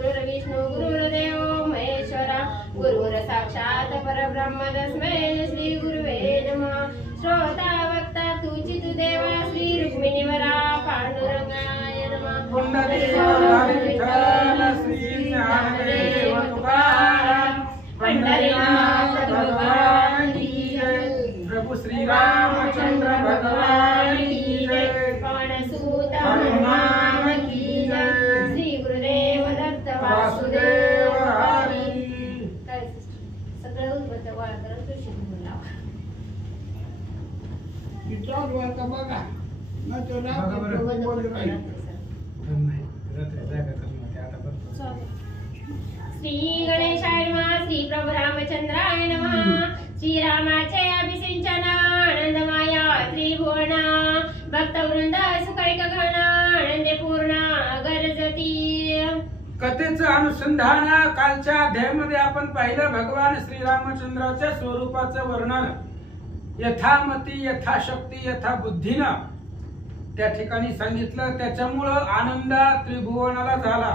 गुरुर्विष्णू गुरुर्देव महेश्वरा गुरुर साक्षात परब्रह्म तस्मै श्री गुरुवे नमः। श्रोता वक्ता तुझी तू देवा श्री रुक्मिणीवरा पांडुरंगाय नमः। श्री ज्ञानदेव तुकाराम पंढरीनाथ भगवान की जय। प्रभु श्री रामचंद्र भगवान की जय। पवन सुत हनुमान की जय। श्री गुरुदेव दत्त वासुदेव हरी। काय सगळं उद्बत्त गोळा करून तुळशी घेऊन लावा। विचार वाचा बघा न तो ना बंद बोल करून राहील नाही रात्री जागा करणार ते आता पण श्री गणेशाय नमः। श्री प्रभु रामचंद्राय नमः। श्री रामाचे अभिषेचन आनंदमाया त्रिभुवन भक्तवृंद सुखैक गण आनंदे पूर्ण गरजती। कथेचं अनुसंधान कालच्या अध्यायामध्ये आपण पाहिलं। भगवान श्रीरामचंद्राच्या स्वरूपाचं वर्णन यथामती यथाशक्ती यथा बुद्धीनं त्या ठिकाणी सांगितलं। त्याच्यामुळं आनंद त्रिभुवनाला झाला।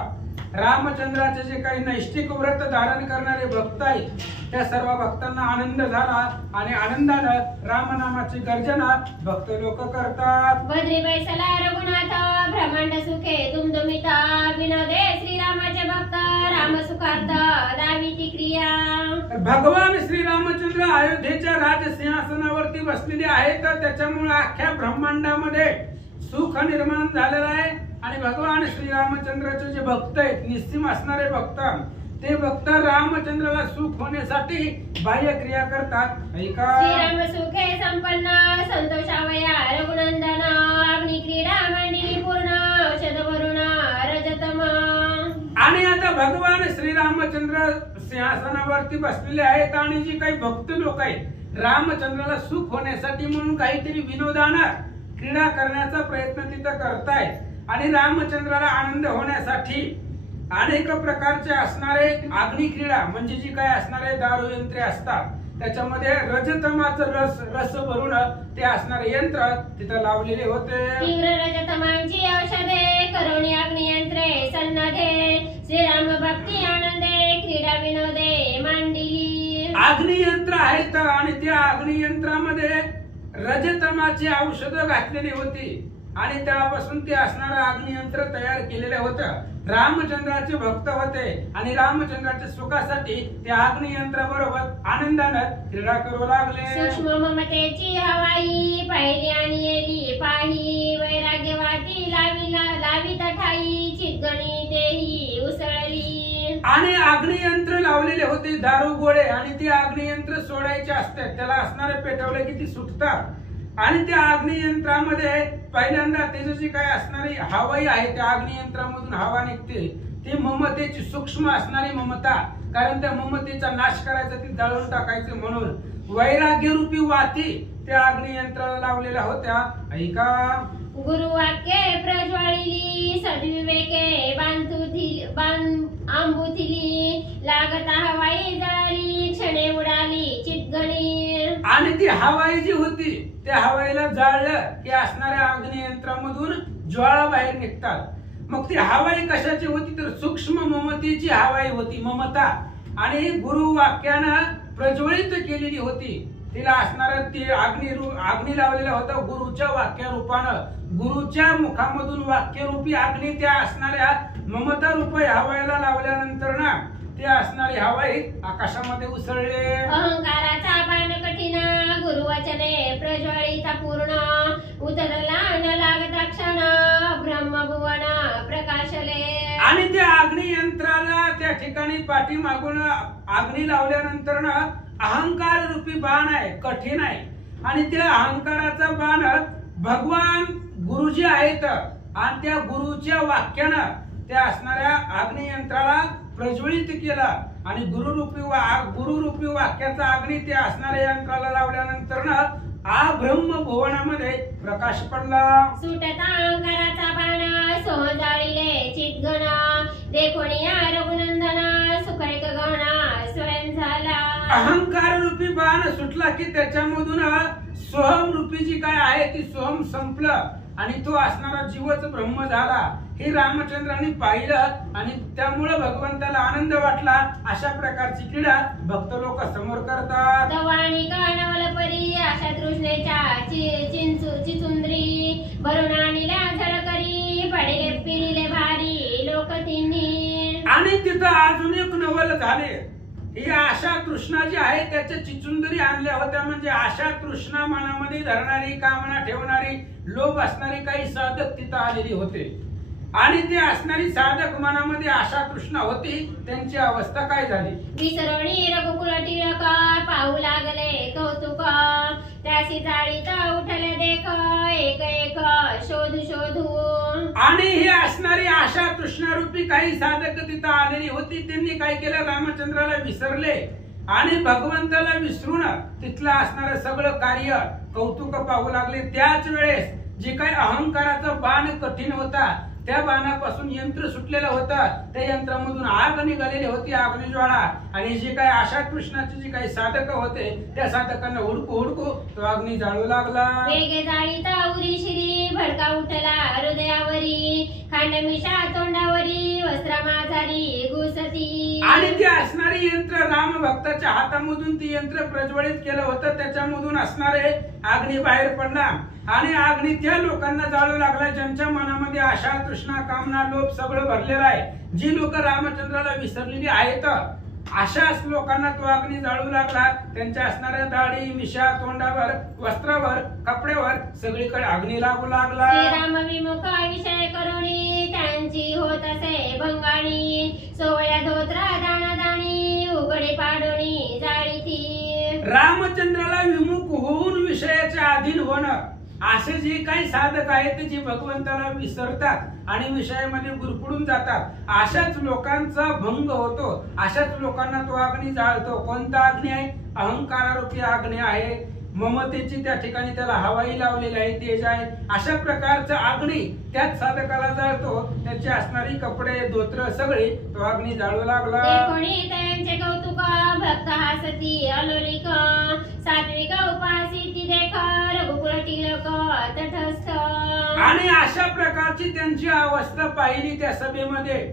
रामचंद्राचे जे काही नैष्टिक व्रत धारण करणारे भक्त आहेत त्या सर्व भक्तांना आनंद झाला आणि आनंदानं रामनामाची गर्जना भक्त लोक करतात। बद्री बैसला रघुनाथ ब्रह्मांड सुखे दुमदुमिता विनोदे श्रीरामाचे भक्त राम सुखार्थ दाविती क्रिया। भगवान श्रीरामचंद्र अयोध्येच्या राजसिंहासनावरती बसलेले आहेत। त्याच्यामुळे अख्ख्या ब्रह्मांडामध्ये सुख निर्माण झालेलं आहे आणि भगवान श्रीरामचंद्राचे जे भक्त आहेत निस्सीम असणारे भक्त ते भक्त रामचंद्राला सुख होण्यासाठी बाह्य क्रिया करतात। ऐका श्रीराम सुखे संपन्न संतोषावया रघुनंदन अग्नि क्रीडा मांडली पूर्ण औषध वरुण रजतम। आणि आता भगवान श्रीरामचंद्र सिंहासनावरती बसलेले आहेत आणि जी काही भक्त लोक आहेत रामचंद्राला सुख होण्यासाठी म्हणून काहीतरी विनोदानं क्रीडा करण्याचा प्रयत्न तिथं करतायत आणि रामचंद्राला आनंद होण्यासाठी अनेक प्रकारचे असणारे अग्नि क्रीडा म्हणजे जी काही असणारे दारू यंत्रे असतात त्याच्यामध्ये रजतमाचं रस भरून ते असणारे यंत्र तिथं लावलेले होते। तीव्र रजतमांची औषधे करुणी अग्नियंत्रे सन्नधे श्रीराम भक्ती आनंदे क्रीडा विनोदे मांडली। अग्नियंत्र आहेत आणि त्या अग्नियंत्रामध्ये रजतमाची औषधं घातलेली होती आणि त्यापासून ते असणारं अग्नियंत्र तयार केलेलं होतं। रामचंद्राचे भक्त होते आणि रामचंद्राच्या सुखासाठी त्या अग्नियंत्राबरोबर आनंदानं क्रीडा करू लागले। सूक्ष्म ममतेची हवाई पाहिली आणि येली पाही वैराग्यवादी लावी तठाई चितगणी देही उसळली। आणि अग्नियंत्र लावलेले होते दारू गोळे आणि ते अग्नियंत्र सोडायचे असतात त्याला असणारे पेटवले की ती सुटतात आणि त्या अग्नियंत्रामध्ये पहिल्यांदा त्याची जी काय असणारी हवाई आहे त्या अग्नियंत्रामधून हवा निघते ती ममतेची सूक्ष्म असणारी ममता कारण त्या ममतेचा नाश करायचा ती जळून टाकायचं म्हणून वैराग्य रूपी वाती त्या अग्नियंत्राला लावलेल्या होत्या। ऐका गुरुवाक्ये प्रज्वलिली सद्विवेके आंबुथिली लागता हवाई जळाली क्षणे उडाली चितगणी। आणि ती हवाई जी होती त्या हवाईला जाळलं की असणाऱ्या अग्नियंत्रामधून ज्वाळा बाहेर निघतात। मग ती हवाई कशाची होती तर सूक्ष्म ममतेची हवाई होती ममता आणि गुरुवाक्यानं प्रज्वलित केलेली होती। तिला असणारा ती अग्नी लावलेला होता गुरुच्या वाक्य रूपानं गुरुच्या मुखामधून वाक्यरूपी अग्नी त्या असणाऱ्या ममता रूपी हवाईला लावल्यानंतर ना ते असणारी हवाई आकाशामध्ये उसळले। अहंकाराचा बाण कठीण गुरुवचने प्रज्वलिता पूर्ण उतरला न लागता क्षण ब्रह्मभुवन प्रकाशले। आणि त्या अग्नियंत्राला त्या ठिकाणी पाठीमागून अग्नी लावल्यानंतर ना अहंकार रूपी बाण आहे कठीण आहे आणि त्या अहंकाराचा बाण भगवान गुरुजी आहेत आणि त्या गुरुच्या वाक्यानं त्या असणाऱ्या अग्नियंत्राला प्रज्वलित केला आणि गुरुरूपी वाक्याचा अग्नी त्या असणाऱ्या यंत्राला लावल्यानंतर ना ब्रह्म भुवनामध्ये प्रकाश पडला। सुटता अहंकाराचा बाण सोह जाळीले चितगण देखोनिया रघुनंदन सुखैक गण स्वयं झाला। अहंकार रूपी बाण सुटला की त्याच्यामधून सोहम रूपी जी काय आहे ती सोहम संपलं आणि तो असणारा जीवच ब्रह्म झाला। हे रामचंद्रांनी पाहिलं आणि त्यामुळे भगवंताला आनंद वाटला। अशा प्रकारची क्रीडा भक्त लोक समोर करतात। तवाणी कानवल परी अशा तृष्णेच्या चिचुंद्री भरून आणल्या झळकरी पडले पिरिले भारी लोक तिन्ही। आणि तिथं अजून एक नवल झाले। ही आशा तृष्णा जी आहे त्याच्या चिचुंदरी आणल्या होत्या, म्हणजे आशा तृष्णा मनामध्ये धरणारी, कामना ठेवणारी, लोभ असणारी काही साधक तिथं आलेली होते। आणि ते असणारी साधक मनामध्ये आशा तृष्णा होती, त्यांची अवस्था काय झाली? विसरणी रघुकुल टिळक पाहू लागले कौतुक त्याशी जाळीत उठले देख एक एक शोधू शोधू। आणि हे असणारी आशा तृष्णा रूपी काही साधक तिथं आलेली होती। त्यांनी काय केलं? रामचंद्राला विसरले आणि भगवंताला विसरून तिथलं असणारं सगळं कार्य कौतुक पाहू लागले। त्याच वेळेस जे काही अहंकाराचा बाण कठीण होता त्या बाणापासून यंत्र सुटलेलं होतं, त्या यंत्रामधून आग निघालेली होती, अग्निज्वाळा। आणि जे काही आशा कृष्णाचे जे काही साधक होते त्या साधकांना हुडकू हुडकू तो अग्नी जाळू लागला। वेगे जाळीत उरी शिरी भडका उठला हृदयावरी खांडमिशा तोंडावरी वस्त्रा माझारी घुसती। आणि ते असणारे यंत्र राम भक्ताच्या हातामधून ती यंत्र प्रज्वलित केलं होतं, त्याच्यामधून असणारे अग्नी बाहेर पडला आणि अग्नी त्या लोकांना जाळू लागला ज्यांच्या मनामध्ये आशा तृष्णा कामना लोभ सगळं भरलेलं आहे। जी लोक रामचंद्राला विसरलेली आहेत अशाच लोकांना तो अग्नी जाळू लागला। त्यांच्या असणाऱ्या दाढी मिशा तोंडावर वस्त्रावर कपड्यावर सगळीकडे अग्नी लागू लागला। श्रीराम विमुख विषय करुणी त्यांची होत असे भंगाणी सोवळ्या धोत्रा दाणादाणी उघडे पाडोणी जाळी ती। रामचंद्राला विमुख होऊन विषयाच्या अधीन होणं असे जे काही साधक आहेत ते जे भगवंताला विसरतात आणि विषयामध्ये गुरफडून जातात, अशाच लोकांचा भंग होतो, अशाच लोकांना तो अग्नी जाळतो। कोणता अग्नी आहे? अहंकारारूपी अग्नी आहे। ममतेची त्या ठिकाणी त्याला हवाई लावलेली आहे, तेज आहे। अशा प्रकारचा अग्नी त्याच साधकाला जाळतो। त्याचे असणारी कपडे धोत्र सगळे तो अग्नी जाळू लागला। कोणी त्यांचे कौतुक भक्त हासती अलोलिक सात्विक उपासिती देख रघुकुल टिळक तटस्थ। आणि अशा प्रकारची त्यांची अवस्था पाहिली त्या सभेमध्ये।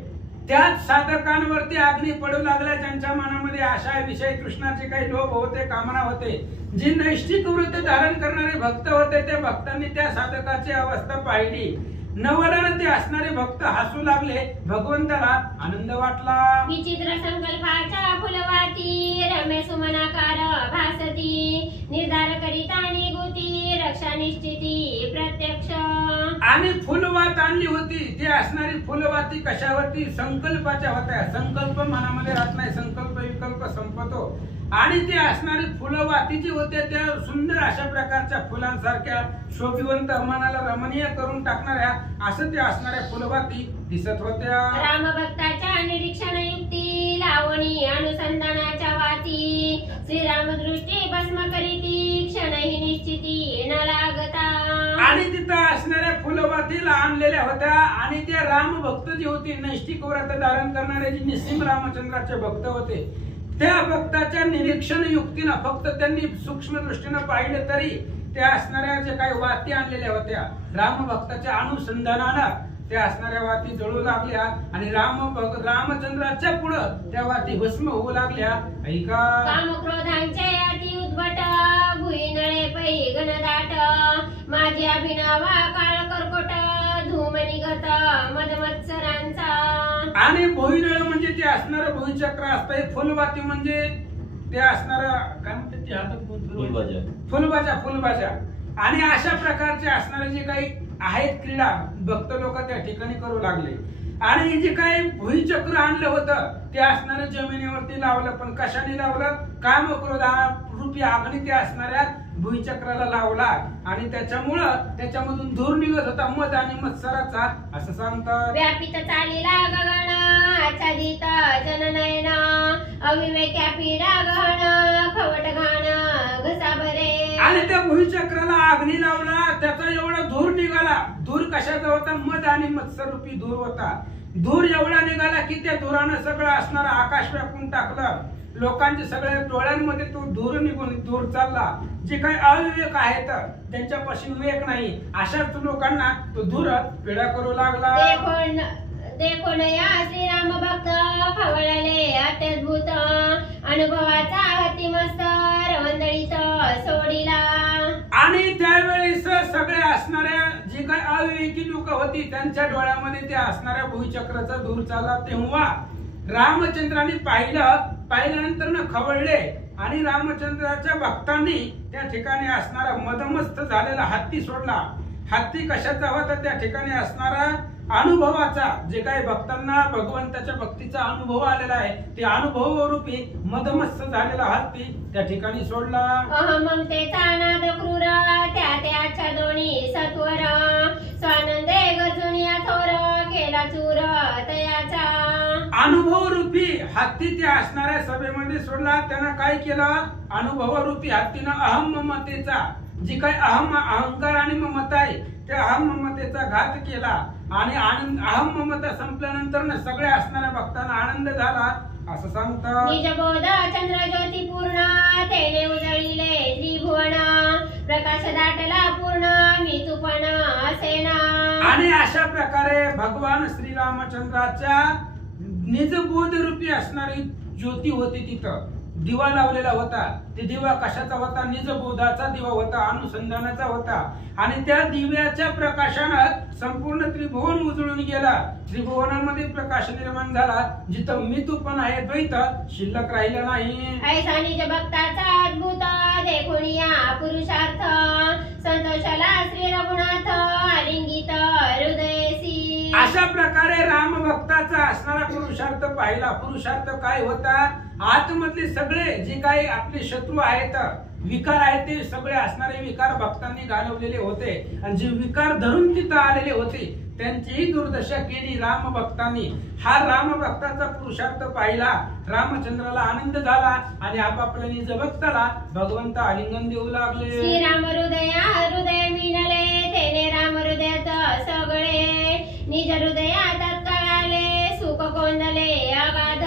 त्याच साधकांवरती अग्नी पडू लागला ज्यांच्या मनामध्ये आशा विषय कृष्णाचे काही लोभ होते, कामना होते। जे नैष्ठिक वृत्त धारण करणारे भक्त होते त्या भक्तांनी त्या साधकाची अवस्था पाहिली। नवरानं ते असणारे भक्त हसू लागले, भगवंताला आनंद वाटला। विचित्र संकल्पाच्या फुलवाती रम्य सुमनाकार भासती निर्धार करिता निगुती रक्षा निश्चिती प्रत्यक्ष। आणि फुलवात आणली होती, ती असणारी फुलवाती कशावरती? संकल्पाच्या होत्या। संकल्प मनामध्ये राहत नाही, संकल्प विकल्प संपतो। आणि ते असणारी फुलवाती जी होते त्या सुंदर अशा प्रकारच्या फुलांसारख्या शोभिवंत मनाला रमणीय करून टाकणाऱ्या असं ते असणाऱ्या फुलवाती दिसत होत्या। राम भक्ताच्या निरीक्षण युक्ती लावणी अनुसंधानाच्या वाती श्रीराम दृष्टी भस्म करीती क्षणही निश्चिती न लागता। आणि तिथं असणाऱ्या फुलवातीला आणलेल्या होत्या आणि ते राम भक्त जे होते नैष्ठिक व्रत धारण करणारे जे निस्सिम रामचंद्राचे भक्त होते त्या भक्ताच्या निरीक्षण युक्तीनं फक्त त्यांनी सूक्ष्म दृष्टीनं पाहिलं तरी त्या असणाऱ्या जे काही वाती आणलेल्या होत्या राम भक्ताच्या अनुसंधानानं त्या असणाऱ्या वाती जळू लागल्या आणि रामचंद्राच्या पुढं त्या वाती भस्म होऊ लागल्या। ऐका कामक्रोधांचे अति उद्भट भुईनळे पै घनदाट माझी अभिनवा काळ कर्कोट धूम निघत मदमत्सरांचा। आणि भुईनळ म्हणजे ते असणारं भुईचक्र असतंय, फुलवाती म्हणजे ते असणारं काय म्हणतात ते हातात फुलबाजा। आणि अशा प्रकारचे असणारे जे काही आहेत क्रीडा भक्त लोक त्या ठिकाणी करू लागले। आणि जे काही भुईचक्र आणलं होतं ते असणारं जमिनीवरती लावलं, पण कशाने लावलं? कामक्रोधा रूपी अग्नी त्या असणाऱ्या भुईचक्राला लावला आणि त्याच्यामुळं त्याच्यामधून धूर निघत होता मध आणि मत्सराचा असं सांगतात। व्यापित चालीला गगन आच्छादित जननयन अविवेक्या पीडा गहन खवट घाण घसा भरे। आणि त्या भुईचक्राला अग्नी लावला, त्याचा एवढा धूर निघाला। धूर कशाचा होता? मध आणि मत्सर रूपी धूर होता। धूर एवढा निघाला की त्या धुरानं सगळं असणारं आकाश व्यापून टाकलं। लोकांच्या सगळ्या डोळ्यांमध्ये तो धूर निघून दूर चालला. जे काही अविवेक आहेत त्यांच्यापासून विवेक नाही अशा लोकांना तो दूर पिढा करू लागला. देखो या श्रीराम भक्त खवळले अत्यद्भुत अनुभवाचा अतिमस्त रवंदळीत सोडिला. आणि त्यावेळेस सगळे असणाऱ्या जे काही अविवेकी लोक होती त्यांच्या डोळ्यामध्ये ते असणाऱ्या भूचक्राचा दूर चालला. तेव्हा रामचंद्राने पाहिल्यानंतर न खवळले आणि रामचंद्राच्या भक्तांनी त्या ठिकाणी असणारा मदमस्त झालेला हत्ती सोडला. हत्ती कशाचा होता? त्या ठिकाणी असणारा अनुभवाचा, जे काही भक्तांना भगवंताच्या भक्तीचा अनुभव आलेला आहे ते अनुभवरूपी मदमस्त झालेला हत्ती त्या ठिकाणी सोडला. अहममतेचा नाद क्रूर त्याच्या दोन्ही सत्वर स्वानंदे गजुनिया थोर केला चूर तयाचा. अनुभवरूपी हत्ती त्या असणाऱ्या सभेमध्ये सोडला. त्यानं काय केलं? अनुभवरूपी हत्तीनं अहममतेचा, जी काही अहंकार आणि ममता आहे त्या अहममतेचा घात केला. आणि अहममता संपल्यानंतर सगळ्या असणाऱ्या भक्तांना आनंद झाला असं सांगतात. निजबोध चंद्र ज्योती पूर्ण तेने उजळीले त्रिभुवन प्रकाश दाटला पूर्ण मी तुपण असेना. आणि अशा प्रकारे भगवान श्रीरामचंद्राच्या निजबोध रूपी असणारी ज्योती होती. तिथं दिवा लावलेला होता. ते दिवा कशाचा होता? निजबोधाचा दिवा होता, अनुसंधानाचा होता. आणि त्या दिव्याच्या प्रकाशानं संपूर्ण त्रिभुवन उजळून गेला. त्रिभुवनामध्ये प्रकाश निर्माण झाला. जिथं मी तू पण आहे द्वैत शिल्लक राहिलं नाही. ऐसा निज भक्ताचा अद्भुत देखून या पुरुषार्थ संतोषाला श्री रघुनाथ आलिंगित हृदयसी. अशा प्रकारे राम भक्ताचा असणारा पुरुषार्थ पाहिला. पुरुषार्थ काय होता? आतमधले सगळे जे काही आपले शत्रू आहेत, विकार आहेत, ते सगळे असणारे विकार भक्तांनी घालवलेले होते. आणि जे विकार धरून तिथं आलेले होते त्यांचीही दुर्दशा केली राम भक्तांनी. हा राम भक्ताचा पुरुषार्थ पाहिला. रामचंद्राला आनंद झाला आणि आपापल्या निज भक्ताला भगवंत आलिंगन देऊ लागले. श्रीराम हृदय मिनले तेने राम हृदयात सगळे निज हृदयात तत्काळाले सुख कोंदले अगाध.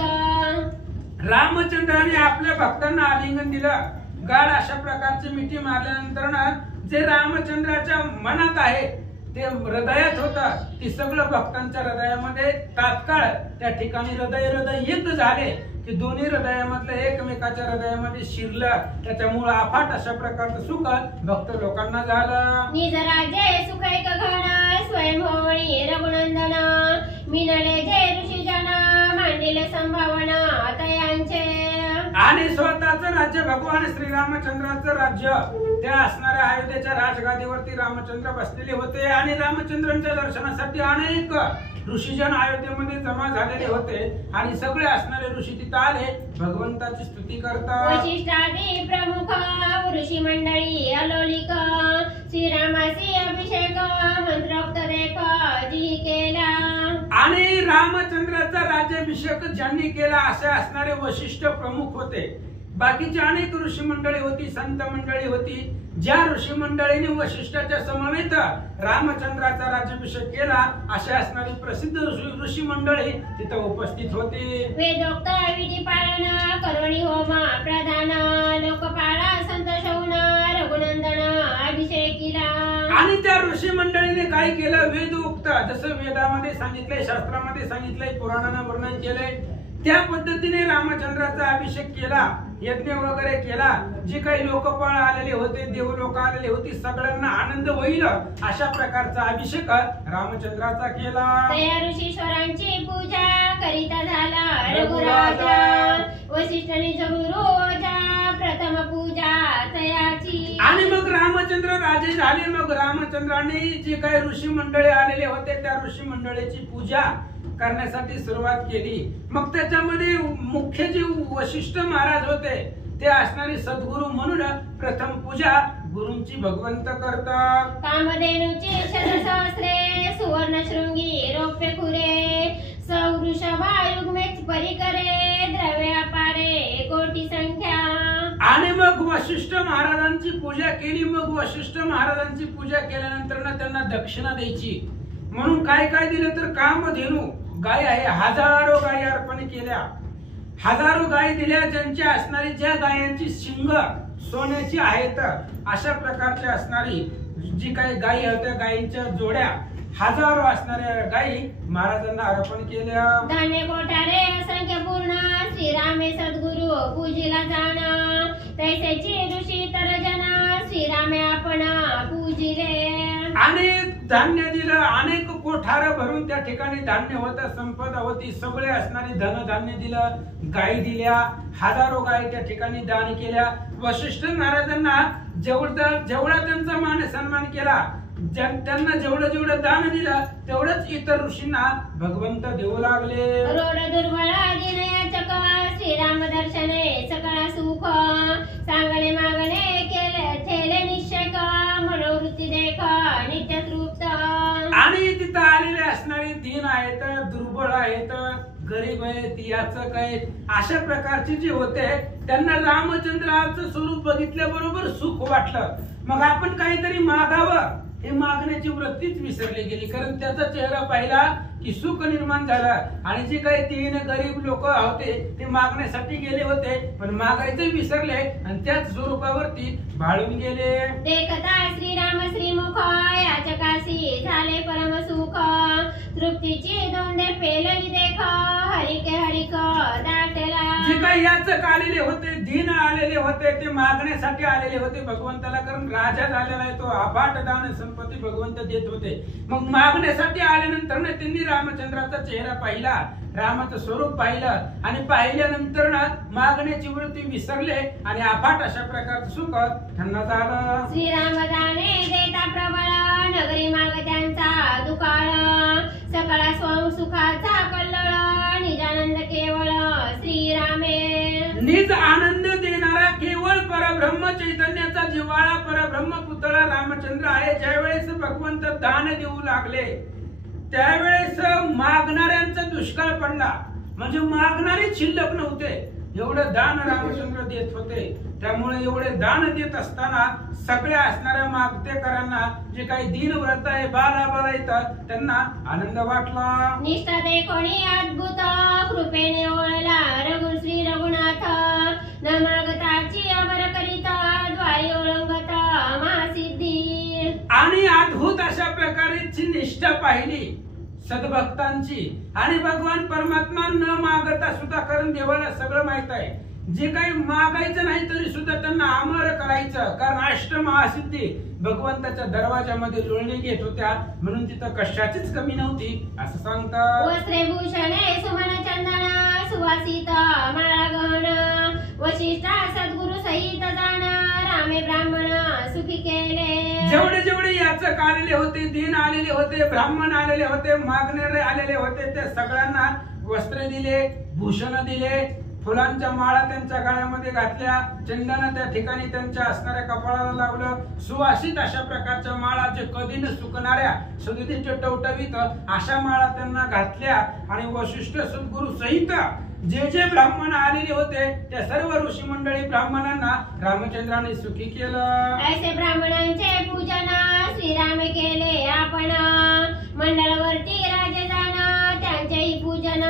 रामचंद्राने आपल्या भक्तांना आलिंगन दिलं. गाढ अशा प्रकारची मिठी मारल्यानंतर जे रामचंद्राच्या मनात आहे ते हृदयात होतं ते सगळं भक्तांच्या हृदयामध्ये तात्काळ त्या ठिकाणी हृदय एक झाले की दोन्ही हृदयामधलं एकमेकाच्या हृदयामध्ये शिरलं. त्याच्यामुळे अफाट अशा प्रकारचं सुख भक्त लोकांना झालं. निज राज्य सुख एक घन स्वयं होळी रघुनंदन मिनले जे ऋषीजन मांडिले संभावना तयांचे. आणि स्वतःचं राज्य भगवान श्रीरामचंद्राचं राज्य त्या असणाऱ्या अयोध्येच्या राजगादीवरती रामचंद्र बसलेले होते. आणि रामचंद्रांच्या दर्शनासाठी अनेक ऋषीजन अयोध्येमध्ये जमा झालेले होते. आणि सगळे असणारे ऋषी तिथं आले भगवंताची स्तुती करतात. वैशिष्ट्यादी प्रमुख ऋषी मंडळी अलोलिक श्रीरामासी अभिषेक मंत्रोक्त देख जी केला. आणि रामचंद्राचा राज्याभिषेक ज्यांनी केला असे असणारे वशिष्ठ प्रमुख होते. बाकीची अनेक ऋषी मंडळी होती, संत मंडळी होती. ज्या ऋषी मंडळीने वशिष्ठाच्या समवेत रामचंद्राचा राज्याभिषेक केला असे असणारी प्रसिद्ध ऋषी मंडळी तिथं उपस्थित होती. वेदोक्त विधी पालन करुणी होम प्रधान लोकपाळा संतोष होऊन रघुनंदन अभिषेकीला. आणि त्या ऋषी मंडळीने काय केलं? वेदोक्त, जसं वेदामध्ये सांगितलंय, शास्त्रामध्ये सांगितलंय, पुराणानं वर्णन केलंय त्या पद्धतीने रामचंद्राचा अभिषेक केला. यज्ञ वगैरे केला. जे काही लोकपाळ आलेले होते, देवलोक आलेले होते, सगळ्यांना आनंद होईल अशा प्रकारचा अभिषेक रामचंद्राचा केला. त्या ऋषीश्वरांची पूजा करीता झाला रघुराजा वशिष्ठांनी गुरुजा प्रथम पूजा तयाची. आणि मग रामचंद्र राजे झाले. मग रामचंद्रांनी जे काही ऋषी मंडळी आलेले होते त्या ऋषी मंडळीची पूजा करण्यासाठी सुरुवात केली. मग त्याच्यामध्ये मुख्य जे वशिष्ठ महाराज होते ते असणारे सद्गुरू म्हणून प्रथम पूजा गुरूंची भगवंत करतात. कामधेनूची शतसहस्रे सुवर्ण शृंगी रौप्य खुरे सौवृषभायुग्मेच परिकरे द्रव्य अपारे कोटी संख्या. आणि मग वशिष्ठ महाराजांची पूजा केली. मग वशिष्ठ महाराजांची पूजा केल्यानंतर त्यांना दक्षिणा द्यायची म्हणून काय काय दिलं तर कामधेनू गाय आहे, हजारो गायी अर्पण केल्या. हजारो गायी दिल्या, ज्यांच्या असणारी ज्या गायांची शिंग सोन्याची आहेत अशा प्रकारची असणारी जी काही गायी होत्या, गायींच्या जोड्या हजारो असणाऱ्या गायी महाराजांना अर्पण केल्या. धान्य कोठारे असंख्य पूर्ण श्रीरामे सद्गुरु पूजिला जाण, तैसेची ऋषी तर जन श्रीरामे आपण पूजिले. अनेक धान्य दिलं, अनेक कोठार भरून त्या ठिकाणी धान्य होतं, संपदा होती, सगळे असणारी धनधान्य दिलं, गायी दिल्या, हजारो गायी त्या ठिकाणी दान केल्या. वशिष्ठ महाराजांना जेवढा त्यांचा मान सन्मान केला, त्यांना जेवढं दान दिलं तेवढंच इतर ऋषींना भगवंत देऊ लागले. रोड दुर्बळ दिनयाचक श्रीराम दर्शने सकळ सुख, सांगणे मागणे केले ठेले निश्चय, मनोवृत्ती देख नित्य तृप्त. आणि तिथं आलेले असणारे दीन आहेत, दुर्बळ आहेत, गरीब आहेत, याचं काय अशा प्रकारचे जे होते त्यांना रामचंद्राचं स्वरूप बघितल्याबरोबर सुख वाटलं. मग आपण काहीतरी मागावं हे मागण्याची वृत्तीच विसरली गेली, कारण त्याचा चेहरा पाहिला की सुख निर्माण झालं. आणि जे काही तीन गरीब लोक होते ते मागण्यासाठी गेले होते, पण मागायचे विसरले आणि त्याच स्वरूपावरती भाळून गेले. देखता श्रीराम श्रीमुख याचकासी झाले परम सुख, तृप्तीची दोंदे पेलली देख हरिके हरिक दाटला. जे काही याचक आलेले होते, दीन आलेले होते, ते मागण्यासाठी आलेले होते भगवंताला, कारण राजा झालेला आहे तो, अफाट दान संपत्ती भगवंत देत होते. मग मागण्यासाठी आल्यानंतर त्यांनी रामचंद्राचा चेहरा पाहिला, रामाचं स्वरूप पाहिलं आणि पाहिल्यानंतर मागण्याची वृत्ती विसरले आणि अफाट अशा प्रकारचं सुख त्यांना झालं. श्रीराम दाने देता प्रबळ, नगरी मागत्यांचा दुकाळ, सकळा स्वयं सुखाचा कल्लोळ, निजानंद केवळ श्रीरामे. निज आनंद देणारा केवळ परब्रह्म चैतन्याचा जिव्हाळा परब्रह्म पुतळा रामचंद्र आहे. ज्यावेळेस भगवंत दान देऊ लागले त्यावेळेस मागणाऱ्यांचा दुष्काळ पडला, म्हणजे मागणारे शिल्लक नव्हते, एवढं दान रामचंद्र देत होते. त्यामुळे एवढे दान देत असताना सगळ्या असणाऱ्या मागतेकरांना, जे काही दीनव्रत आहे, बाला येतात, त्यांना आनंद वाटला. निष्ठा दे कोणी अद्भुत, कृपेने ओळला श्री रघुनाथ, न मागताची अमर करिता, द्वारी ओळंगत महासिद्धी. आणि अद्भुत अशा प्रकारची निष्ठा पाहिली सद्भक्तांची. आणि भगवान परमात्मा न मागता सुद्धा, कारण देवाला सगळं माहित आहे, जे काही मागायचं नाही तरी सुद्धा त्यांना अमर करायचं, कारण अष्टमहासिद्धी भगवंताच्या दरवाजामध्ये जुळणी घेत होत्या, म्हणून तिथं कशाचीच कमी नव्हती असं सांगतात. वस्त्रे भूषणे सुमन चंदन, सुवासित माळा गहन, वशिष्ठा सद्गुरु सहित जाण, रामे ब्राह्मण सुखी केले. जेवढे याचक आलेले होते, दीन आलेले होते, ब्राह्मण आलेले होते, मागणारे आलेले होते, त्या सगळ्यांना वस्त्रे दिले, भूषण दिले, फुलांच्या माळा त्यांच्या गळ्यामध्ये घातल्या, चंदन त्या ठिकाणी त्यांच्या असणाऱ्या कपाळाला लावलं, सुवासित अशा प्रकारच्या माळा, जे कधी न सुकणाऱ्या सुगंधीचे टवटवीत अशा माळा त्यांना घातल्या. आणि वशिष्ठ सद्गुरु सहित जे ब्राह्मण आलेले होते त्या सर्व ऋषी मंडळी ब्राह्मणांना रामचंद्राने सुखी केलं. ऐसे ब्राह्मणांचे पूजन श्रीरामे केले आपण, मंडळवरती राजे जाण त्यांचेही पूजन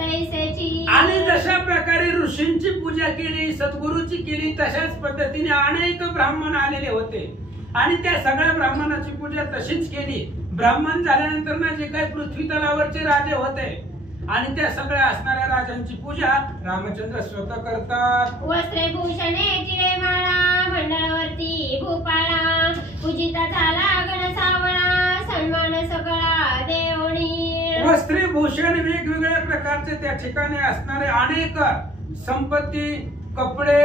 तैसेची. आणि जशा प्रकारे ऋषींची पूजा केली, सद्गुरूची केली, तशाच पद्धतीने अनेक ब्राह्मण आलेले होते आणि त्या सगळ्या ब्राह्मणाची पूजा तशीच केली. ब्राह्मण झाल्यानंतर ना जे काही पृथ्वी तलावरचे राजे होते आणि त्या सगळ्या असणाऱ्या राजांची पूजा रामचंद्र स्वतः करतात. वस्त्रे भूषणे टिळे माळा, मंडळवरती भूपाळा, पूजिता झाला गण सावळा, सन्मान सगळा देवणी. वस्त्रे भूषण वेगवेगळ्या प्रकारचे त्या ठिकाणी असणारे अनेक संपत्ती, कपडे,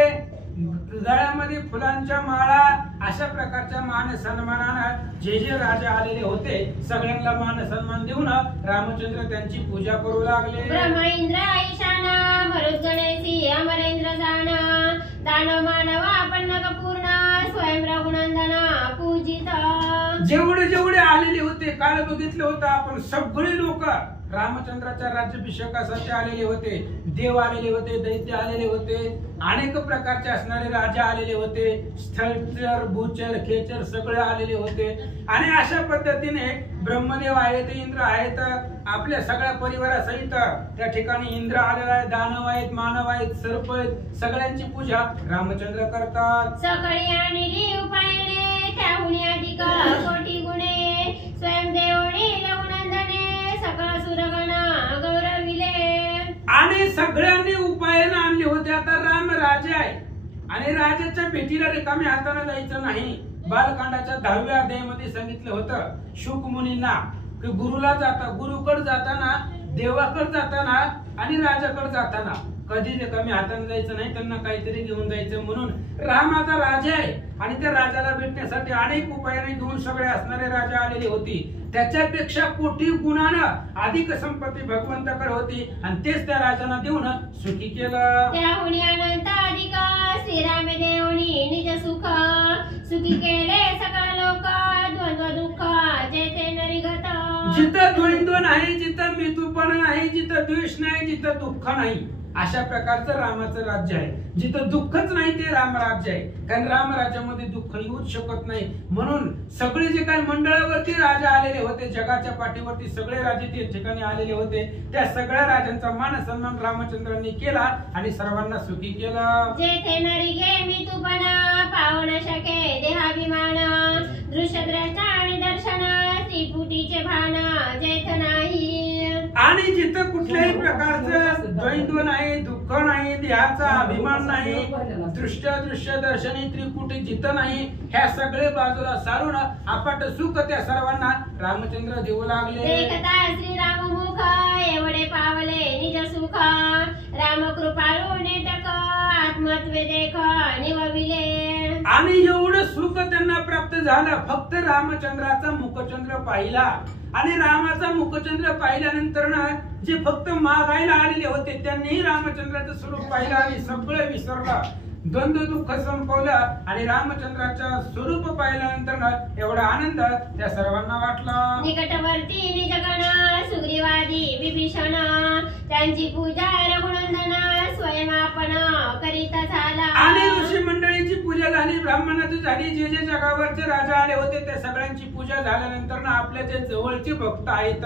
गळ्यामध्ये फुलांच्या माळा, अशा प्रकारच्या मान सन्मानानं जे राजा आलेले होते सगळ्यांना मान सन्मान देऊन रामचंद्र त्यांची पूजा करू लागले. ब्रह्म इंद्र ईशाना, मरुत गणेशी अमरेंद्र जाण, दानव मानव पन्नक पूर्ण, स्वयं रघुनंदन पूजित. जेवढे आलेले होते, काल बघितलं होतं आपण, सगळे लोक रामचंद्राच्या राज्याभिषेकासाठी आलेले होते, देव आलेले होते, दैत्य आलेले होते, अनेक प्रकारचे असणारे राजा आलेले होते, स्थळचर भूचर खेचर सगळे आलेले होते. आणि अशा पद्धतीने ब्रह्मदेव आहेत, इंद्र आहेत, आपल्या सगळ्या परिवारासहित त्या ठिकाणी इंद्र आलेला आहे, दानव आहेत, मानव आहेत, सर्प आहेत, सगळ्यांची पूजा रामचंद्र करतात. सकाळी आणली उपायने त्याहून अधिक कोटी गुणे, स्वयंदेवणी रघुनंदने सकळ सुरगण गौरविले. आणि सगळ्यांनी उपायनं आणले होते. आता राम राजा आहे आणि राजाच्या भेटीला रिकामी हाताने जायचं नाही. बालकांडाच्या 10व्या अध्यायामध्ये सांगितलं होतं शुक मुनींना की गुरुला गुरुकडे जाताना, देवाकडे जाताना आणि राजाकडे जाताना कधी रिकामी हाताने जायचं नाही, त्यांना काहीतरी घेऊन जायचं. म्हणून राम आता राजा आहे आणि त्या राजाला भेटण्यासाठी अनेक उपायाने घेऊन सगळे असणारे राजा आलेले होते. त्याच्यापेक्षा कोटी गुणानं अधिक संपत्ती भगवंताकडे होती आणि तेच त्या राजांना देऊन सुखी केलं. त्याहुनी अनंत अधिक श्रीराम देवनी निज सुख, सुखी केले सकळ लोक द्वंद्व दुःख जेथे नरिगत. जिथं द्वंद्व नाही, जिथं मितूपण नाही, जिथं द्वेष नाही, जिथं दुःख नाही, अशा प्रकारचं रामाचं राज्य आहे. जिथं दुःखच नाही ते रामराज्य आहे. कारण रामराज्यामध्ये दुःख येऊच शकत नाही. म्हणून सगळे जे काही मंडळावरती राजा आलेले होते, जगाच्या पाठीवरती सगळे राजे त्या ठिकाणी आलेले होते, त्या सगळ्या राजांचा मान सन्मान रामचंद्रांनी केला आणि सर्वांना सुखी केलं. जेथे नरिगे मितूपण पावन शके देहाभिमान, दृश्यद्रष्टा आणि दर्शन त्रिपुटीचे भान जेथ नाही. आणि जिथं कुठल्याही प्रकारचं द्वंद्व नाही, दुःख नाही, देहाचा अभिमान नाही, दृश्य दर्शनी त्रिपुटी जिथं नाही, ह्या सगळे बाजूला सारून अपाट सुख त्या सर्वांना रामचंद्र देऊ लागले. देखता श्रीराम मुख एवढे पावले निज सुख, राम कृपाळू नेटक आत्मत्वे देख निवविले. आणि एवढं सुख त्यांना प्राप्त झालं फक्त रामचंद्राचा मुखचंद्र पाहिला. आणि रामाचा मुखचंद्र पाहिल्यानंतर ना जे फक्त मागायला आलेले होते त्यांनीही रामचंद्राचं स्वरूप पाहिलं आणि सगळं विसरलं, द्वंद्व दुःख संपवलं आणि रामचंद्राचं स्वरूप पाहिल्यानंतर ना एवढा आनंद त्या सर्वांना वाटला. निकटवर्ती निजगण सुग्रीवादी विभीषण, त्यांची पूजा रघुनंदन स्वयंपण करीत झाला. आणि ऋषी मंडळींची पूजा झाली, ब्राह्मणाची झाली, जे जे जगावरचे राजा आले होते त्या सगळ्यांची पूजा झाल्यानंतर ना आपल्या जे जवळचे भक्त आहेत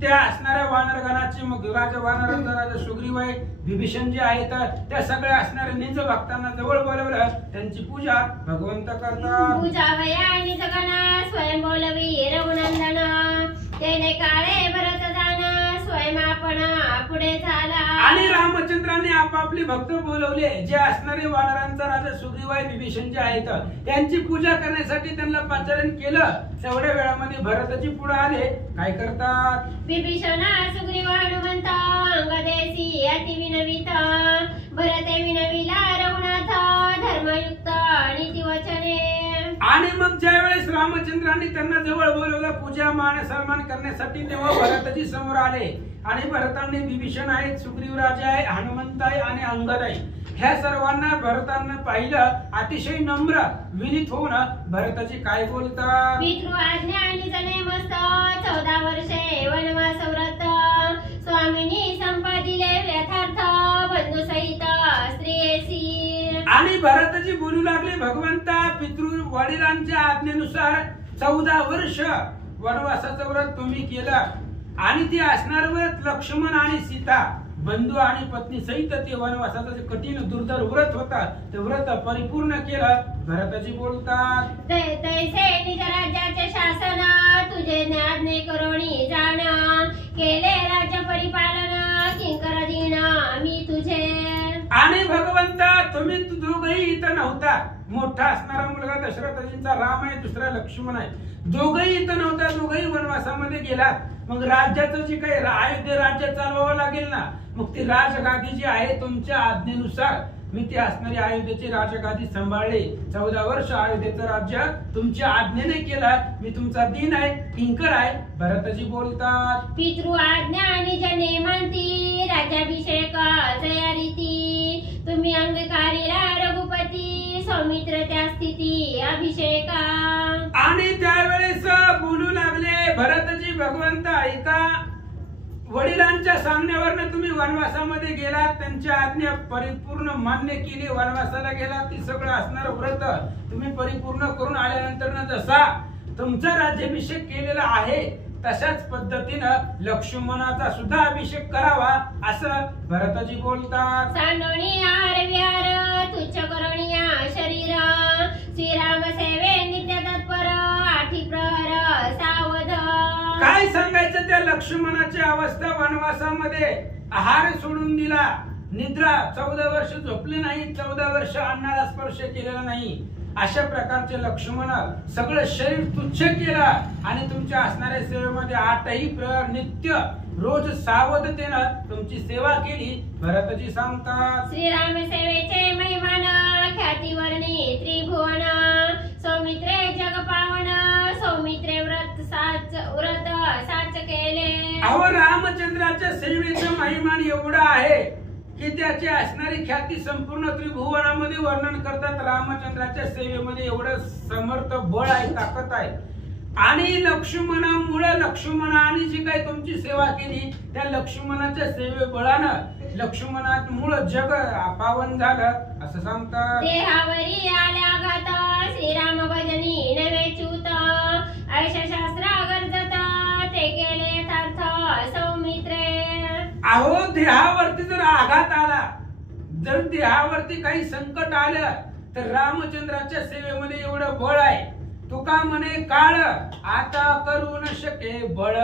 त्या असणाऱ्या वानरगणाची, मग राजा वानरांचा राजा सुग्रीव आहे, विभीषण जे आहेत त्या सगळ्या असणाऱ्या निज भक्तांना जवळ बोलवलं, त्यांची पूजा भगवंत करतात. पूजा वया निजगण स्वयं बोलवी रघुनंदन, तेने काळे भरत जाण स्वयंपण पुढे झाला. आणि रामचंद्रांनी आपापले भक्त बोलवले, जे असणारे वानरांचा राजा सुग्रीव आहे, विभीषण जे आहेत त्यांची पूजा करण्यासाठी त्यांना पाचारण केलं. तेवढ्या वेळामध्ये भरतजी पुढे आले. काय करतात? विभीषण सुग्रीव हनुमंत अंगदेसी अति विनवित, भरते विनविला रघुनाथ धर्मयुक्त नीती वचने. आणि मग ज्या वेळेस रामचंद्रांनी त्यांना जवळ बोलवलं पूजा मान सन्मान करण्यासाठी, तेव्हा भरतजी समोर आले. आणि भरतांनी विभीषण आहेत, सुग्रीव राजा आहे, हनुमंत आहे आणि अंगद आहे, ह्या सर्वांना भरतांना पाहिलं. अतिशय नम्र विनीत होऊन भरतजी काय बोलतात? पितृ आज्ञा आणि जने मस्त 14 वर्षे वनवास व्रत, स्वामिनी संपादिले यथार्थ बंधू सहित स्त्रियेसी. आणि भरतजी बोलू लागले, भगवंता पितृ वडिलांच्या आज्ञेनुसार 14 वर्ष वनवासाचं व्रत तुम्ही केलं आणि ते असणार व्रत लक्ष्मण आणि सीता बंधू आणि पत्नी सहित ते वनवासाचं कठीण दुर्धर व्रत होता, ते व्रत परिपूर्ण केलं. भरतजी बोलतात, तैसे निज राज्याचे शासन तुझे आज्ञे करोणी जाण, केले राज्य परिपालन किंकर दीन मी तुझे. आणि भगवंता तुम्ही दोघही इथं नव्हता. मोठा असणारा मुलगा दशरथजींचा राम आहे, दुसरा लक्ष्मण आहे, दोघही इथं नव्हता, दोघही वनवासामध्ये गेला. मग राज्याचं जे काही अयोध्या राज्य चालवावं लागेल ना, मग ती राजगादी जी आहे तुमच्या आज्ञेनुसार मी ती असणारी अयोध्येची राजगादी सांभाळली. 14 वर्ष अयोध्येचं राज्य तुमच्या आज्ञेने केलं. मी तुमचा दीन आहे, किंकर आहे. भरतजी बोलतात, पितृ आज्ञा आणि जने मानती राज्याभिषेक जया रीती, तुम्ही अंगीकारीला रघुपती सौमित्र त्या स्थिती अभिषेका. आणि त्यावेळेस बोलू लागले भरतजी, भगवंत ऐका, वडिलांच्या सांगण्यावरनं तुम्ही वनवासामध्ये गेलात, त्यांची आज्ञा परिपूर्ण मान्य केली, वनवासाला गेलात, ती सगळं असणार व्रत तुम्ही परिपूर्ण करून आल्यानंतर जसा तुमचा राज्याभिषेक केलेला आहे तशाच पद्धतीनं लक्ष्मणाचा सुद्धा अभिषेक करावा असं भरतजी बोलतात. सांडोणी आर विहार तुच्छ करोनिया शरीर श्रीराम सेवे नित्य तत्पर आठी प्रहर सावध. काय सांगायचं त्या लक्ष्मणाची अवस्था वनवासामध्ये आहार सोडून दिला, निद्रा 14 वर्ष झोपले नाही, 14 वर्ष अन्नाला स्पर्श केलेला नाही, अशा प्रकारचे लक्ष्मण सगळं शरीर तुच्छ केलं आणि तुमच्या असणाऱ्या सेवेमध्ये 8ही प्रहर नित्य रोज सावधतेनं तुमची सेवा केली. भरतजी सांगतात श्रीराम सेवेचे महिमान ख्याती वर्णी त्रिभुवन सौमित्रे जग पावन सौमित्रे व्रत साच केले. अहो रामचंद्राच्या सेवेचं महिमान एवढं आहे की त्याची असणारी ख्याती संपूर्ण त्रिभुवनामध्ये वर्णन करतात. रामचंद्राच्या सेवेमध्ये एवढं समर्थ बळ आहे, ताकद आहे. आणि लक्ष्मणामुळे लक्ष्मणाने जी काही तुमची सेवा केली त्या लक्ष्मणाच्या सेवे बळानं लक्ष्मणामुळे जग पावन झालं असं सांगतात. देहावरी आल्या घात श्रीराम भजनी नवे च्युत ऐशा शास्त्र गरजत ते केले यथार्थ सौमित्रे. अहो देहावरती जर आघात आला, जर देहावरती काही संकट आलं तर रामचंद्राच्या सेवेमध्ये एवढं बळ आहे. तुका म्हणे काळ आता करू न शके बळ.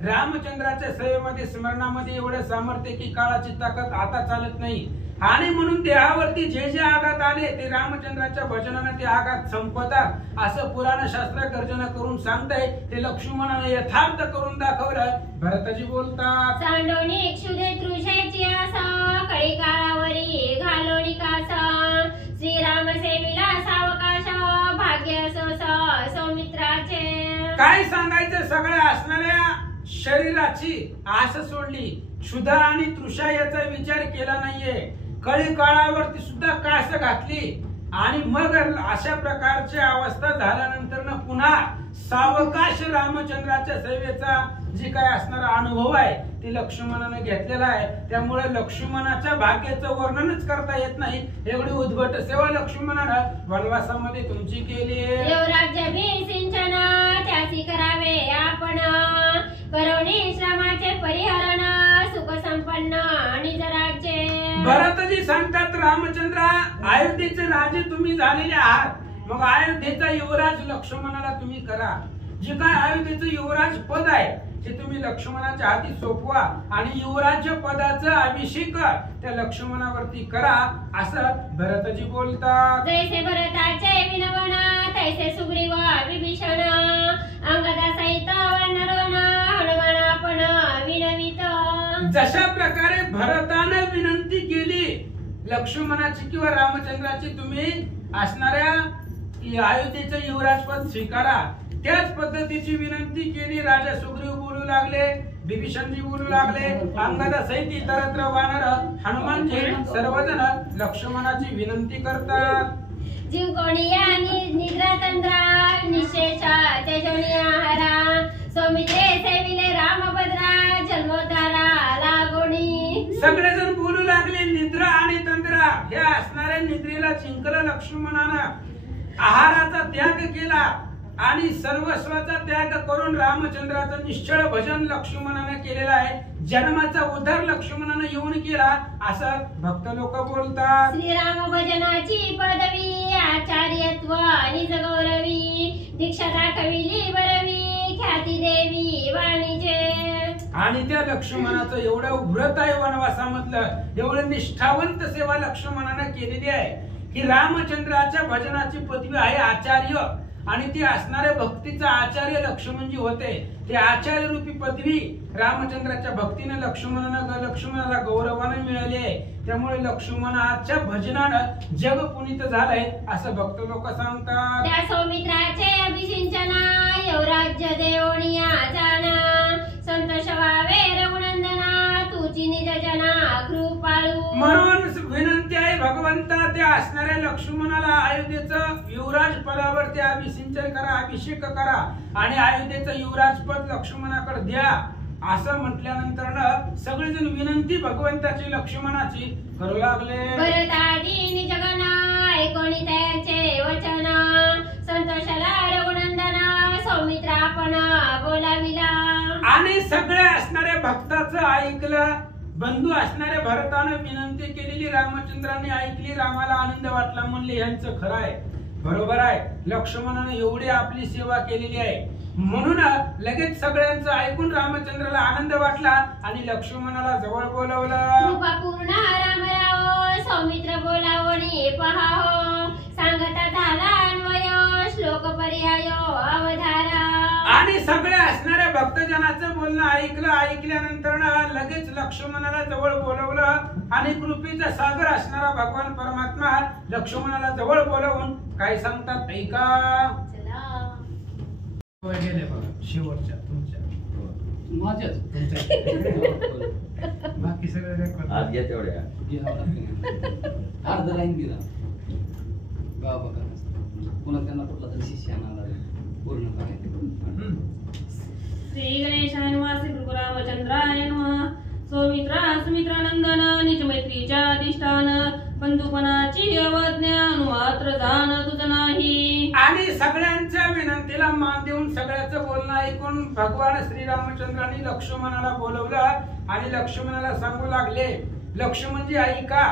रामचंद्राच्या सेवेमध्ये स्मरणामध्ये एवढं सामर्थ्य की काळाची ताकद आता चालत नाही. आणि म्हणून देहावरती जे जे आघात आले ते रामचंद्राच्या भजनाने ते आघात संपतात असं पुराण शास्त्र गर्जना करून सांगताय. ते लक्ष्मणाने यथार्थ करून दाखवलं. भरतजी बोलतात सांडोणी क्षुदे तृषेची आसा कळी काळावरी घालोणी कासा श्रीराम सेविला सावकाश भाग्य सौमित्राचे. काय सांगायचं, सगळ्या असणाऱ्या शरीराची आस सोडली, क्षुधा आणि तृषा याचा विचार केला नाहीये, कळी काळावरती सुद्धा कास घातली आणि मग अशा प्रकारची अवस्था झाल्यानंतर पुन्हा सावकाश रामचंद्राच्या सेवेचा जे काय असणारा अनुभव आहे ते लक्ष्मणाने घेतलेला आहे. त्यामुळे लक्ष्मणाच्या भाग्याचं वर्णनच करता येत नाही, एवढी उद्भट सेवा लक्ष्मणानं वनवासामध्ये तुमची केली. सिंचन त्यासी करावे आपण करोनी श्रमाचे परिहरण सुख संपन्न आणि राज्य. भरतजी सांगतात रामचंद्र अयोध्येचे राजे तुम्ही झालेले आहात, मग अयोध्येचा युवराज लक्ष्मणाला तुम्ही करा. जे काय अयोध्येचं युवराज पद आहे ते तुम्ही लक्ष्मणाच्या हाती सोपवा आणि युवराज्य पदाचा अभिषेक त्या लक्ष्मणावरती करा असं भरतजी बोलतात. जैसे भरताचे विनवण तैसे सुग्रीव विभीषण अंगदा सहित वानरोन हनुमान आपण विनवित. जशा प्रकारे भरताने विनंती केली लक्ष्मणाची किंवा रामचंद्राची तुम्ही असणाऱ्या अयोध्येचं युवराजपद स्वीकारा, त्याच पद्धतीची विनंती केली. राजा सुग्रीव बोलू लागले, विभीषणजी बोलू लागले, अंगदा सहित इतरत्र वानर हनुमानजी सर्वजण लक्ष्मणाची विनंती करतात. जिंकोणिया निद्रा तंद्रा निशेषा तेजोनिया हरा सौमित्रे सेविले रामभद्रा जन्मोद्धारा लागोणी. सगळेजण बोलू लागले निद्रा आणि तंद्रा. हे असणाऱ्या निद्रेला जिंकलं लक्ष्मणानं, आहाराचा त्याग केला आणि सर्वस्वाचा त्याग करून रामचंद्राचं निश्चळ भजन लक्ष्मणाने केलेलं आहे. जन्माचा उद्धार लक्ष्मणाने येऊन केला असं भक्त लोक बोलतात. श्रीराम भजनाची पदवी आचार्यत्व निज गौरवी दीक्षा दाखविली बरवी ख्याती देवी वाणीचे. आणि त्या लक्ष्मणाचं एवढं व्रत आहे वनवासामधलं, एवढं निष्ठावंत सेवा लक्ष्मणाने केलेली आहे की रामचंद्राच्या भजनाची पदवी आहे आचार्य. आणि ती असणाऱ्या भक्तीचा आचार्य लक्ष्मणजी होते. ते आचार्य रूपी पदवी रामचंद्राच्या भक्तीने लक्ष्मणाला गौरवाने मिळाली आहे. त्यामुळे लक्ष्मणाच्या भजनानं जग पुनीत झालंय असं भक्त लोक सांगतात. त्या सौमित्राचे अभिषिंचना यवराज्य देवणिया जाना संतोष व्हावे रघुनंदना तुझी निज जना कृपाळू. म्हणून विनंती आहे भगवंता, त्या असणाऱ्या लक्ष्मणाला अयोध्येचं युवराज पदावरती अभिषेक करा आणि अयोध्येचं युवराज पद लक्ष्मणाकडे द्या. असं म्हटल्यानंतर ना सगळेजण विनंती भगवंताची लक्ष्मणाची करू लागले. भरतादीनी जगना ऐकोनी त्यांचे वचन संतोषाला रघुनंदना सौमित्रापण बोलाविला. आणि सगळ्या असणाऱ्या भक्ताचं ऐकलं. बंधू असणाऱ्या भरतानं विनंती केलेली रामचंद्रांनी ऐकली. रामाला आनंद वाटला. म्हणले यांचं खरं आहे, बरोबर आहे. लक्ष्मणाने एवढी आपली सेवा केलेली आहे म्हणून लगेच सगळ्यांचं ऐकून रामचंद्राला आनंद वाटला आणि लक्ष्मणाला जवळ बोलवलं. कृपा पूर्ण रामराव सौमित्र बोलावणी पहाव सांगता झाला अन्वय श्लोक पर्याय अवधारा. आणि सगळ्या असणाऱ्या भक्तजनाचं बोलणं ऐकल्यानंतर लगेच लक्ष्मणाला जवळ बोलवलं आणि कृपेचा सागर असणारा भगवान परमात्मा लक्ष्मणाला जवळ बोलवून काय सांगतात ऐका. गेले बघा शेवटच्या तुमच्या माझ्याच बाकी सगळे रेकॉर्ड आज घ्या तेवढ्या अर्ध लाईन दिला गाव बघा पुन्हा त्यांना कुठला तरी शिष्य आणायला पूर्ण करायचं. श्री गणेशाय नमः श्री रामचंद्राय नमः. सौमित्रा सुमित्रानंदन निज मैत्रीच्या अधिष्ठान बंधुपणाची अवज्ञा मात्र जाण तुझ नाही. आणि सगळ्यांच्या विनंतीला मान देऊन सगळ्याचं बोलणं ऐकून भगवान श्री रामचंद्रांनी लक्ष्मणाला बोलवलं आणि लक्ष्मणाला सांगू लागले. लक्ष्मणजी ऐका,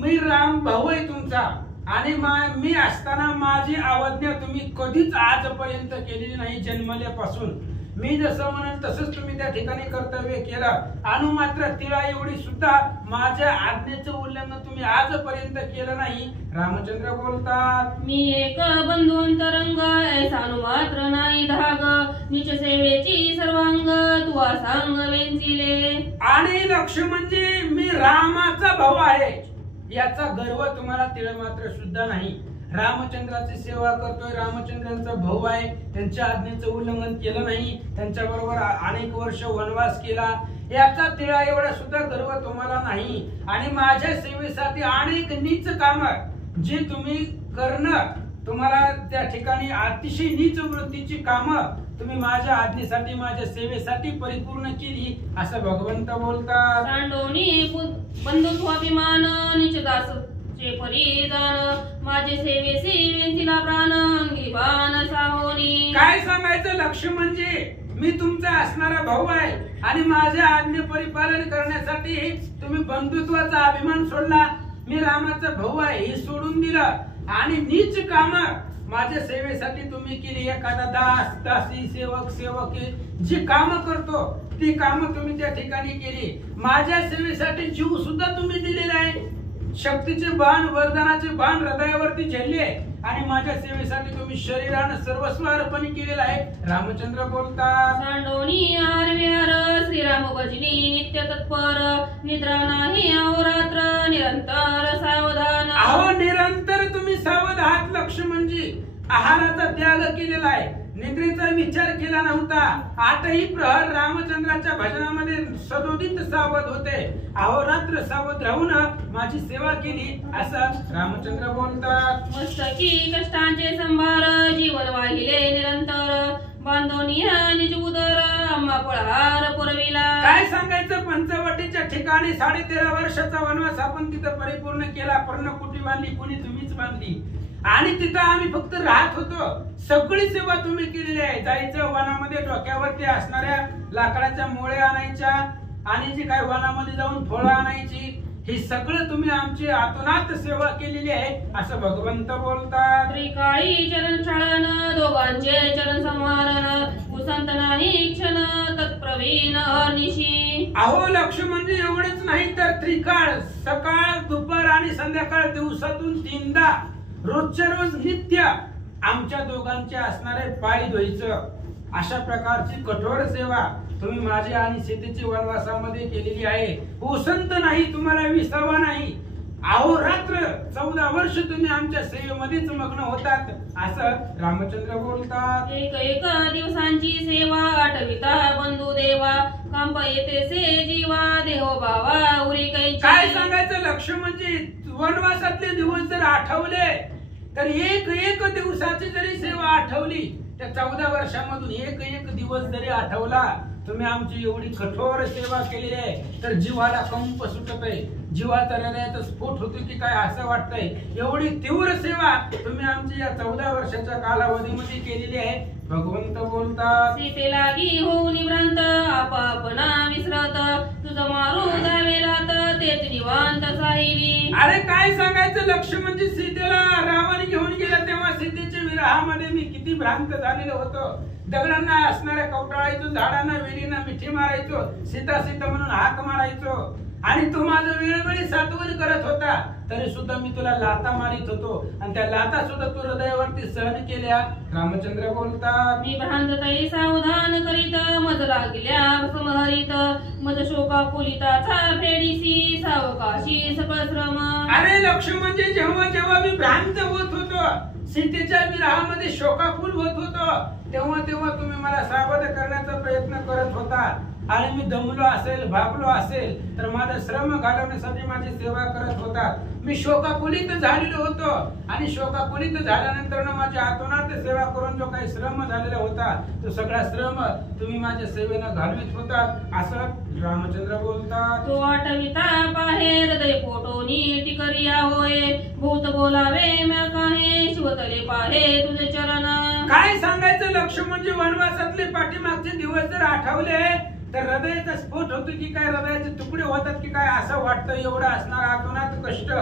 मी राम भाऊ आहे तुमचा आणि मी असताना माझी अवज्ञा तुम्ही कधीच आजपर्यंत केलेली नाही. जन्मल्यापासून मी जसं म्हणेन तसंच तुम्ही त्या ठिकाणी कर्तव्य केलं. अनु मात्र तिला एवढी सुद्धा माझ्या आज्ञेचं उल्लंघन तुम्ही आजपर्यंत केलं नाही. रामचंद्र बोलतात. मी एक बंधुअंतरंग ऐसा मात्र नाही धाग निच सेवेची सर्वांग तुवा सांग वेंचिले. आणि लक्ष्मणजी मी रामाचा भाऊ आहे याचा गर्व तुम्हाला तिळ मात्र सुद्धा नाही. रामचंद्राची सेवा करतोय, रामचंद्रांचा भाऊ आहे, त्यांच्या आज्ञेचं उल्लंघन केलं नाही, त्यांच्या बरोबर अनेक वर्ष वनवास केला याचा तिळा एवढा सुद्धा गर्व तुम्हाला नाही. आणि माझ्या सेवेसाठी अनेक नीच काम जे तुम्ही करणं तुम्हाला त्या ठिकाणी अतिशय नीच वृत्तीची कामं तुम्ही माझ्या आज्ञेसाठी माझ्या सेवेसाठी परिपूर्ण केली असं भगवंत बोलतात. सांडोनी बंधुत्वाभिमान निचदास चे परिजान माझे सेवेसी वेंथिला प्राण अंगी बाण साहोनी. काय सांगायचं लक्ष्मणजी, मी तुमचा असणारा भाऊ आहे आणि माझ्या आज्ञे परिपालन करण्यासाठी तुम्ही बंधुत्वाचा अभिमान सोडला. मी रामाचा भाऊ आहे हे सोडून दिलं आणि नीच काम माझ्या सेवेसाठी तुम्ही केली. एखादा दास दासी सेवक सेवकी जी काम करतो ती काम तुम्ही त्या ठिकाणी केली. माझ्या सेवेसाठी जीव सुद्धा तुम्ही दिलेला आहे. शक्तीचे बाण वरदानाचे बाण हृदयावरती झेलले आणि माझ्या सेवेसाठी तुम्ही शरीरानं सर्वस्व अर्पण केलेलं आहे. रामचंद्र बोलतात. सांडोनी आरविहार श्रीराम भजनी नित्य तत्पर निद्रा नाही अहोरात्र निरंतर सावधान. अहो निरंतर तुम्ही सावध आहात लक्ष्मणजी. आहाराचा त्याग केलेला आहे, निद्रेचा विचार केला नव्हता. आठही प्रहर रामचंद्राच्या भजनामध्ये सदोदित सावध होते. अहोरात्र सावध राहून माझी सेवा केली असं रामचंद्र बोलतात. मस्तकी कष्टांचे संभार जीवन वाहिले निरंतर बांधोनिया निज उदर आम्हा पळहार पुरविला. काय सांगायचं, पंचवटीच्या ठिकाणी 13.5 वर्षाचा वनवास आपण तिथं परिपूर्ण केला. पर्णकुटी बांधली, कोणी तुम्हीच बांधली आणि तिथं आम्ही फक्त राहत होतो. सगळी सेवा तुम्ही केलेली आहे. जायचं वनामध्ये डोक्यावरती असणाऱ्या लाकडाच्या मोळ्या आणायच्या आणि जी काय वनामध्ये जाऊन फळं आणायची हे सगळं तुम्ही आमची आतोनात सेवा केलेली आहे असं भगवंत बोलतात. त्रिकाळी चरण छळन दोघांचे चरण संवारण उसंत नाही क्षण तत्प्रवीण अनिशी. अहो लक्ष्मणजी एवढेच नाही तर त्रिकाळ सकाळ दुपार आणि संध्याकाळ दिवसातून 3दा रोजच्या रोज नित्य आमच्या दोघांचे असणारे पाय धुवायचं अशा प्रकारची कठोर सेवा तुम्ही माझ्या आणि सीतेच्या वनवासामध्ये केलेली आहे. उसंत नाही, तुम्हाला विसावा नाही. अहोरात्र 14 वर्ष तुम्ही आमच्या सेवेमध्येच मग्न होतात असं रामचंद्र बोलतात. एक एक दिवसांची सेवा आठविता बंधू देवा कंप येतेसे जीवा देहो भावा उरी कैची. काय सांगायचं लक्ष्मणजी, वनवासातले दिवस जर आठवले तर एक एक दिवसाची जरी सेवा आठवली त्या 14 वर्षामधून एक एक दिवस जरी आठवला तुम्ही आमची एवढी कठोर सेवा केलेली आहे तर जीवाला कंप सुटत आहे, जीवाचा हृदयाचा स्फोट होतो की काय असं वाटतंय. एवढी तीव्र सेवा तुम्ही आमची या 14 वर्षाच्या कालावधीमध्ये केलेली आहे. भगवंत बोलतात, सीते लागी होऊन भ्रांत आपापना विसरत तुझं मारू दावेलात तेच निवांत साहिली. अरे काय सांगायचं, लक्ष्मण म्हणजे सीतेला रावण घेऊन गेला तेव्हा सीतेच्या विरहामध्ये मी किती भ्रांत झालेलो होतो. दगडांना असणाऱ्या कवटाळायचो, झाडांना वेलींना मिठी मारायचो, सीता सीता म्हणून हाक मारायचो आणि तू माझं वेळोवेळी सात्वन करत होता तरी सुद्धा मी तुला लाता मारित होतो आणि त्या लाता सुद्धा तू हृदयावरती सहन केल्या. रामचंद्र बोलतात, मी भ्रांतताई सावधान करीत मज लागल्या समहरित मज शोका कुलिताचा फेडीसी सावकाशी सकळ श्रम. अरे लक्ष्मण म्हणजे जेव्हा जेव्हा मी भ्रांत होत होतो, सीतेच्या विरहामध्ये शोकाकुल होत होतो, तेव्हा तेव्हा तुम्ही मला सावध करण्याचा प्रयत्न करत होता आणि मी दमलो असेल, भागलो असेल तर माझं श्रम घालवण्यासाठी माझी सेवा करत होता. मी शोकाकुलित झालेलो होतो आणि शोकाकुलित झाल्यानंतर माझ्या आतोनात सेवा करून जो काही श्रम झालेला होता तो सगळा श्रम तुम्ही माझ्या सेवेनं घालवित होता असं रामचंद्र बोलतात. तो आठविता पाहे हृदय पोटोनी टिकरिया होय भूत बोलावे म्या काहे शिवतले पाहे तुझे चरण. काय सांगायचं लक्ष्मण म्हणजे वनवासातले पाठीमागचे दिवस जर आठवले तर हृदयाचा स्फोट होतो की काय, हृदयाचे तुकडे होतात की काय असं वाटतं. एवढं असणार आतोनात कष्ट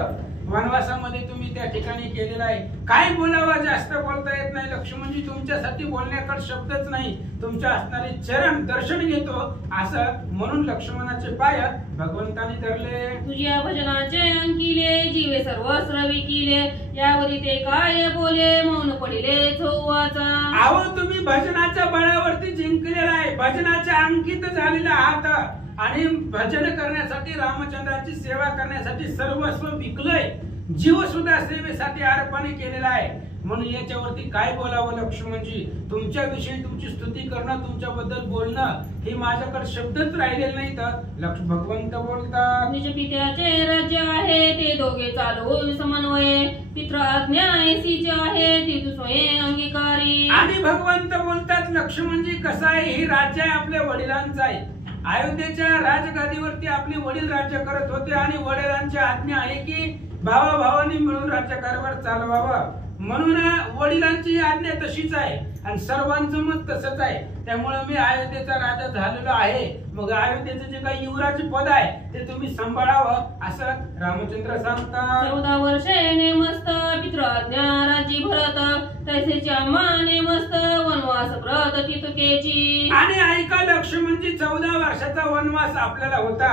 वनवासामध्ये तुम्ही त्या ठिकाणी केलेलं आहे. काय बोलावं, जास्त बोलता येत नाही लक्ष्मणजी. तुमच्यासाठी बोलण्याकडे शब्दच नाही, तुमच्या असणारे चरण दर्शन घेतो असं म्हणून लक्ष्मणाचे पाय भगवंताने धरले. तुझ्या भजनाचे अंकिले जीवे सर्वस्व विकिले यावरी ते काय बोले मौन पडिले चौवाचा. अहो तुम्ही भजनाच्या बळावरती जिंकलेला आहे, भजनाच्या अंकित झालेला आहात आणि भजन करण्यासाठी रामचंद्राची सेवा करण्यासाठी सर्वस्व विकलंय, जीव सुद्धा सेवेसाठी अर्पण केलेला आहे. म्हणून याच्यावरती काय बोलावं लक्ष्मणजी. तुमच्याविषयी तुमची स्तुती करणं, तुमच्याबद्दल बोलणं हे माझ्याकडे शब्दच राहिलेले नाही. तर भगवंत बोलतात, निज पित्याचे राज्य आहे ते दोघे चालवून समन्वये पित्र आज्ञा ऐसीची आहे ती तू स्वयं अंगीकारी. आणि भगवंत बोलतात लक्ष्मणजी कसं आहे, ही राज्य आहे आपल्या वडिलांचं आहे. अयोध्येच्या राजगादीवरती आपले वडील राज्य करत होते आणि वडिलांची आज्ञा आहे की भावाभावांनी मिळून राज्यकारभार चालवावा. म्हणून वडिलांची आज्ञा तशीच आहे आणि सर्वांचं मत तसंच आहे. त्यामुळे मी अयोध्येचा राजा झालेलो आहे. मग अयोध्येचं जे काही युवराज पद आहे ते तुम्ही सांभाळावं असं रामचंद्र सांगतात. 14 वर्षे नेमस्त पित्र आज्ञा राज्य भरत तैसेच्या माने मस्त वनवास व्रत तितकेची. आणि ऐका लक्ष्मणजी, 14 वर्षाचा वनवास आपल्याला होता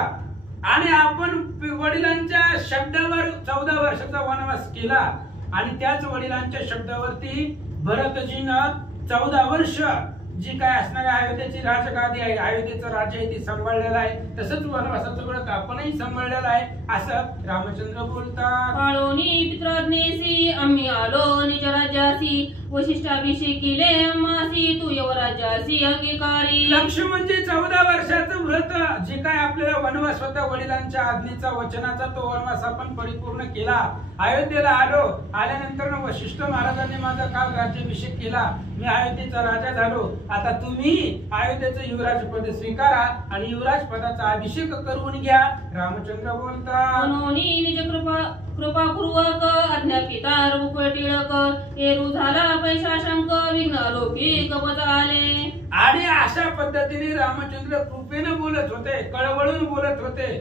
आणि आपण वडिलांच्या शब्दावर 14 वर्षाचा वनवास केला आणि त्याच वडिलांच्या शब्दावरती भरतजीनं 14 वर्ष जी काय असणारी अयोध्येची राजगादी आहे, अयोध्येचं राज्य आहे ती सांभाळलेलं आहे. तसंच वनवासाचं व्रत आपणही सांभाळलेलं आहे असं रामचंद्र बोलतात. काळोनी पित्राज्ञेसी आम्ही आलो निज राज्यासी वशिष्ठाभिषेकिले अम्मासी तू यवराज्यासी अंगीकारी. लक्ष्मण म्हणजे 14 वर्षाचं व्रत जे काय आपल्याला वनवास होता वडिलांच्या आज्ञेचा वचनाचा तो वनवास आपण परिपूर्ण केला. अयोध्येला आलो, आल्यानंतर वशिष्ठ महाराजांनी माझा काल राज्याभिषेक केला, मी अयोध्येचा राजा झालो. आता तुम्ही अयोध्येचं युवराज पद स्वीकारा आणि युवराज पदाचा अभिषेक करून घ्या. रामचंद्र बोलतात, मनोनी निज कृपापूर्वक आज्ञापिता रुपळ टिळक एरू झाला पैसा शंक विघ्न लौकिक पद आले. आणि अशा पद्धतीने रामचंद्र कृपेनं बोलत होते, कळवळून बोलत होते.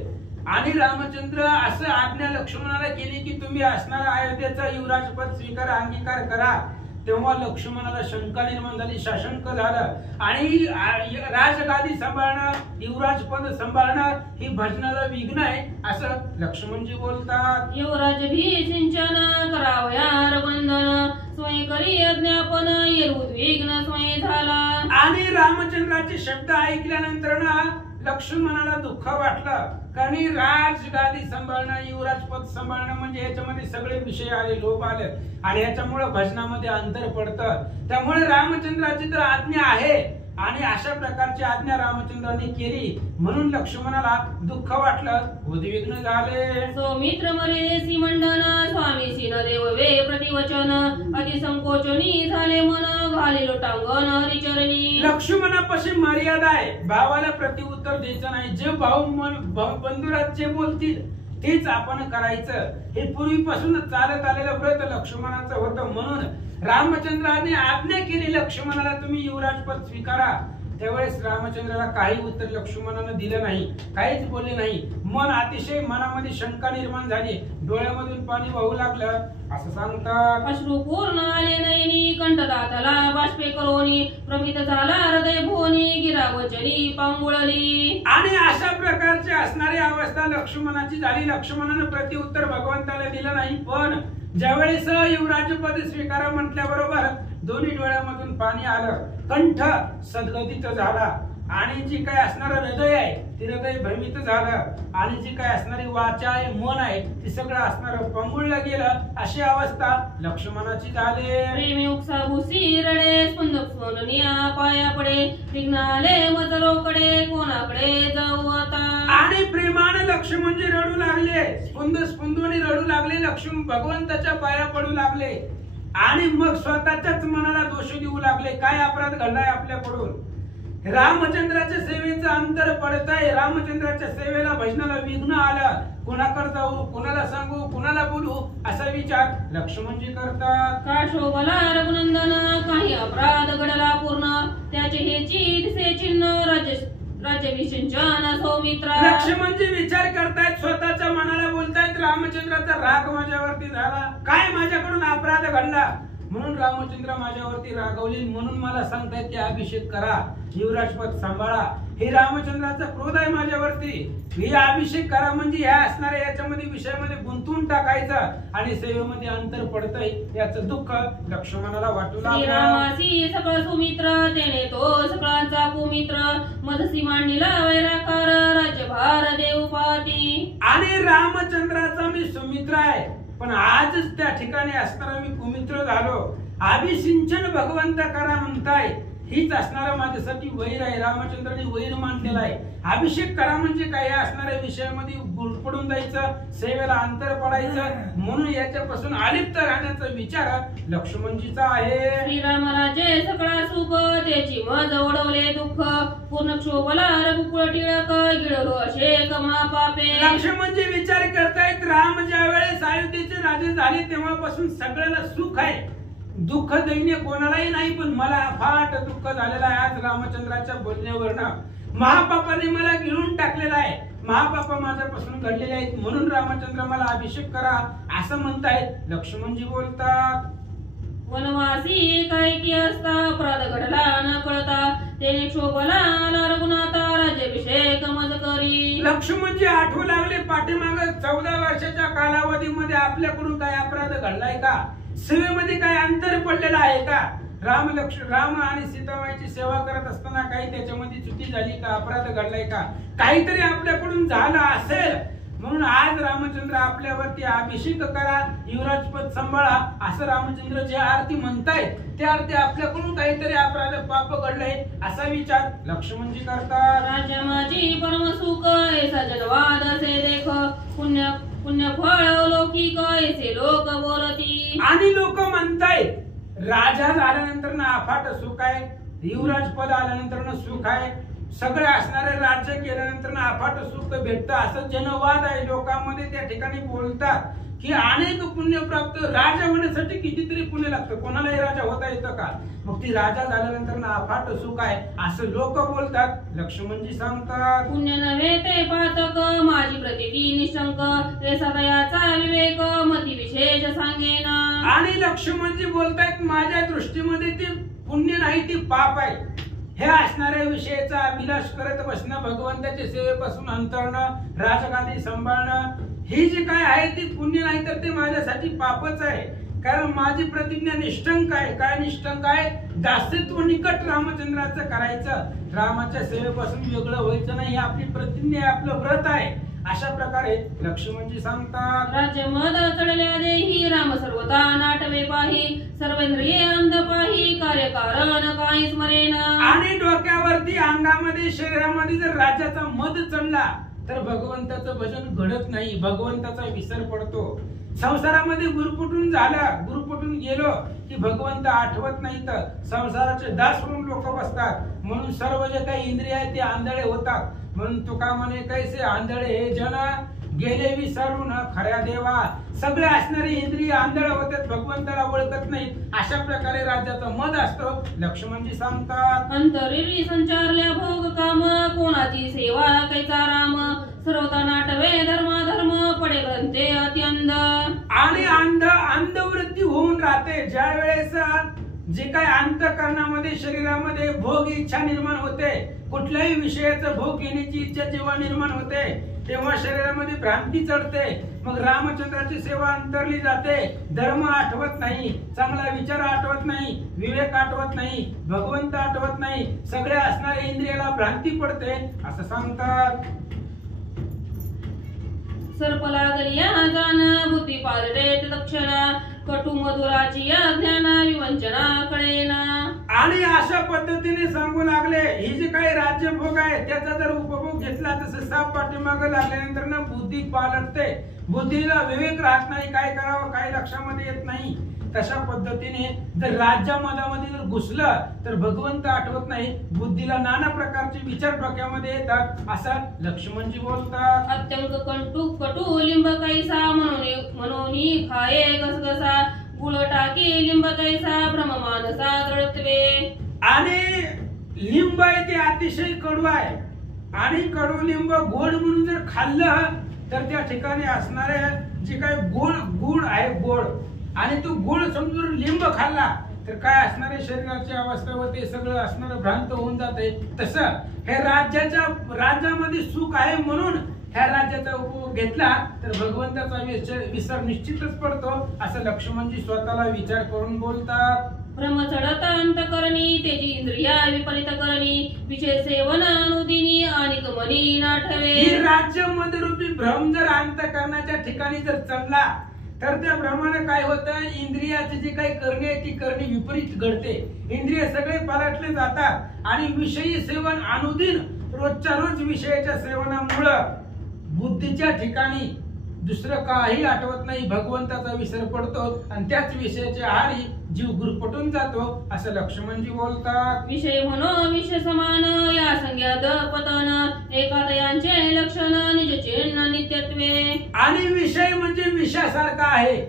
आणि रामचंद्र असं आज्ञा लक्ष्मणाला केली की तुम्ही असणारा अयोध्येचा युवराज पद स्वीकार अंगीकार करा. तेव्हा लक्ष्मणाला शंका निर्माण झाली, साशंक झालं आणि राजगादी सांभाळणं, युवराज पद सांभाळणं ही भजनाला विघ्न आहे असं लक्ष्मणजी बोलतात. युवराज भी सिंचन करावयार बंधन स्वयं करी अज्ञापन येरुद्विग्न स्वयं झाला. आणि रामचंद्राचे शब्द ऐकल्यानंतर ना लक्ष्मणाला दुःख वाटलं, कारण राजगादी सांभाळणं, युवराज पद सांभाळणं म्हणजे याच्यामध्ये सगळे विषय आले, लोभ आले आणि याच्यामुळे भजनामध्ये अंतर पडतं. त्यामुळे रामचंद्राची तर आज्ञा आहे आणि अशा प्रकारची आज्ञा रामचंद्राने केली म्हणून लक्ष्मणाला दुःख वाटलं, उद्विग्न झाले. सौमित्र मरेसी मंडन स्वामीशी न देव वे प्रतिवचन अति संकोचनी झाले मन घाले लोटांगण हरिचरणी. लक्ष्मणापाशी मर्यादा आहे, भावाला प्रतिउत्तर द्यायचं नाही. जे बंधुराज जे बोलतील तेच आपण करायचं. हे पूर्वीपासूनच चालत आलेलं व्रत लक्ष्मणाचं होतं. म्हणून रामचंद्राने आज्ञा केली लक्ष्मणाला तुम्ही युवराजपद स्वीकारा. त्यावेळेस रामचंद्राला काही उत्तर लक्ष्मणानं दिलं नाही, काहीच बोलले नाही. मन अतिशय मनामध्ये शंका निर्माण झाली, डोळ्यामधून पाणी वाहू लागलं. असं सांगतात, अश्रू पूर्ण आले नयनी कंठदाताला बाष्पे करोनी प्रमित झाला हृदय भोनी गिरावचनी पांगुळली. आणि अशा प्रकारची असणारी अवस्था लक्ष्मणाची झाली. लक्ष्मणानं प्रत्युत्तर भगवंताला दिलं नाही. पण ज्यावेळेस युवराजपद स्वीकारा म्हटल्याबरोबर दोन्ही डोळ्यामधून पाणी आलं, कंठ सद्गदित झाला आणि जी काय असणार हृदय आहे ते हृदय भ्रमित झालं आणि जी काय असणारी वाचा आहे, मन आहे, ते सगळं असणार पंगुळलं गेलं. अशी अवस्था लक्ष्मणाची झाली. प्रेमी उपसा भुसी रडे स्पंद सोननिया पाया पडे विघ्नाले मजरोकडे कोणाकडे जाऊ आता. आणि प्रेमाने लक्ष्मणजी रडू लागले, स्पुंदून रडू लागले, लक्ष्मण भगवंताच्या पाया पडू लागले आणि मग स्वतःच्याच मनाला दोष देऊ लागले. काय अपराध घडलाय आपल्याकडून? रामचंद्राच्या सेवेचं अंतर पडत आहे, रामचंद्राच्या सेवेला भजनाला विघ्न आलं. कोणाकडे जाऊ, कोणाला सांगू, कोणाला बोलू असा विचार लक्ष्मणजी करतात. का शोभला रघुनंदन काही अपराध घडला पूर्ण त्याचे हेची दिसे चिन्ह राज्याभिषेचन सौमित्रा. लक्ष्मणजी विचार करतायत, स्वतःच्या मनाला बोलतायत, रामचंद्राचा राग माझ्यावरती झाला, काय माझ्याकडून अपराध घडला म्हणून रामचंद्र माझ्यावरती रागवली. म्हणून मला सांगतायत की अभिषेक करा, युवराजपद सांभाळा. हे रामचंद्राचा क्रोध आहे माझ्यावरती. हे अभिषेक करा म्हणजे ह्या असणाऱ्या याच्यामध्ये विषयामध्ये गुंतवून टाकायचं आणि सेवेमध्ये अंतर पडतंय याचं दुःख लक्ष्मणाला वाटू लागलं. श्रीरामासी सकळ सुमित्र तेने तो सकळांचा कुमित्र मदसी मांडीला वैराकार राज्यभार देव पाती. आणि रामचंद्राचा मी सुमित्र आहे पण आजच त्या ठिकाणी असणारा मी कुमित्र झालो. अभिसिंचन भगवंत करा म्हणताय, हीच असणारा माझ्यासाठी वैर आहे. रामचंद्राने वैर मानलेला आहे. अभिषेक करा म्हणजे काय, असणाऱ्या विषयामध्ये गुरफडून जायचं, सेवेला अंतर पडायचं. म्हणून याच्यापासून अलिप्त राहण्याचा विचार लक्ष्मणजीचा आहे. श्रीरामराजे सकळा सुख त्याची मज ओढवले दुःख पूर्ण क्षोभला रघुकुळ टिळक गिळलो असे कमा पापे. लक्ष्मणजी विचार करतायत, राम ज्या वेळेस अयोध्येचे राजे झाले तेव्हापासून सगळ्याला सुख आहे, दुःख दैन्य कोणालाही नाही. पण मला फाट दुःख झालेलं आहे आज रामचंद्राच्या बोलण्यावरनं. महापापाने मला गिळून टाकलेला आहे, महापापा माझ्यापासून घडलेले आहेत. म्हणून रामचंद्र मला अभिषेक करा असं म्हणतायत. लक्ष्मणजी बोलतात, वनवासी काय की असता अपराध घडला न कळता त्याने क्षोभला आला रघुनाथा राज्याभिषेक मज करी. लक्ष्मणजी आठवू लागले पाठीमाग 14 वर्षाच्या कालावधीमध्ये आपल्याकडून काय अपराध घडलाय का, सेवेमध्ये काय अंतर पडलेलं आहे का, राम आणि सीताबाईची सेवा करत असताना काही त्याच्यामध्ये चुकी झाली का, अपराध घडलाय का, काहीतरी आपल्याकडून झालं असेल. म्हणून आज रामचंद्र आपल्यावरती अभिषेक करा, युवराजपद सांभाळा असं रामचंद्र जे आरती म्हणतायत त्या आरती आपल्याकडून काहीतरी अपराध पाप घडलंय असा विचार लक्ष्मणजी करतात. राजा माझी परम सुख ऐसा जनवाद असे देख पुण्य पुण्य फळ लौकिक ऐसे लोक बोलती. आणि लोक म्हणतायत राजा झाल्यानंतर ना अफाट सुख आहे, युवराजपद आल्यानंतर ना सुख आहे, सगळे असणारे राज्य केल्यानंतर ना अफाट सुख भेटतं असं जनवाद आहे लोकांमध्ये. त्या ठिकाणी बोलतात की अनेक पुण्य प्राप्त, राजा होण्यासाठी कितीतरी पुण्य लागतं, कोणालाही राजा होता येतं का, मग ती राजा झाल्यानंतर ना अफाट सुख आहे असं लोक बोलतात. लक्ष्मणजी सांगतात, पुण्य नव्हे ते पातक माझी प्रतिती निशंक हे सदयाचा विवेक मती विशेष सांगेन. आणि लक्ष्मणजी बोलतायत माझ्या दृष्टीमध्ये ते पुण्य नाही ते पाप आहे. हे असणाऱ्या विषयाचा अभिलाष करत बसणं, भगवंताच्या सेवेपासून अंतरणं, राजगादी सांभाळणं, ही जी काय आहे ती पुण्य नाही तर ते माझ्यासाठी पापच आहे. कारण माझी प्रतिज्ञा निष्ठंक आहे. काय निष्ठंक आहे? दासत्व निकट रामचंद्राचं करायचं, रामाच्या सेवेपासून वेगळं व्हायचं नाही. ही आपली प्रतिज्ञा आहे, आपलं व्रत आहे. अशा प्रकारे लक्ष्मणजी सांगतात. राज्य मद चढल्या देही राम सर्वता नाटवे पाही सर्वेंद्रिये अंध पाही कार्यकारण काही स्मरेना. आणि डोक्यावरती अंगामध्ये शरीरामध्ये जर राज्याचा मद चढला तर भगवंताचं भजन घडत नाही, भगवंताचा विसर पडतो. संसारामध्ये गुरुपटून गेलो की भगवंत आठवत नाही, तर संसाराचे दास म्हणून लोक बसतात. म्हणून सर्व जे काही इंद्रिय आहेत ते आंधळे होतात. म्हणून तुका म्हणे कैसे आंधळे हे जन गेले विसरून खऱ्या देवा. सगळे असणारे इंद्रिय आंधळे होतात, भगवंताला ओळखत नाही. अशा प्रकारे राज्याचा मद असतो. लक्ष्मणजी सांगतात. अंतरिरी संचारल्या भोग काम कोणाची सेवा कैचा राम सर्वता नाटवे धर्म पडे ग्रंथे अत्यंत. आणि अंधवृत्ती होऊन राहते ज्या वेळेस जे काही अंतःकरणामध्ये शरीरामध्ये भोग इच्छा निर्माण होते, कुठल्याही विषयाचा भोग घेण्याची इच्छा जेव्हा निर्माण होते तेव्हा शरीरामध्ये भ्रांती चढते. मग रामचंद्राची सेवा अंतरली जाते. धर्म आठवत नाही, चांगला विचार आठवत नाही, विवेक आठवत नाही, भगवंत आठवत नाही, सगळे असणाऱ्या इंद्रियाला भ्रांती पडते असं सांगतात. सर्प लागली या जाण बुद्धी पालटे दक्षिणा कटु मधुराची या ज्ञान विवंचना कळेना. आणि अशा पद्धतीने सांगू लागले ही जे काही राज्य भोग आहे त्याचा जर उपभोग घेतला तसं साप पाठीमागे लागल्यानंतर ना बुद्धी पालटते, बुद्धीला विवेक राहत नाही, काय करावं काय लक्षामध्ये येत नाही. तशा पद्धतीने जर राज्यामध्ये जर घुसलं तर भगवंत आठवत नाही, बुद्धीला नाना प्रकारचे विचार डोक्यामध्ये येतात असं लक्ष्मणजी बोलतात. अत्यंत कटू लिंब कैसा म्हणून खाये गसगसा गुळ टाकी लिंब कैसा भ्रम मानसा दळतवे. आणि लिंब आहे ते अतिशय कडू आहे आणि कडू लिंब गोड म्हणून जर खाल्लं तर त्या ठिकाणी असणारे जे काही गुळ आहे गोड, आणि तो गुळ समजून लिंब खाल्ला तर काय असणारे शरीराची अवस्था होते, सगळं असणारं भ्रांत होऊन जाते. तसं हे राज्यामध्ये सुख आहे म्हणून ह्या राज्याचा उपभोग घेतला तर भगवंताचा विसर निश्चितच पडतो असं लक्ष्मणजी स्वतःला विचार करून बोलतात. भ्रम चढत अंतकरणी तेजी इंद्रिया विपरीत करणी विषय सेवन अनुदिनी आणि कमनी नाठवे. ही राज्यामध्ये रूपी भ्रम जर अंतकरणाच्या ठिकाणी जर चढला तर त्या भ्रमाने काय होतं, इंद्रियाची जी काही करणी आहे ती करणी विपरीत घडते, इंद्रिय सगळे पालटले जातात आणि विषयी सेवन अनुदिन रोजच्या रोज विषयाच्या सेवनामुळं बुद्धीच्या ठिकाणी दुसरं काही आठवत नाही, भगवंताचा विसर पडतो आणि त्याच विषयाच्या आहारी जीव गुरफटून जातो असं लक्ष्मणजी बोलतात. विषय म्हणो विषय समान या संज्ञात पतन एकादयांचे लक्षण निज चिन्ह नित्यत्वे. आणि विषय म्हणजे विषयासारखा आहे,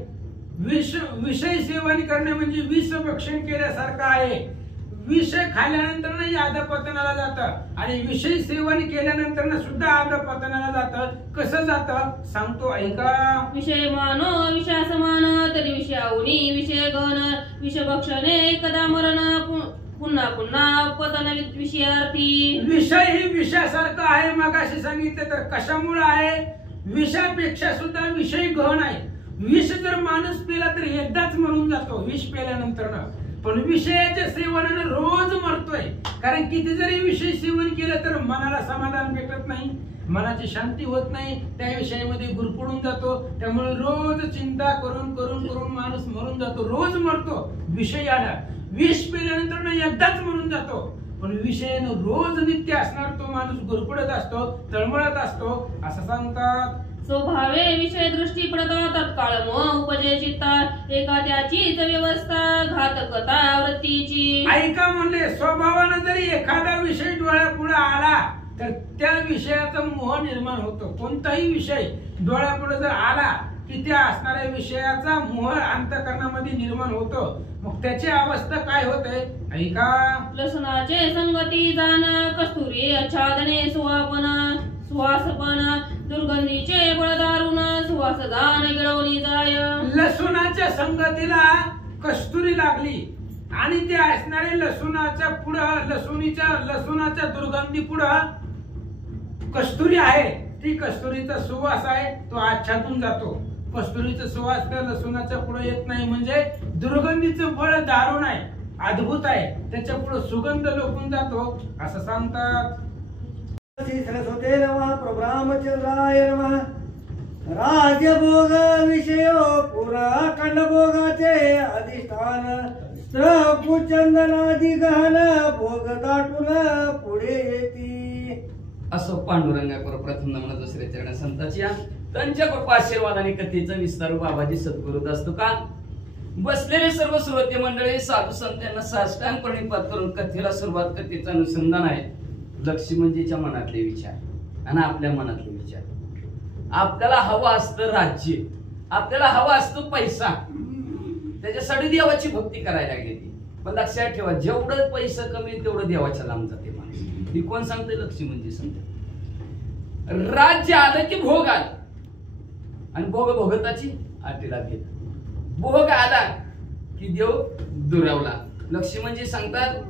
विषय सेवन करणे म्हणजे विष भक्षण केल्यासारखं आहे. विषय खाल्ल्यानंतर अधपतनाला जातं आणि विषय सेवन केल्यानंतर सुद्धा अधपतनाला जातं. कसं जातं सांगतो ऐका. विषय मानो विषया समान तरी विषयाउनी विषय गण विषय भक्षणे एकदा मरण पुन्हा पुन्हा पतन विषयार्थी. विषय ही विषयासारखं आहे मगाशी सांगितलं तर कशामुळे आहे, विषयापेक्षा सुद्धा विषय गहन आहे. विष जर माणूस पिला तर एकदाच मरून जातो विष पिल्यानंतर, पण विषयाच्या सेवनाने रोज मरतोय. कारण किती जरी विषय सेवन केलं तर मनाला समाधान भेटत नाही, मनाची शांती होत नाही, त्या विषयामध्ये गुरफटून जातो. त्यामुळे रोज चिंता करून करून करून माणूस मरून जातो, रोज मरतो विषयाला. विष पिल्यानंतर एकदाच मरून जातो, पण विषयानं रोज नित्य असणार तो माणूस गुरफटत असतो, तळमळत असतो असं सांगतात. स्वभावे विषय दृष्टी पडता तत्काळ उपजे चित्ता एखाद्याचीच व्यवस्था घातकता वृत्तीची. ऐका म्हणले स्वभावानं जरी एखादा विषय डोळ्यापुढे आला तर त्या विषयाचा मोह निर्माण होतो. कोणताही विषय डोळ्यापुढे जर आला की त्या असणाऱ्या विषयाचा मोह अंतःकरणामध्ये निर्माण होतो. मग त्याची अवस्था काय होते ऐका. लसणाचे संगती जाण कस्तुरी आच्छादने सुवासपण दुर्गंधीचे बळदारुण सुवास दान गिळवली जाय. लसूणाच्या संगतीला कस्तुरी लागली आणि ते असणारे लसूणाच्या पुढं लसूणाच्या दुर्गंधी पुढं कस्तुरी आहे, ती कस्तुरीचा सुवास आहे तो आच्छादून जातो. कस्तुरीचा सुवास त्या लसूणाच्या पुढे येत नाही, म्हणजे दुर्गंधीचं बळ दारुण आहे, अद्भुत आहे, त्याच्या पुढे सुगंध लोकून जातो असं सांगतात. श्री सरस्वते नमः प्रभु रामचंद्राय नमः। राज्यभोग विषयो पुरा खंडभोगाचे अधिष्ठान पुचंदनादि गहन भोग दाटून पुढे येती। असो पांडुरंगावर प्रथम नमन दुसरे चरण संताची त्यांच्या कृपा आशीर्वादाने कथेचा विस्तार बाबाजी सद्गुरूत असतो का। बसलेले सर्व श्रोते मंडळी साधू संतांना साष्टांग प्रणिपात करून कथेला सुरुवात कथेचं अनुसंधान आहे लक्ष्मणजीच्या मनातले विचार आणि आपल्या मनातले विचार। आपल्याला हवं असतं राज्य, आपल्याला हवा असतो पैसा, त्याच्यासाठी देवाची भक्ती करायला लागली ती। पण लक्षात ठेवा जेवढं पैसा कमी तेवढं देवाच्या लांब जाते माणूस। ही कोण सांगते? लक्ष्मणजी सांगते। राज्य आलं की भोग आला आणि भोग भोगताची आटीला गेला। भोग आला की देव दुरावला। लक्ष्मणजी सांगतात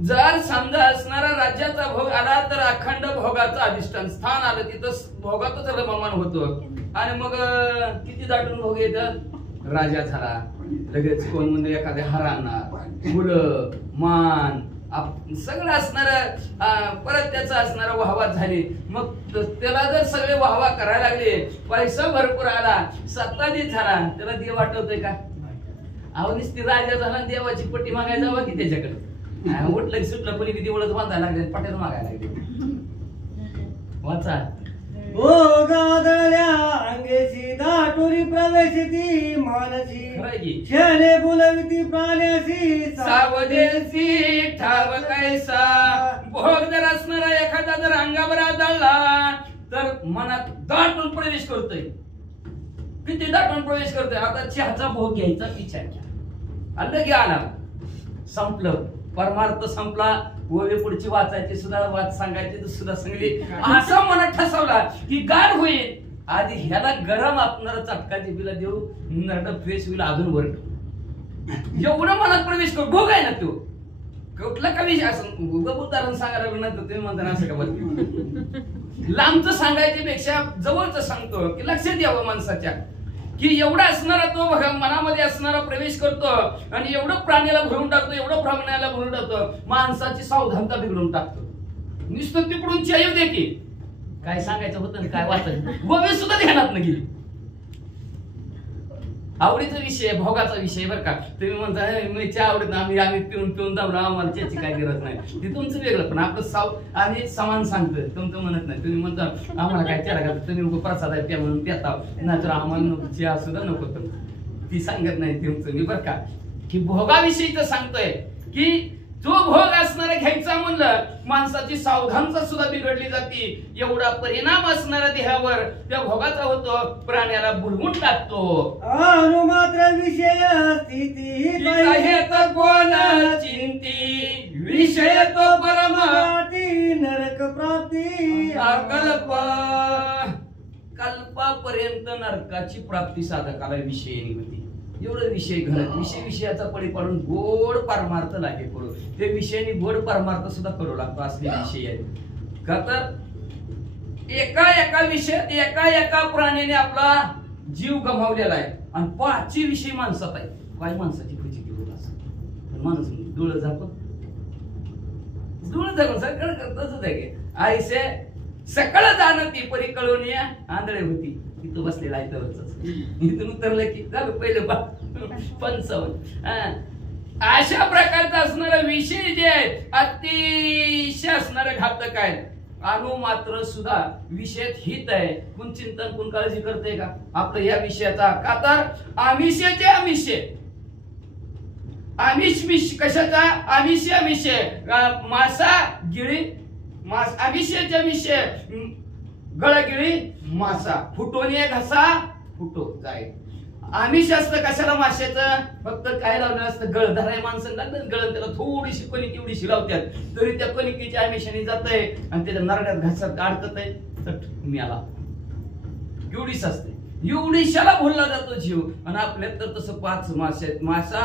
जर समजा असणारा राज्याचा भोग आला तर अखंड भोगाचं अधिष्ठान स्थान आलं तिथं भोगातच रममान होतो। आणि मग किती दाटून भोग येतात? राजा झाला लगेच कोण म्हणजे एखाद्या हराना फुलं मान सगळं असणार परत त्याचा असणारा वाहवा झाली। मग त्याला जर सगळे वाहवा करायला लागले पैसा भरपूर आला सत्ताधीश झाला त्याला देव वाटवतोय का? आवनीच ती राजा झाला देवाची पट्टी मागायला जावं की त्याच्याकडे उठलं सुटलं कोणी किती ओळख बांधायला लागले पट्यात मागायला लागले। वाचा भोगादल्या अंगेशी दाटुरी प्रवेशिती मानसी शने बुलविती प्राण्यासी सावधेसी ठाव कैसा। भोग जर असणारा एखादा जर अंगावर आदळला तर मनात दाटून प्रवेश करतोय। किती दाटून प्रवेश करतोय? आता चहाचा भोग घ्यायचा विचार केला आलं की आला संपलं परमार्थ संपला। गोवे पुढची वाचायची सुद्धा वाच सांगायची सुद्धा सांगली असा मनात ठसवला की गार होईल आधी ह्याला गरम आपणारा चटका जिबीला देऊ नरड फ्रेश होईल अजून वर एवढं मनात प्रवेश करू भोग आहे ना तो कुठला का विषय असं उदाहरण सांगायला नाही तर तुम्ही म्हणता असं का बोलते लांबचं सांगायच्या पेक्षा जवळचं सांगतो की लक्षात यावं माणसाच्या की एवढा असणारा तो बघा मनामध्ये असणारा प्रवेश करतो आणि एवढं प्राण्याला भरून टाकतो एवढं प्राण्याला भरून टाकतो माणसाची सावधानता बिघडून टाकतो। नुसतं तिकडून येऊ दे की काय सांगायचं होतं काय वाचायचं गोवे सुद्धा ध्यानात न गेली। आवडीचा विषय भोगाचा विषय बरं का। तुम्ही म्हणता मी चहा आवडत आम्ही पिऊन पिऊन दाबरा आम्हाला चहाची काय गरज नाही ते तुमचं वेगळं पण आपलं आम्ही समान सांगतो तुमचं म्हणत नाही। तुम्ही म्हणता आम्हाला काय चहा घालत तुम्ही प्रसाद आहे त्या म्हणून पिता नाही तर आम्हाला चहा सुद्धा नको ती सांगत नाही तुमचं मी बरं का की भोगाविषयी तर सांगतोय की जो भोग असणारा घ्यायचा म्हणलं माणसाची सावधानता सुद्धा बिघडली जाते। एवढा परिणाम असणारा देहावर त्या भोगाचा होतो प्राण्याला बुडवून टाकतो। अनुमात्र विषय स्थिती कोण चिंती विषय तो परम नरक प्राप्ती कल्प कल्पापर्यंत नरकाची प्राप्ती साधकाला विषयी होती। एवढं विषय घरात विषयाचा पडी पाडून गोड परमार्थ लागे करू ते विषयाने गोड परमार्थ सुद्धा करू लागतो असले विषय आहेत का। तर एका विषयात एका प्राण्याने आपला जीव गमावलेला आहे आणि 5 विषय माणसात आहे। काय माणसाची फजिती होत असं माणूस डोळं झाकून सगळं करतच आहे आईसे सकाळ जाणं ती परी कळून या आंधळे होती तिथं बसलेला आहे तरच इथून उतरलं की झालं पहिलं 55। अशा प्रकारचा असणारा विषय जे आहेत अतिशय असणारे घातक आहेत। अणु मात्र सुद्धा विषयात हित आहे कोण चिंतन कोण काळजी करते का आपलं या विषयाचा का तर आमिषाचे आमिष कशाचा आमिष मासा गिळी आमिषाच्या विषय गळगिळी मासा फुटोने घसा फुटो जाय। आमिष असतं कशाला माशाचं फक्त काय लावलं असतं गळधार आहे माणसाला गळण त्याला थोडीशी कणिक एवढीशी लावतात तरी त्या कणिकेच्या आमिषाने जात आहे आणि त्याच्या नरड्यात घासात अडकत आहे तर मिळाला एवढीच असते एवढीशाला भुलला जातो जीव। आणि आपल्यात तर तसं 5 मासा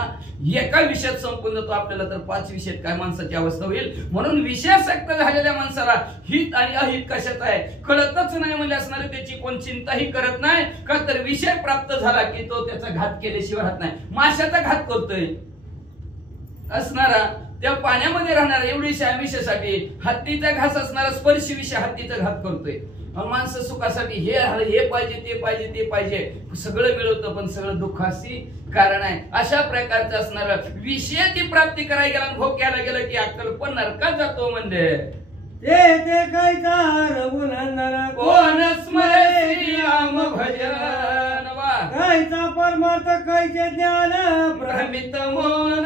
एका विषयात संपून जातो आपल्याला तर 5 विषयात काय माणसाची अवस्था होईल। म्हणून विषयासक्त झालेल्या माणसाला हित आणि अहित कशात आहे कळतच नाही म्हणजे असणारे त्याची कोण चिंताही करत नाही का तर विषय प्राप्त झाला की तो त्याचा घात केल्याशिवाय राहत नाही। माशाचा घात करतोय असणारा त्या पाण्यामध्ये राहणाऱ्या एवढीशा आयुष्यासाठी हत्तीचा घास असणारा स्पर्शी विषय हत्तीचा घात करतोय. माणसं सुखासाठी हे पाहिजे ते पाहिजे ते पाहिजे सगळं मिळवतं, पण सगळं दुःखाची कारण आहे. अशा प्रकारचं असणारं विषयाची प्राप्ती करायला गेला, भोग घ्यायला गेलं की अक्कल पण नरकात जातो. म्हणजे ते कायचा रघुनंदन कोण स्मरे श्रीराम भजन वा कायचा परमार्थ कायचे ज्ञान भ्रमित मन होऊन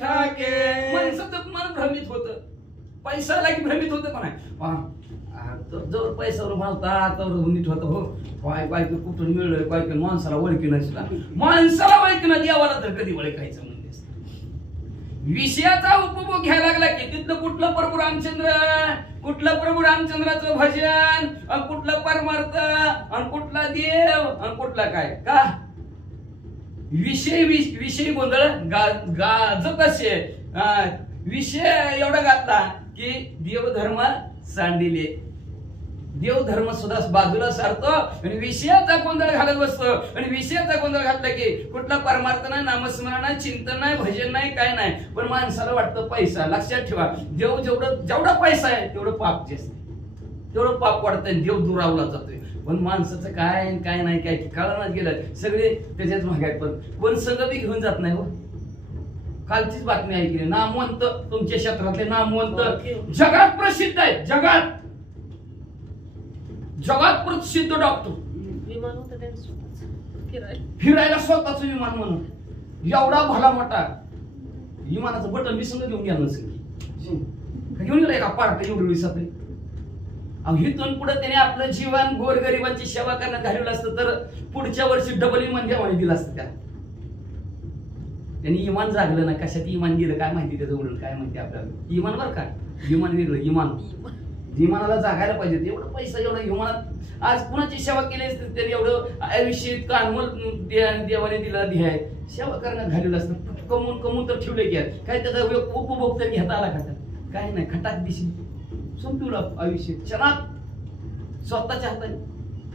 ठाके. माणसाचं मन भ्रमित होत, पैसाला की भ्रमित होत का नाही. जवळ पैशावर म्हणता तर नीट होत हो काय काय कुठून मिळलोय काय काय माणसाला ओळखी नसला, माणसाला ओळखी ना देवाला तर कधी ओळखायचं म्हणजे. विषयाचा उपभोग घ्यायला लागला की तिथलं कुठलं प्रभू रामचंद्र, कुठलं प्रभू रामचंद्राचं भजन, कुठलं परमार्थ, आणि कुठला देव, आणि कुठला काय का विषय गोंधळ गाजत असे. विषय एवढा घातला की देवधर्म सांडिले, देवधर्म सुद्धा बाजूला सारतो आणि विषयाचा गोंधळ घालत बसतो. आणि विषयाचा गोंधळ घातला की कुठला परमार्थ नाही, नामस्मरण नाही, चिंतन नाही, भजन नाही, काय नाही. पण माणसाला वाटतं पैसा. लक्षात ठेवा, देव जेवढा पैसा आहे तेवढं पाप जास्त, तेवढं पाप वाढतंय, देव दुरावला जातोय. पण माणसाचं काय काय नाही काय कळणार गेलं, सगळे त्याच्यात महागाय. पण कोण संगती घेऊन जात नाही हो. कालचीच बातमी ऐकली, नामवंत तुमच्या क्षेत्रातले नामवंत जगात प्रसिद्ध आहेत, जगात प्रसिद्ध डॉक्टर, विमान होतं त्यांचं स्वतःचं फिरायला स्वतःच विमान म्हणून एवढा भला मोठा विमानाचं बटन मी संग घेऊन गेला नसेल, घेऊन गेला का पार्ट एवढी सापडली. इथून पुढे त्याने आपलं जीवन गोरगरिबांची सेवा करण्यात घालवलं असतं तर पुढच्या वर्षी डबल इमान देवाने दिलं असतं. त्या त्यांनी इमान जागलं ना, कशात इमान गेलं काय माहिती, त्याचं उलट काय माहिती आपल्याला. इमान बरं का, इमान वेगळं. इमानाला जागायला पाहिजे. एवढं पैसा, एवढा इमानात आज कुणाची सेवा केली असते त्याने, एवढं आयुष्य इतकं अनमोल देवाने दिला ध्येय, सेवा करण्यात घालवलं असतं. कमवून तर ठेवले की काय त्याचा उपभोग तरी घेता आला का, काय नाही. खटाक दिशी संपवलं आयुष्य क्षणात स्वतःच्या हाताने.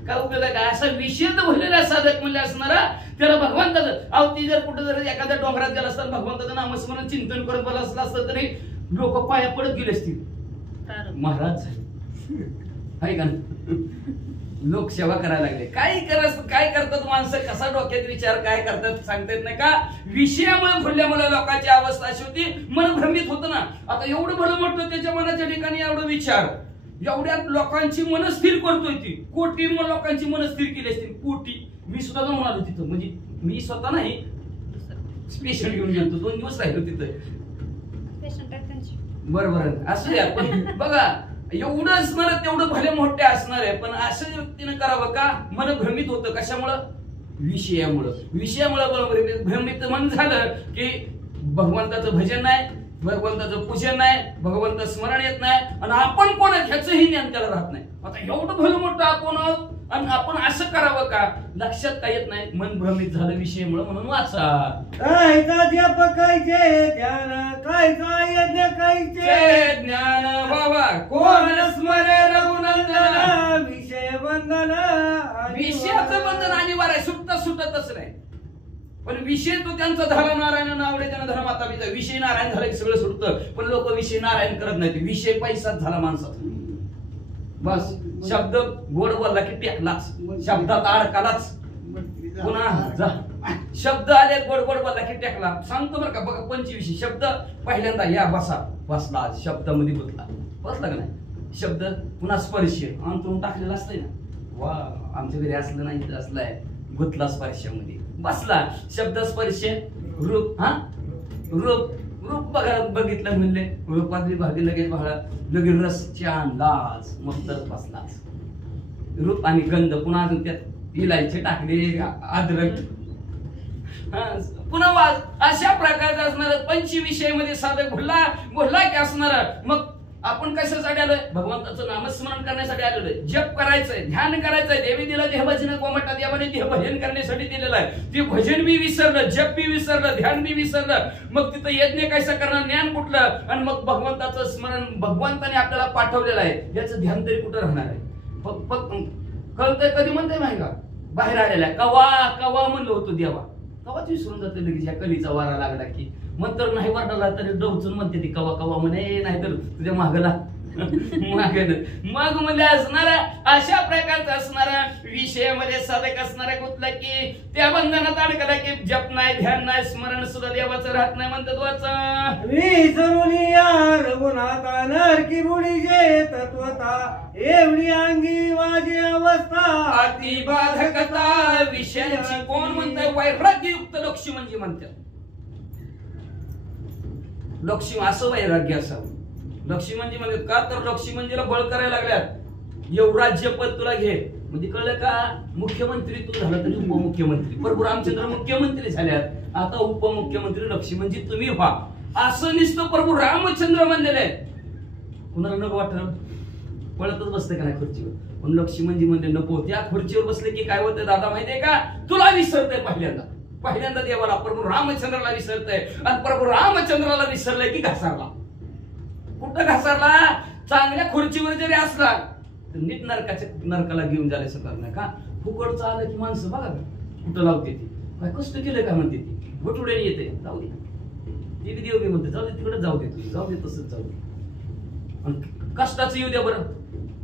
काय उपयोग आहे का असा विषय तर भरलेला साधक म्हणले असणारा त्याला भगवंताचं ती जर कुठं जर एखाद्या डोंगरात गेला असता भगवंताचं नामस्मरण चिंतन करत बोला असलं असतं तरी लोक पाया पडत गेले असतील. महाराज आहे का लोक सेवा करायला लागले. काय करतात माणसं, कसा डोक्यात विचार काय करतात सांगता येत नाही का. विषयामुळे भरल्यामुळे लोकांची अवस्था अशी होती, मन भ्रमित होतं ना. आता एवढं भलं म्हटलं त्याच्या मनाच्या ठिकाणी एवढं विचार, एवढ्यात लोकांची मन स्थिर करतोय. ती कोटी लोकांची मन स्थिर केली असतील, कोटी. मी सुद्धा जाऊन आलो तिथं, म्हणजे मी स्वतः नाही, स्पेशल घेऊन गेलो, 2 दिवस राहिलो तिथं. बरोबर असू द्या, पण बघा एवढं असणार तेवढं भले मोठे असणार आहे. पण असं व्यक्तीनं करावं का, मन भ्रमित होतं कशामुळं, विषयामुळं भ्रमित मन झालं की भगवंताचं भजन नाही, भगवंताचं पूजन नाही, भगवंत स्मरण येत नाही, आणि आपण कोण ह्याचंही ज्ञान त्याला राहत नाही. आता एवढं भलं मोठं आपण आणि आपण असं करावं का, लक्षात काय येत नाही. मन भ्रमित झालं विषयामुळे, म्हणून वाचा. कायचा जप कायचे ध्यान, कायचा यज्ञ कायचे ज्ञान बाबा कोण स्मरे रघुनंदन. विषय बंधन, विषयाचं बंधन अनिवार्य आहे, सुटतच नाही. पण विषय तो त्यांचा झाला नारायण आवडे त्यानं धर्माता बिजा. विषय नारायण झाला की सगळं सुटतं. पण लोक विषय नारायण करत नाही, विषय पैसाच झाला माणसाचा. बस शब्द गोड बोलला की टेकलाच, शब्दात अडकालाच, पुन्हा जा. शब्द आले गोड बोलला की टेकला. सांगतो बरं का, बघा 25 शब्द पहिल्यांदा या बसला, शब्दामध्ये बसला का नाही शब्द. पुन्हा स्पर्श अंतरून टाकलेला असतंय ना, वा आमच्या घरी असलं नाही, इथं असलाय, गुतला स्पर्शामध्ये बसला. शब्द स्पर्श रूप, रूप बघितलं म्हणले, रूपात विभागी लगेच बघा, लगेच रस छान लाज मस्त बसलाच. रूप आणि गंध, पुन्हा अजून त्यात इलायची टाकले, अद्रक, पुन्हा वाज. अशा प्रकारचा असणार 25 विषयामध्ये साधक बोलला की असणार. मग आपण कशासाठी आलोय, भगवंताचं नामस्मरण करण्यासाठी आलेलोय, जप करायचंय, ध्यान करायचंय. देवी दिलं देहभजन कोमटा, देवाने देहभजन करण्यासाठी दिलेलं आहे. ते भजन बी विसरलं, जप बी विसरलं, ध्यान बी विसरलं. मग तिथं यज्ञ कसं करणार, ज्ञान कुठलं, आणि मग भगवंताचं स्मरण भगवंताने आपल्याला पाठवलेलं आहे, याचं ध्यान तरी कुठं राहणार आहे. कळतंय कधी म्हणतंय माहिती का, बाहेर आलेला कवा म्हणलं होतं देवा, कवाच विसरून जाते लगेच या कलीचा वारा लागला की. मग तर नाही वाटायला तरी डवचून म्हणते ती कवा कवा म्हणे, नाहीतर तुझ्या मागला मग म्हणजे असणारा अशा प्रकारचा असणारा विषयामध्ये साधक असणारा कुठला की त्या बंधनात अडकला की जप नाही, ध्यान नाही, स्मरण सुद्धा देवाचं राहत नाही म्हणतात वाचा. विसरून या रघुनाथा नरकी बुडी जे तत्वता एवढी अंगी वाजे अवस्था अतिबाधकता विषयांची कोण म्हणतंय? वैराग्ययुक्त लक्ष्मी म्हणजे म्हणतात. लक्ष्मी असं वैराग्य असावं. लक्ष्मी म्हणजे म्हणतात का तर लक्ष्मी मंजीला बळ करायला लागल्यात. एवढं राज्यपद तुला घे म्हणजे कळलं का? मुख्यमंत्री तू झाला तरी उपमुख्यमंत्री. प्रभू रामचंद्र मुख्यमंत्री झाल्यात, आता उपमुख्यमंत्री लक्ष्मी म्हणजे तुम्ही व्हा असं नुसतं प्रभू रामचंद्र म्हणलेलं आहे. कुणाला नको वाटलं? पळतच बसते का नाही खुर्चीवर. पण लक्ष्मी म्हणजे म्हणले नको. त्या खुर्चीवर बसले की काय होतं दादा माहितीये का? तुला विसरतंय पहिल्यांदा देवाला प्रभू रामचंद्राला विसरतंय. आणि प्रभू रामचंद्राला विसरलंय की घसारला. कुठं घसारला? चांगल्या खुर्चीवर जरी असला तर नीट नरकाला घेऊन जायचं करणार का? फुकटचं आलं की माणसं बघा कुठं लावते ती. काय कष्ट केलंय का म्हणते ती. घोटुड्याने येते जाऊ दे. ती देव बी म्हणते जाऊ दे तिकडे जाऊ दे, तुझी जाऊ दे तसंच जाऊ दे. आणि कष्टाचं येऊ द्या बरं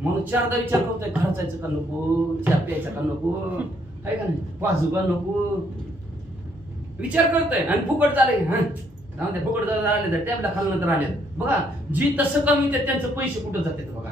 म्हणून चारदा विचार करतोय खर्चायचं का नको, चहा प्यायचा का नको, आहे का नाही, वाजू का नको विचार करतोय. आणि फुकट झाले फुकट झाले तर टॅबला खाल्लं तर आले बघा. जी तसं कमी त्यांचं पैसे कुठं जातात बघा.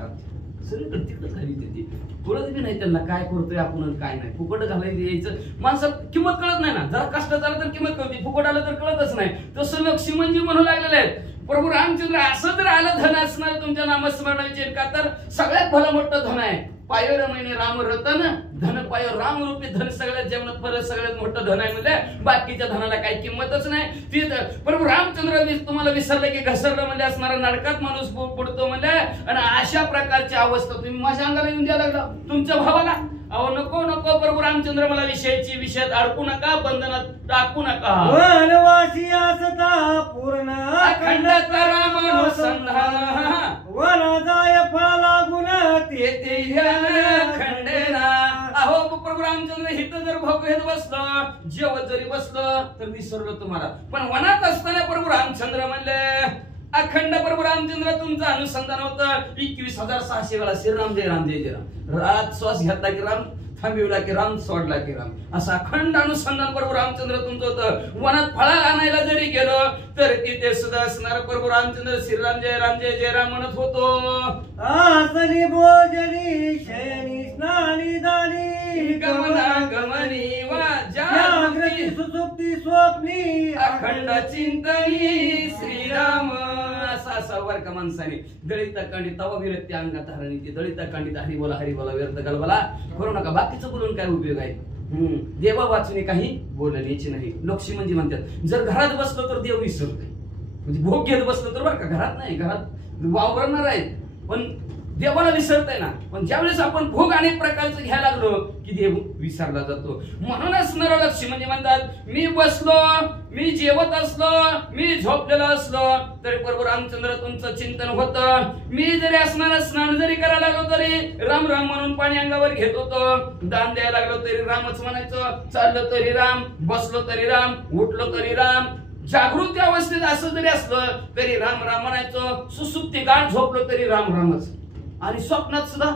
सगळीकडे तिकडं खाली ते कळत बी नाही त्यांना काय करतोय आपण काय नाही. फुकट घालायचं यायचं माणसात किंमत कळत नाही ना. जरा कष्ट झालं तर किंमत कळते, फुकट आलं तर कळतच नाही. तसं लक्ष्मी म्हणजे म्हणू लागलेलं आहे प्रभू रामचंद्र. असं जर आलं धन असणार तुमच्या नामस्मरणाविषयी का तर सगळ्यात भलं मोठं धन आहे. पायर महिने राम रतन धन पायर राम रूपी धन सगळ्यात जेवणात परत सगळ्यात मोठं धन आहे. म्हणजे बाकीच्या धनाला काही किंमतच नाही. ती प्रभू रामचंद्र तुम्हाला विसरलं की घसरलं म्हणजे असणारा नरकात माणूस पडतो म्हणजे. आणि अशा प्रकारची अवस्था तुम्ही माझ्या अंगाला येऊन द्यायला लागला तुमच्या भावाला. अहो नको नको प्रभू रामचंद्र मला विषयात अडकू नका, बंधनात टाकू नका. वनवासी असता पूर्ण अखंड रामानुसंधान वन जाय फळ लागून ते खंडेना. अहो प्रभू रामचंद्र हिथं जर भोग घेत बसलं, जेवत जरी बसलं तर विसरलो तुम्हाला. पण वनात असताना प्रभू रामचंद्र म्हणले अखंड प्रभू रामचंद्र तुमचं अनुसंधान होतं. 21,600 वेळा श्रीराम जय राम जय जय राम. रात श्वास घेतला की राम, थांबविला की राम, सोडला की राम, असं अखंड अनुसंधान प्रभू रामचंद्र तुमचं होतं. वनात फळा आणायला जरी गेलो तर तिथे सुद्धा असणार प्रभू रामचंद्र श्रीराम जय जय राम म्हणत होतो. आसनी भोजनी शयनी स्नानी दानी गमना गमनी वा जागृती सुसुप्ती स्वप्नी अखंड चिंतनी श्रीराम. असा वर का माणसाने दळिता कांडी तवा विरक्ती अंगात हरणी ती दळिता कांडी हरी बोला व्यर्थ गलबला करू नका. बाकीचं बोलून काय उपयोग आहे? देवा वाचून काही बोलण्याची नाही. लक्ष्मी म्हणजे म्हणतात जर घरात बसलो तर देव विसरतोय. म्हणजे भोग घेत बसलो तर बरं का, घरात नाही, घरात वावरणार आहे पण देवाला विसरताय ना. पण ज्यावेळेस आपण भोग अनेक प्रकारचं घ्यायला लागलो की देव विसरला जातो. म्हणूनच नरलक्ष्मी म्हणजे म्हणतात मी बसलो, मी जेवत असलो, मी झोपलेलो असलो तरी प्रभू रामचंद्र तुमचं चिंतन होतं. मी जरी असणार स्नान जरी करायला लागलो तरी राम राम म्हणून पाणी अंगावर घेत होतो. दान द्यायला लागलो तरी रामच म्हणायचं, चाललो तरी राम, बसलो तरी राम, उठलो तरी राम. जागृती अवस्थेत असं जरी असलं तरी राम राम म्हणायचं. सुसुप्ती गाठ झोपलो तरी राम रामच. आणि स्वप्नात सुद्धा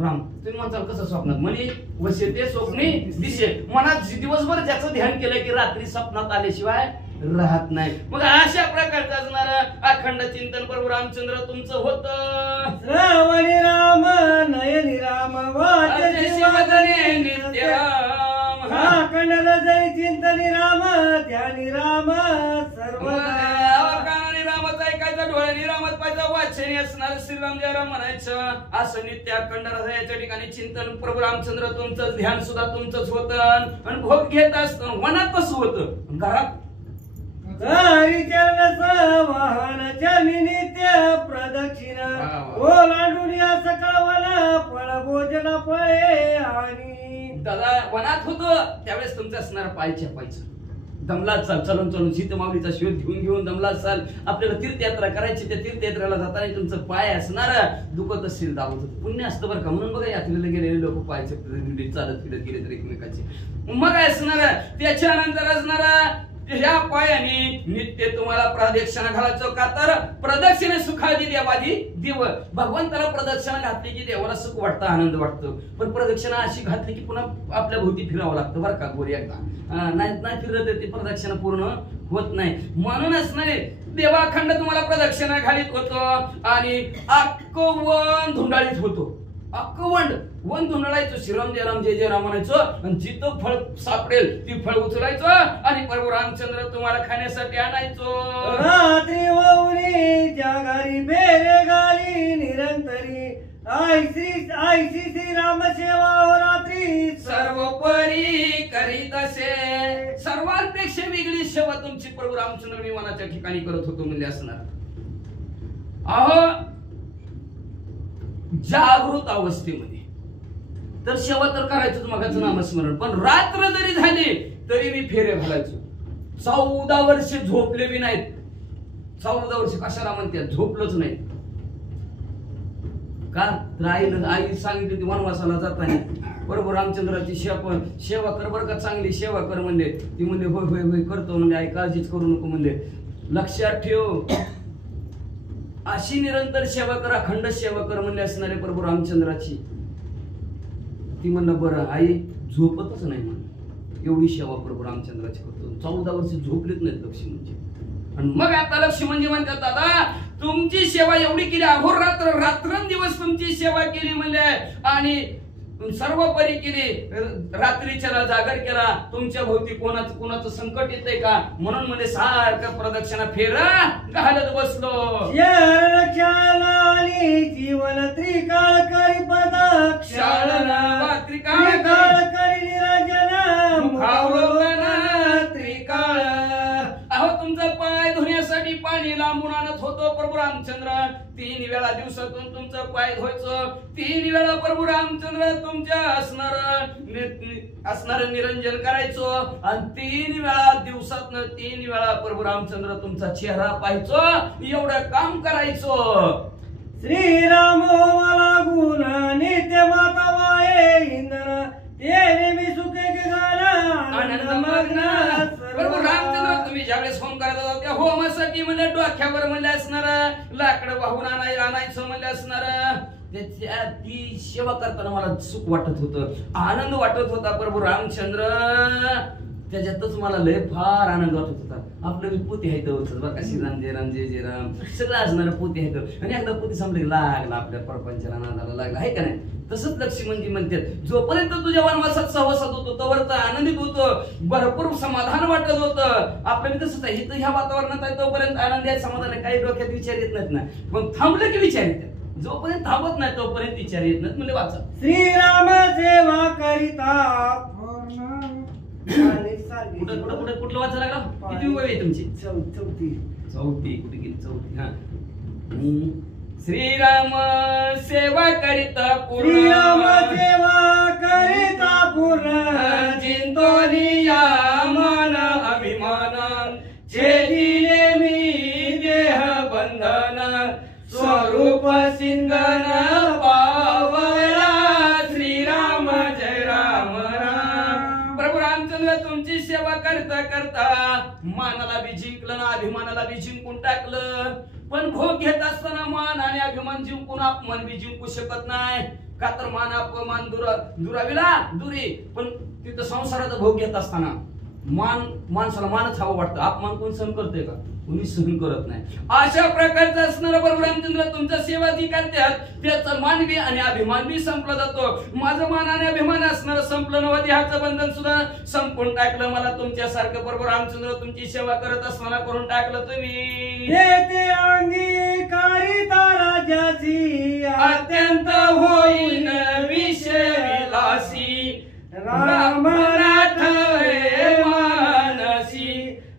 राम. तुम्ही म्हणताल कसं स्वप्नात? म्हणे वसे ते स्वप्ने दिसे. मनात दिवसभर ज्याचं ध्यान केलं की रात्री स्वप्नात आल्याशिवाय राहत नाही. मग अशा प्रकारचं असणारं अखंड चिंतन प्रभू रामचंद्र तुमचं होतं. श्रावणी राम नयनी राम वाचने नित्य राम. अखंड हृदय चिंतनी राम ध्यानी राम सर्वदा. रामच ऐकायचं, डोळ्यानी रामच पाहिजे, वाचनी असणार श्रीराम जय राम म्हणायचं. असं नित्य अखंड हृदयाच्या ठिकाणी चिंतन प्रभू रामचंद्र तुमचं ध्यान सुद्धा तुमचंच होतं. आणि भोग घेत असतं वनात कसं होतं, घरात चरण वाहन चरणी नित्य प्रदक्षिण ओलांडून या सकळवला फळ भोजन फळे आणि दादा वनात होतं त्यावेळेस तुमचं असणार पाय छापायचं. दमला चाल, चलून चलून सीतमाऊलीचा शोध घेऊन दमला चाल. आपल्याला तीर्थयात्रा करायची, त्या तीर्थयात्रेला जाताना तुमचं पाय असणार दुखत असेल दावत होत, पुण्य असतं बरं का. म्हणून बघा यात्रेला गेलेले लोक पायचे चालत फिरत गेले तर एकमेकाचे. मग असणार त्याच्यानंतर असणार ह्या पायाने नित्य तुम्हाला प्रदक्षिणा घालायचं. का तर प्रदक्षिणे सुखादी देवादी देव. भगवंताला प्रदक्षिणा घातली की देवाला सुख वाटतं, आनंद वाटतो. पण प्रदक्षिणा अशी घातली की पुन्हा आपल्या भोवती फिरावं लागतं बरं का. गोरी एकदा नाही फिरत ती प्रदक्षिणा पूर्ण होत नाही. म्हणूनच नाही देवाखंड तुम्हाला प्रदक्षिणा घालीत होतो आणि अक्क वन धुंडाळीत होतो. अक्क वन धुंडाळायचो, श्रीराम जय राम जय जय राम म्हणायचो आणि जिथं फळ सापडेल ती फळ उचलायचो आणि प्रभू रामचंद्र तुम्हाला खाण्यासाठी आणायचो. रात्री वौरी जागारी बेरे गाली निरंतरी आयसी श्री राम सेवा रात्री सर्वोपरी करीत असे. सर्वांपेक्षा वेगळी सेवा तुमची प्रभू रामचंद्र विमानाच्या ठिकाणी करत होतो म्हणजे असणार. अहो जागृत अवस्थेमध्ये तर सेवा तर करायचं मगाचं नामस्मरण, पण रात्र जरी झाली तरी मी फेरे घालायचो. 14 वर्ष झोपले बी नाहीत. 14 वर्ष कशाला म्हणतात, झोपलोच नाही. का तर आई सांगितली ती वनवासाला जाताना बरोबर रामचंद्राची सेवा कर बरं का, चांगली सेवा कर म्हणले. ती म्हणले होय होय होय करतो म्हणले. आई काळजीच करू नको म्हणले. लक्षात ठेव अशी निरंतर सेवा कर, अखंड सेवा कर म्हणले असणारे प्रभू रामचंद्राची. ती म्हणलं बरं आई झोपतच नाही म्हणून एवढी सेवा प्रभू रामचंद्राची करतो. 14 वर्ष झोपलेच नाहीत लक्ष्मणजी. आणि मग आता लक्ष्मणजी म्हणतात दादा तुमची सेवा एवढी केली, अहोरात्र रात्रंदिवस तुमची सेवा केली म्हणले आणि सर्वपरी केली, रात्रीच्या जागर केला. तुमच्या भोवती कोणाचं संकट येतंय का म्हणून म्हणजे सारखं प्रदक्षिणा फेरा घालत बसलो. जीवन त्रिकाळ करी प्रदक्षिणा त्रिकाळ करी निरंजन त्रिकाळ. अहो तुमचा पाय धुण्यासाठी पाणी लांबून आणत होतो प्रभू रामचंद्र. 3 वेळा दिवसातून तुमचं पाय धुवायचं. 3 वेळा प्रभू रामचंद्र तुमच्या असणार निरंजन करायचं आणि 3 वेळा दिवसातनं 3 वेळा प्रभू रामचंद्र तुमचा चेहरा पाहायचो. एवढं काम करायचो. श्रीराम मला गुण नित्य माता वाये इंद्र तेरे मी सुखे के गाना आनंद मग्न. प्रभू रामचंद्र तुम्ही ज्यावेळेस होम करत होता त्या होमासाठी म्हणले डोक्यावर म्हणले असणार लाकडं वाहून आणायचं म्हणले असणार. ती सेवा करताना मला सुख वाटत होतं, आनंद वाटत होता प्रभू रामचंद्र. त्याच्यातच मला लय फार आनंद वाटत होता. आपलं पोती आहे बघा श्रीराम जय राम जय जय राम सगळं असणार पोती आहे. आणि एकदा पोती संपले लागला आपल्या प्रपंचाला नादाला लागला आहे का नाही. तसंच लक्ष्मणजी म्हणतात जोपर्यंत तुझ्या वनवासात सहवासात होतो तोपर्यंत आनंदित होतो, भरपूर समाधान वाटत होतं. आपल्याला तसंच आहे ह्या वातावरणात आहे तोपर्यंत आनंद आहे, समाधान आहे. काही डोक्यात विचार येत नाहीत ना, पण थांबलं की विचार येतात. जोपर्यंत थांबत नाही तोपर्यंत विचार येत नाहीत. म्हणजे वाचा श्रीराम सेवा करिता कुठलं वाचा लागला. किती वय आहे तुमची. चौथी कुठे गेली चौथी. हा श्रीराम सेवा करिता श्रीराम सेवा करिता पूर्ण चिंतोनिया मन अभिमान छेदिले मी देह बंधन स्वरूप सिंगन पावया श्रीराम जय राम राम. प्रभू रामचंद्र तुमची सेवा करता करता मानाला बी जिंकलं ना अभिमानाला बी जिंकून टाकलं. पण भोग घेत असताना मान आणि अभिमान जिंकून अपमान बी जिंकू शकत नाही. का तर मान अपमान दुराविला दुरी. पण तिथं संसाराचा भोग घेत असताना माणसाला मानच हवं वाटतं. अपमान कोण सहन करतोय का, कोणी सहन करत नाही. अशा प्रकारचं असणारा प्रभू रामचंद्र तुमच्या सेवा जी करतात त्याचा मान बी आणि अभिमान बी संपला जातो. माझं मान आणि अभिमान असणार संपलं नव्हतं. ह्याचं बंधन सुद्धा संपून टाकलं. मला तुमच्यासारखं प्रभू रामचंद्र तुमची सेवा करत असताना करून टाकलं तुम्ही. ते अंगी कारिता राजाची अत्यंत होईन विषय विलासी राम राठवे मानसी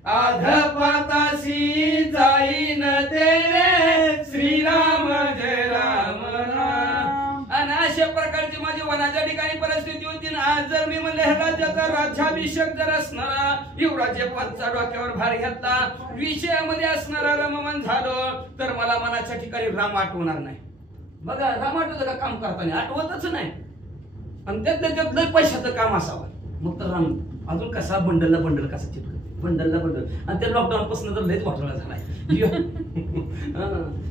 अधपातासी जाईन तेरे श्रीराम जय राम राम. आणि अशा प्रकारची माझी वनाच्या ठिकाणी परिस्थिती होती ना. आज जर मी मी म्हणले हे राज्याचा राज्याभिषेक जर असणारा एवढा जे पंचा डोक्यावर भार घेतला विषयामध्ये असणारा रममान झालो तर मला मनाच्या ठिकाणी राम आठवणार नाही. बघा राम आठवतं का काम करताना आठवतच नाही. आणि त्यात लय पैशाचं काम असावं मग तर राम अजून कसा बंडलला बंडल कसा चिटकत बंडलला बंडल. आणि त्या लॉकडाऊन पासून तर लयच वाटला झालाय.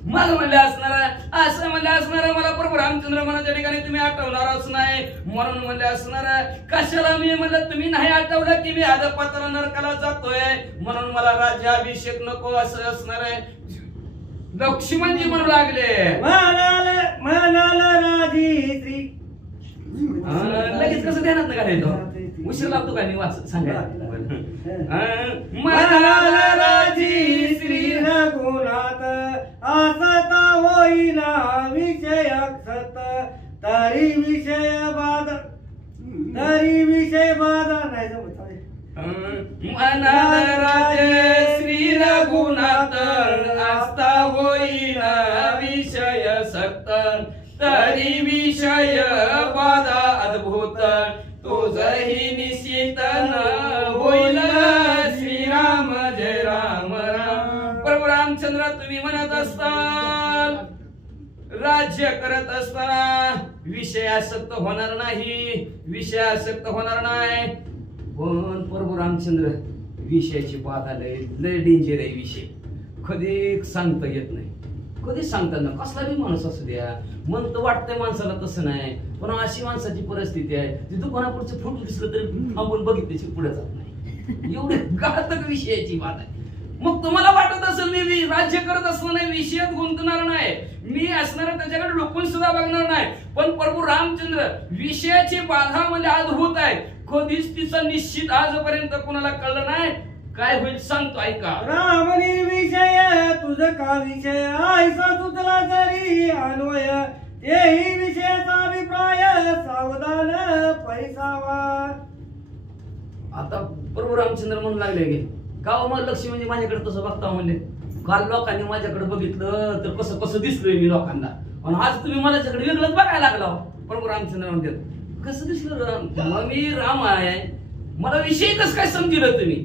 मला म्हणले असणारा असं म्हणले असणारा मला प्रभू रामचंद्र मनाच्या ठिकाणी तुम्ही आठवणारच नाही म्हणून म्हणले असणारा कशाला मी म्हणलं तुम्ही नाही आठवलं की मी अधपाताला नरकाला जातोय म्हणून मला राज्याभिषेक नको असं असणार आहे. लक्ष्मणजी म्हणू लागले म्हणाला राजी लगेच कसं ध्यानात ना घालायचं उशीर लागतो काय मी वाच सांगायला. म्हणाला राजी श्री रघुनाथ असता होईना विषय सत तरी विषय बाधा नाही जमत. म्हणाला राजे श्री रघुनाथ असता होईना विषय सक्त तरी विषय बाधा अद्भुत तुझही निश्चित होईल श्रीराम जय राम राम. प्रभू रामचंद्र तुम्ही म्हणत असताल राज्य करत असताना विषयासक्त होणार नाही विषयासक्त होणार नाही. पण प्रभू रामचंद्र विषयाची बाधा लय डेंजर आहे. विषय कधी सांगता येत नाही कधी सांगतात ना कसला बी माणूस असू द्या मन तर वाटतंय माणसाला तसं नाही. पण अशी माणसाची परिस्थिती आहे ती दुकानापुढचं फोटो दिसलं तरी थांबून बघितल्याची पुढे जात नाही. एवढे घातक विषयाची बात आहे. मग तुम्हाला वाटत असेल मी राज्य करत असलं नाही विषयात गुंतणार नाही मी असणार त्याच्याकडे डोकून सुद्धा बघणार नाही. पण प्रभू रामचंद्र विषयाची बाधा म्हणजे अद्भुत आहे. कधीच तिचा निश्चित आजपर्यंत कोणाला कळलं नाही. काय होईल सांगतो ऐका. राम निर्विषय तुझ का विषय आयसा तुझला जरी अन्वय तेही विषयाचा अभिप्राय सावधान पैसावा. आता प्रभू रामचंद्र म्हणू लागले गे का मग लक्ष्मी म्हणजे माझ्याकडे तसं बघता म्हणले काल लोकांनी माझ्याकडे बघितलं तर कसं कसं दिसलोय मी लोकांना आणि आज तुम्ही माझ्याकडे वेगळंच बघायला लागला. प्रभू रामचंद्र म्हणतात कसं दिसलं राम मग मी राम आहे मला विषय कसं काय समजिलं तुम्ही.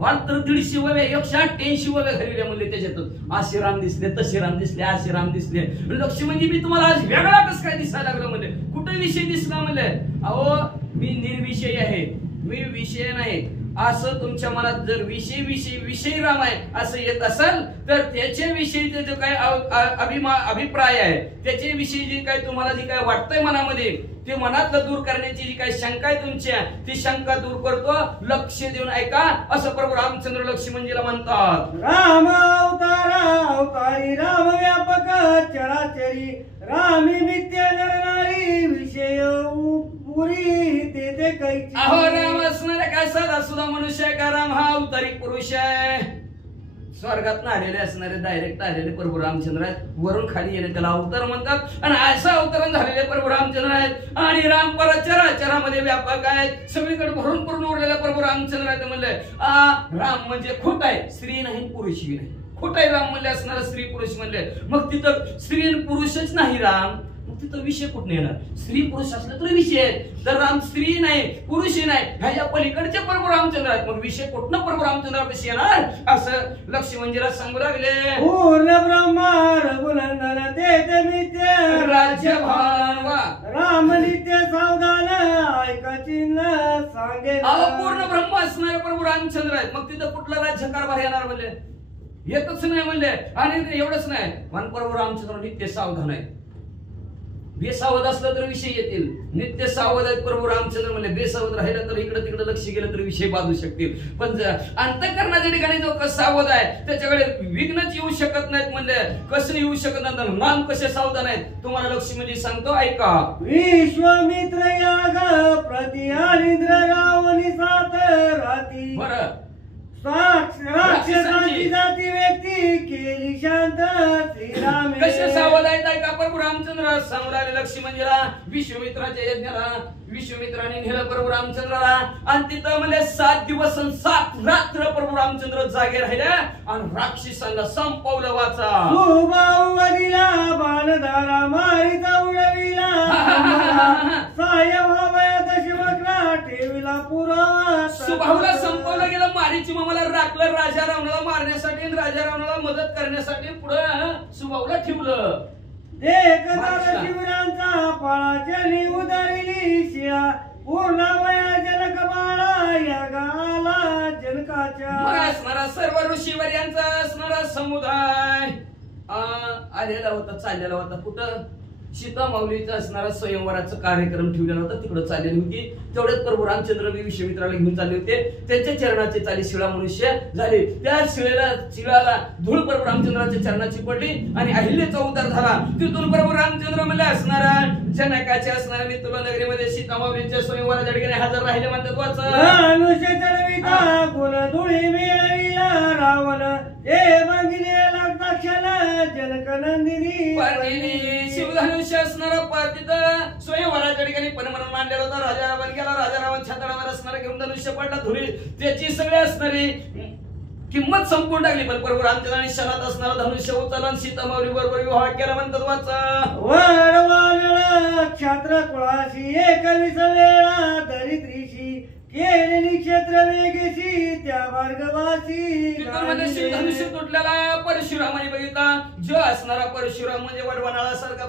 मला तर 150 वव्या 188 वव्या घरी म्हणले त्याच्यातून असे राम दिसले तसे राम दिसले असे राम दिसले. लक्ष्मी म्हणजे मी तुम्हाला आज वेगळा कसं काय दिसायला लागलं म्हणले कुठे विषय दिसला म्हणले अहो मी निर्विषय आहे मी विषय नाही. असं तुमच्या मनात जर विषय राम आहे असं येत असेल तर त्याच्या विषयीचे जे काय अभिप्राय आहे त्याच्या विषयी जे काय तुम्हाला जे काय वाटतंय मनामध्ये ते मनातलं दूर करण्याची जी काही शंका आहे तुमच्या ती शंका दूर करतो. लक्ष देऊन ऐका असं प्रभू रामचंद्र लक्ष्मणजीला म्हणतात. राम अवतारी राम व्यापक चराचरी रामी नित्य नरनारी विषय पुरी ते काही अहो राम असणारे काय साधा सुद्धा मनुष्य आहे का राम हा अवतारी पुरुष आहे. स्वर्गात आलेले असणारे डायरेक्ट आलेले प्रभू रामचंद्र आहेत. वरून खाली येणे त्याला अवतार म्हणतात आणि असं अवतरण झालेले प्रभू रामचंद्र आहेत. आणि राम चराचरामध्ये व्यापक आहेत सगळीकडे भरून पडून उरलेला प्रभू रामचंद्र आहेत. म्हणले राम म्हणजे खोट आहे स्त्री नाही पुरुषही नाही खोट आहे राम म्हणले असणारा स्त्री पुरुष म्हणले. मग तिथं स्त्री पुरुषच नाही राम मग तिथं विषय कुठून येणार. स्त्री पुरुष असलं तरी विषय आहे तर राम स्त्री नाही पुरुषही नाही ह्याच्या पलीकडचे प्रभू रामचंद्र आहेत. मग विषय कुठनं प्रभू रामचंद्रापाशी येणार असं लक्ष्मणजीला सांगू लागले. पूर्ण ब्रह्मा रघुनंदन ते नित्य राज्यभान वा राम नित्य सावधान ऐका चिन्ह सांगे. पूर्ण ब्रह्म असणारे प्रभू रामचंद्र आहेत. मग तिथं कुठला राज्यकारभार येणार म्हणले येतच नाही म्हणले. आणि एवढंच नाही पण प्रभू रामचंद्र नित्य सावधान आहे. बेसावध असलं तर विषय येतील नित्य सावध आहेत प्रभू रामचंद्र म्हणले. बेसावध राहिलं तर इकडे तिकडे लक्ष गेलं तर विषय बांधू शकतील. पण अंतःकरणाच्या ठिकाणी जो सावध आहे त्याच्याकडे विघ्नच येऊ शकत नाहीत म्हणले. कसं येऊ शकत नाही नाम कसे सावधान आहेत तुम्हाला लक्ष्मीजी सांगतो ऐका. विश्वामित्र याग प्रति आनिद्र रावणी सात राती बरं राक्षसांची जाती व्यक्ती केली शांत श्रीराम कसे सावध आहेत ऐका प्रभू रामचंद्र सांगू लागले लक्ष्मणजीला. विश्वामित्राच्या यज्ञाला विश्वामित्राने नेलं प्रभू रामचंद्राला आणि तिथं म्हणजे 7 दिवस 7 रात्र प्रभू रामचंद्र जागे राहिले आणि राक्षसांना संपवलं वाचा. बाहुबलीला बाणधारा मारित उडविला साय व्हावया दशवक्रा ठेवी पुरावा सुभाऊला संपवलं गेलं, मारीची मामाला राखलं राजा रावणाला मारण्यासाठी आणि राजा रावणाला मदत करण्यासाठी पुढं सुभाऊला ठेवलं. देखता शिवरांचा पाळाच्या उदारिली शिळा पूर्ण वया जनक बाळा या गाला जनकाच्या मग असणारा सर्व ऋषीवर्यांचा असणारा समुदाय आलेला होता, चाललेला होता. कुठं? सीता माऊलीचा असणारा स्वयंवराचा कार्यक्रम ठेवलेला होता, तिकडे चाललेली होती. तेवढ्यात प्रभू रामचंद्र विश्वामित्राला घेऊन चालले होते. त्यांच्या चरणाची चाली शिळा मनुष्य झाले. त्या शिळाला धूळ प्रभू रामचंद्राच्या चरणाची पडली आणि अहिल्याचा उद्धार झाला. तिथून प्रभू रामचंद्र म्हणले असणारा जनकाचे असणारा मी तुला नगरीमध्ये सीता माऊलीच्या स्वयंवराच्या ठिकाणी हजर राहिले म्हणतात. वाचा मनुष्य चरविता गुण धुळी मिळविला रावण हे बघिले लागता क्षण जनक नंदिनी शिवधनुष्य असणारा पार्थित स्वयंवराच्या ठिकाणी पण म्हणून मांडलेला होता. राजा रावण गेला. राजा रावण छाताडावर असणारा घेऊन धनुष्य पडला. धुळी त्याची सगळी असणारी किंमत संपून टाकली. पण प्रभू रामचंद्राने शनात असणारा धनुष्य उचलला सीता माऊली बरोबर विवाह केला म्हणतात. वाचा वरवानळ क्षात्र कुळाशी 21 वेळा दरिद्रीशी केलेली क्षेत्र वेगेशी त्या मार्गवासी धनुष्य तुटलेला परशुरामाने बघितला. जो असणारा परशुराम म्हणजे वडवणाळासारखा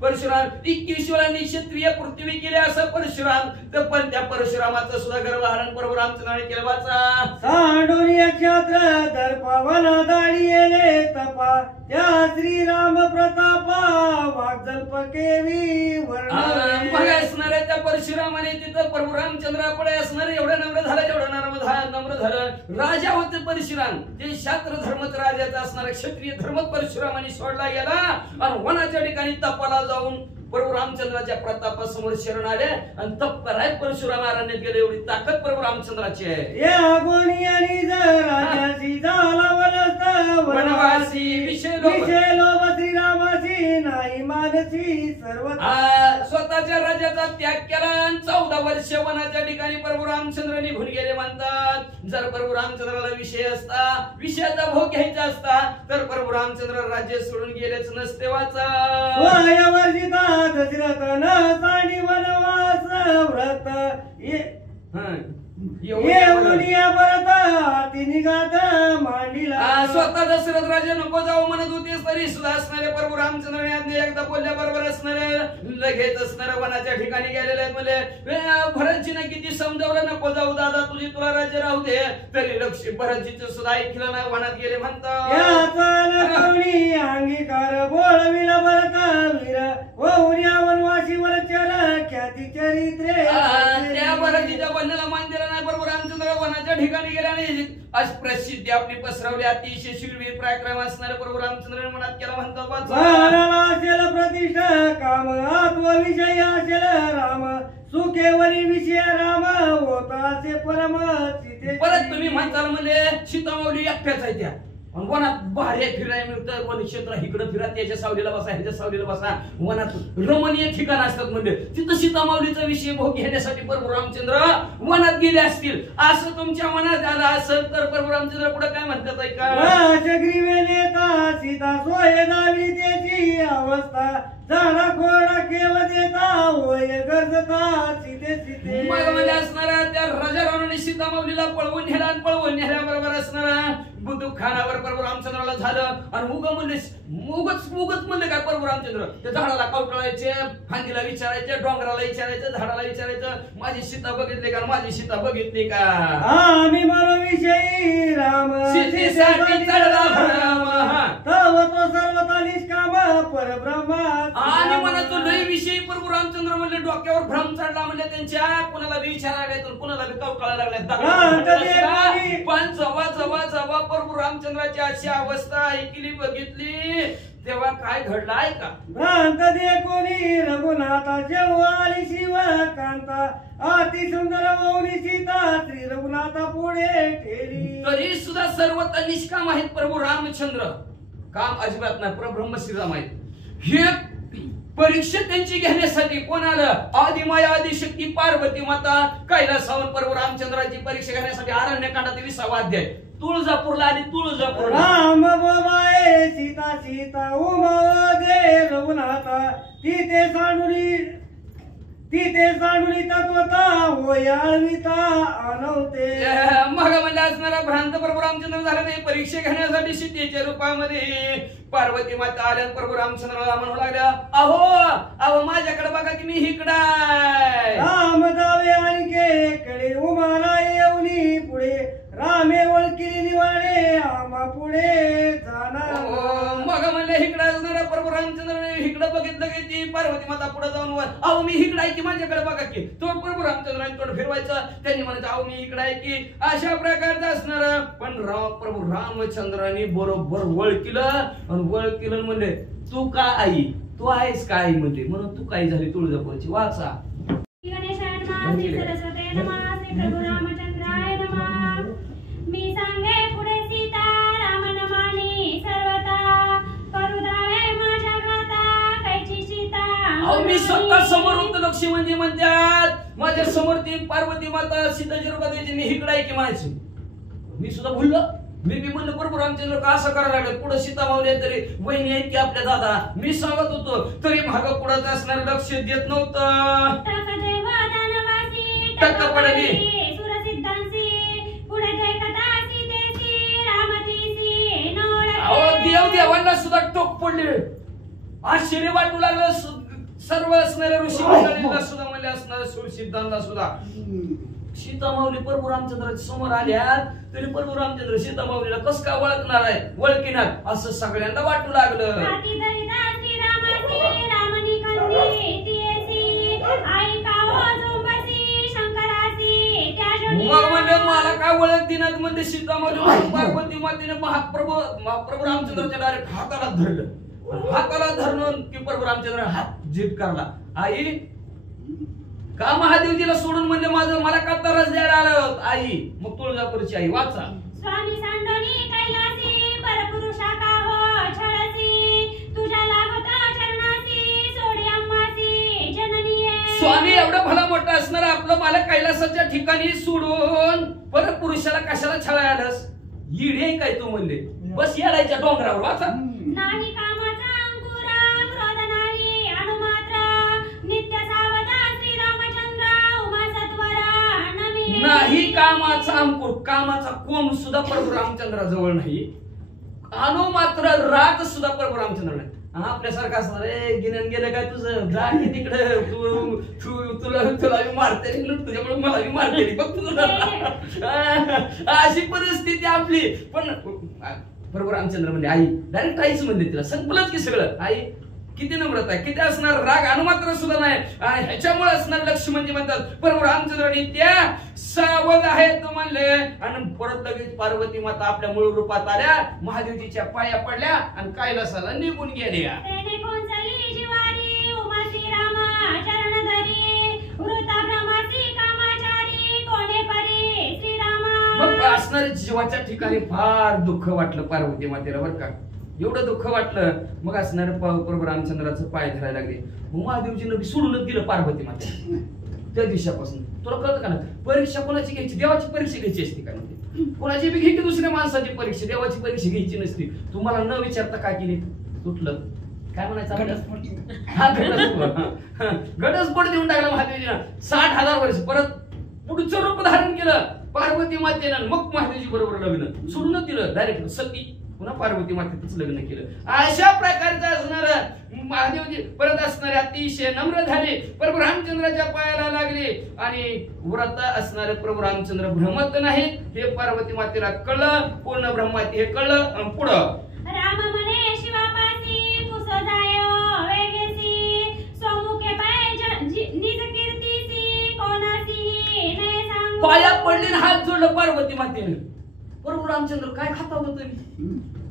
परशुराम 21 वेळांनी क्षत्रिय पृथ्वी केली असं परशुराम. तर पण त्या परशुरामाचं सुद्धा गर्वहरण प्रभू रामचंद्राने केलं. वाचा सांडोनिया क्षात्र दर्पवना दाळी येले तपा त्या श्रीराम प्रतापा वाग्जल्प केवी मग असणाऱ्या त्या परशुरामाने तिथं प्रभू रामचंद्र पुढे असणारे एवढं नम्र झालं, जेवढं नम्र झालं. राजा होते परशुराम, जे शास्त्र धर्मच राजाचा असणारा क्षत्रिय धर्म परशुरामाने सोडला गेला आणि वनाच्या ठिकाणी तपाला जाऊन प्रभू रामचंद्राच्या प्रतापासमोर शरण आले आणि तप कराय परशुराम अरण्यात गेले. एवढी ताकद प्रभू रामचंद्राची आहे. या गोनियानी राजाची झाला वनवासी विषय लोभ श्रीरामाची नाही मानसी सर्व स्वतःच्या राज्याचा त्याग केला आणि 14 वर्ष वनाच्या ठिकाणी प्रभू रामचंद्र निघून गेले म्हणतात. जर प्रभू रामचंद्राला विषय असता, विषयाचा भोग घ्यायचा असता तर प्रभू रामचंद्र राज्य सोडून गेलेच नसते. वाचा दशरथ न साणी वनवास व्रत स्वतः दशरथ राजा नको जाऊ म्हणत होते तरी सुद्धा असणारे प्रभू रामचंद्राने एकदा बोलल्या बरोबर असणारे लगेच असणाऱ्या वनाच्या ठिकाणी गेलेले आहेत. म्हणजे भरतजीने किती समजावलं नको जाऊ दादा तुझी तुला राज्य राहू दे, तरी लक्ष भरतजीचं सुद्धा ऐकलं नाही, वनात गेले म्हणतात. अंगीकार बोलविला भरत वीर वौर्या वनवासी वरचर ख्याती चरित्रे त्या भरतजीच्या बंधनाला मान दिला नाही. प्रभू रामचंद्र वनाच्या ठिकाणी गेल्याने आज प्रसिद्धी आपली पसरवली. अतिशय शूरवीर पराक्रम असणारे प्रभू रामचंद्र मनात केला म्हणतात. असेल प्रतिष्ठा काम आत्मविषय असेल राम सुखेवरी विषय राम होता असे परम परत तुम्ही म्हणताल म्हणजे सीता माऊली एकट्याच आहे त्या वनात बाहेर फिरायला मिळतं. वन क्षेत्र इकडे फिरा, त्याच्या सावलीला बसा, ह्याच्या सावलीला बसा. वनात रमणीय ठिकाण असतात म्हणजे तिथं सीता माऊलीचा विषय भोग घेण्यासाठी प्रभू रामचंद्र वनात गेले असतील असं तुमच्या मनात आलं असेल तर प्रभू रामचंद्र पुढे काय म्हणतात ऐका. सीता सोय दावी त्याची अवस्था झाडा खोडा केव देता होय गरजता सीते सीते मग म्हणजे असणारा त्या राजा रावणाने सीता माऊलीला पळवून नेला आणि पळवून नेल्याबरोबर असणारा बुद्धुखानावर प्रभू रामचंद्राला झालं आणि उगच म्हणले काय प्रभू रामचंद्र त्या झाडाला कवटाळायचे, फांदीला विचारायचे, डोंगराला विचारायचं, झाडाला विचारायचं माझी सीता बघितली का, माझी सीता बघितली का. आम्ही मनोविषयी राम सीतेसाठी चढला भरम तव तो सर्वता निष्काम परब्रह्म आणि मला तो लय विषयी प्रभू रामचंद्र म्हणले डोक्यावर भ्रम चढला म्हणजे त्यांच्या कुणाला विचारायला तर कुणाला कवटाळायला लागले. पण जवा प्रभू रामचंद्राची अशी अवस्था ऐकली बघितली तेव्हा काय घडलं ऐका. भ्रांत दे कोणी रघुनाथा जेव्हाली शिव कांता अति सुंदर मौनी सीता श्री रघुनाथा पुढे ठेली. तरी सुद्धा सर्वता निष्काम आहेत प्रभू रामचंद्र, काम अजिबात नाही. परब्रह्म श्रीराम आहेत. हे परीक्षा त्यांची घेण्यासाठी कोण आलं. आदिमाया आदिशक्ती पार्वती माता कैलासावर प्रभू रामचंद्राची परीक्षा घेण्यासाठी अरण्यकांडात 20वा अध्याय तुळजापूरला आणि तुळजापूर राम बाबाए सीता सीता उमा दे रघुनाथा तिथे तिथे सांडुली तत्वता होयाविता अनवते. मग म्हणजे असणारा भ्रांत प्रभू रामचंद्र झाला नाही परीक्षा घेण्यासाठी सीतेच्या रूपामध्ये पार्वती माता आल्या. प्रभू रामचंद्राला म्हणू लागल्या, अहो अहो माझ्याकडे बघा की मी इकडाय. राम जावे आणखीकडे उमाला येऊनी पुढे रामे ओळखी निवाडे आम्हा पुढे जाणार. मग म्हणले इकडे असणारा प्रभू रामचंद्र इकडे बघितलं की ती पार्वती माता पुढे जाऊन वर, अहो मी इकडे आहे की माझ्याकडे बघा की. तो प्रभू रामचंद्राने तोंड फिरवायचं, त्यांनी म्हणायचं अहो मी इकडे आहे की. अशा प्रकारचं असणार. पण प्रभू रामचंद्राने बरोबर ओळखलं आणि ओळखलं म्हणले तू का आई, तू आहेस का आई म्हणले. म्हणून तू काय झाली तुळजापूरची. वाचा. गणेशाय नमः, श्री सरस्वते नमः, श्री प्रभू रामचंद्राय नमः. मी सांगे पुढे सीता राम नमानी सर्वता करू दावे माझ्या घाता कैची सीता. अहो मी स्वतः समोर होतो. लक्ष्मी म्हणजे म्हणतात माझ्या समोर ती पार्वती माता सीताची रूपात मी इकडे आहे की म्हणायची. मी सुद्धा भुललो. मी म्हणलं प्रभू रामचंद्र का असं करायला लागलं. पुढे सीता मावली तरी वहिनी आहेत की आपल्या दादा. मी सांगत होतो तरी माग पुढं असणार लक्ष देत नव्हतं. टक्क पडली. अहो देव देवांना सुद्धा टोक पडले. आश्चर्य वाटू लागलं सर्व असणाऱ्या ऋषी मंडळींना सुद्धा म्हणजे असणाऱ्या सुरसिद्धांना सुद्धा. सीता माऊली प्रभू रामचंद्राच्या समोर आल्यात तरी प्रभू रामचंद्र सीता माऊलीला कस का ओळखणार आहे, ओळखीनात असं सगळ्यांना वाटू लागलं. मग म्हणजे मला काय ओळख दिनात म्हणजे सीता माऊली पार्वती मातेने प्रभू रामचंद्राच्या डायरेक्ट हाताला धरलं. हाताला धरून की प्रभू रामचंद्र हात जीत करला. आई का महादेवजीला सोडून म्हणजे माझं मला का तरच द्यायला आलं आई. मग तुळजापूरची आई. वाचा. स्वामी सांडोनी कैलासी परपुरुषा का हो छळसी तुझ्या लागता चरणासी सोडी अम्मासी जननी. स्वामी एवढं भला मोठा असणार आपलं मला कैलासाच्या ठिकाणी सोडून परत पुरुषाला कशाला छळायला आलंस. येडी आहे काय तू म्हणले. बस यायच्या डोंगरावर. वाचा. नाही कामाचा अंकुरा क्रोध नाही अनुमात्र नित्य सावधा श्री रामचंद्र उमा सत्वरा नमी. नाही कामाचा अंकुर, कामाचा कोंब सुद्धा प्रभू रामचंद्राजवळ नाही. अनुमात्र रात सुद्धा प्रभू रामचंद्र नाही. आपल्यासारखं असणार रे गिन्यान गेलं काय तुझं जा की तिकडे तुला मारते तुझ्यामुळे मला मारते बघ तुला. अशी परिस्थिती आपली. पण प्रभू रामचंद्र म्हणजे आई डायरेक्ट आईच म्हणले तिला. संपलंच की सगळं. आई किती नम्रता आहे, किती असणार राग अनुमात्र सुद्धा नाही. आणि ह्याच्यामुळे असणार लक्ष्मणजी म्हणतात प्रभू रामचंद्रांनी त्या सावध आहेत म्हणले. आणि परत लगेच पार्वती माता आपल्या मूळ रूपात आल्या, महादेवजीच्या पाया पडल्या आणि कैलासाला निघून गेल्या. मग असणाऱ्या जीवाच्या ठिकाणी फार दुःख वाटलं पार्वती मातेला बरं का. एवढं दुःख वाटलं. मग असणारे प्रभू रामचंद्राचं पाय धरायला लागले. मग महादेवजीनं सोडूनच दिलं पार्वती माते त्या दिवसापासून. तुला कळतं का ना परीक्षा कोणाची घ्यायची, देवाची परीक्षा घ्यायची असते का. कोणाची बी घ्यायची दुसऱ्या माणसाची परीक्षा, देवाची परीक्षा घ्यायची नसती. तुम्हाला न विचारता काय केली तुटलं काय म्हणायचं घटस्फोट देऊन टाकला महादेवजीनं. 60,000 वर्ष परत पुढचं रूप धारण केलं पार्वती मातेनं. मग महादेवजी बरोबर लग्न सोडूनच दिलं डायरेक्ट सती. पुन्हा पार्वती मातेच लग्न केलं. अशा प्रकारचं असणार महादेवजी परत असणारे अतिशय नम्र झाले, प्रभू रामचंद्राच्या पायाला लागले. आणि व्रत असणारे प्रभू रामचंद्र भ्रमत नाहीत हे पार्वती मातेला कळलं. पूर्ण ब्रह्माती हे कळलं. पुढं राम म्हणे शिवापासी पुसो जायो वेगेसी सोमुखे पाय निज कीर्तीसी कोणासी ने सांगू. पाया पडले हात जोडलं पार्वती मातेने. प्रभू रामचंद्र काय खाता होता तुम्ही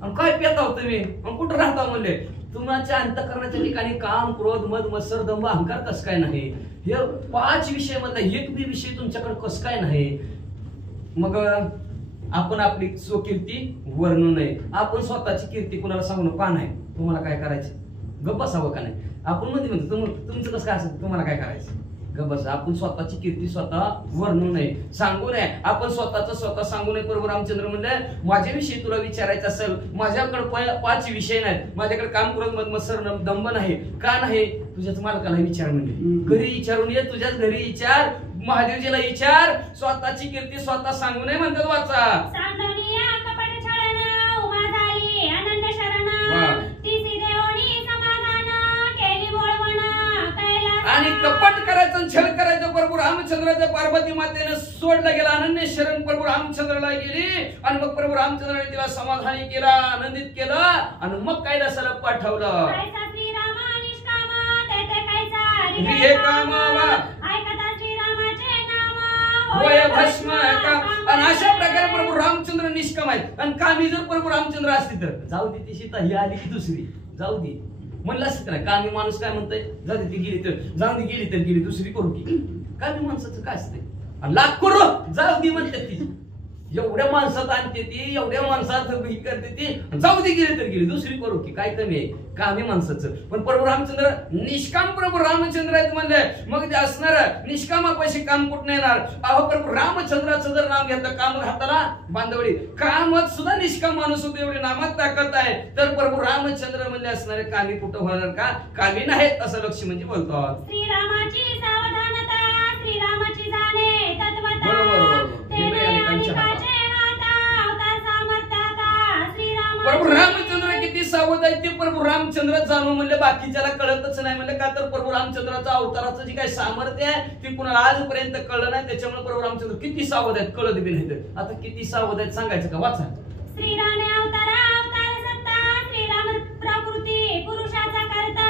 आणि काय पेता होता तुम्ही आणि कुठं राहता म्हणले. तुमच्या अंतःकरणाच्या ठिकाणी काम क्रोध मद मत्सर दंभ अहंकार कस काय नाही. हे 5 विषय मधला एक बी विषय तुमच्याकडे कस काय नाही. मग आपण आपली स्वकीर्ती वर्णू नये. आपण स्वतःची कीर्ती कुणाला सांगू नका नाही. तुम्हाला काय करायचं गप्प बसावं का नाही. आपण मध्ये म्हणतो तुमचं कसं काय असं तुम्हाला काय करायचं. बस आपण स्वतःची कीर्ती स्वतः वर्णू नये, सांगू नये. आपण स्वतःच स्वतः सांगू नये. प्रभू रामचंद्र म्हणले माझ्याविषयी तुला विचारायचं असेल, माझ्याकडे 5 विषय नाहीत, माझ्याकडे काम करत मग सर दंब नाही का नाही, तुझ्याच मालकाला विचार म्हणले. घरी विचारून ये, तुझ्याच घरी विचार, महादेवजीला विचार. स्वतःची कीर्ती स्वतः सांगू नये म्हणतात. वाचा. सांडोनिया कपट छळना उमा झाली अनन्य शरण, वा. तिसी देवणी समाधान केली बोळवण कैलास. आणि कपट करायचं, छळ करायचं प्रभू रामचंद्राचं पार्वती मातेनं सोडला गेला. अनन्य शरण प्रभू रामचंद्राला गेली आणि मग प्रभू रामचंद्राने तिला समाधानी केला, आनंदित केलं आणि मग कैलासाला पाठवलं. कैसा श्रीरामा निष्कामा तेथे कैसा रिहे कामावा ऐकता श्रीरामाचे नाम होय भस्म काम. आणि अशा प्रकारे प्रभू रामचंद्र निष्काम आहेत. आणि कामी जर प्रभू रामचंद्र असती तर जाऊ दे, ती सीता ही आली की दुसरी जाऊ दे म्हणलं असत ना. कामी माणूस काय म्हणतोय, जाऊ दे ती गेली तर जाऊ दे, गेली तर गेली, दुसरी करू की. कामी माणसाचं काय असतंय, लाख करू जाऊ दे म्हणतात ती. एवढ्या माणसात आणते ती, एवढ्या माणसात ही करते ती, जाऊ दे गेली तर गेली, दुसरी करू की. काय कमी आहे कामी माणसाचं. पण प्रभू रामचंद्र निष्काम प्रभू रामचंद्र आहेत म्हणले. मग ते असणार निष्कामापाशी काम कुठं येणार. अहो प्रभू रामचंद्राचं जर नाव घेतलं, काम हाताला बांधवडी, कामात सुद्धा निष्काम माणूस होतो, एवढी नामात ताकद आहे. तर प्रभू रामचंद्र म्हणले असणारे कामी कुठं होणार का, कामी नाहीत असं लक्ष्य म्हणजे बोलतात. श्रीरामाची सावधानता श्रीरामाची जाणे तत्वता बरोबर. प्रभू रामचंद्र किती सावध आहे ते प्रभू रामचंद्र जाणून म्हणले. बाकीच्याला कळतच नाही म्हणले. का तर प्रभू रामचंद्राचं अवताराचं जे काही सामर्थ्य आहे ते कुणाला आजपर्यंत कळलं नाही. त्याच्यामुळे प्रभू रामचंद्र किती सावध आहेत कळत बी नाही. आता किती सावध आहेत सांगायचं का, वाचा. श्रीरामे अवतार सत्ता श्रीराम प्रकृती पुरुषाचा करता,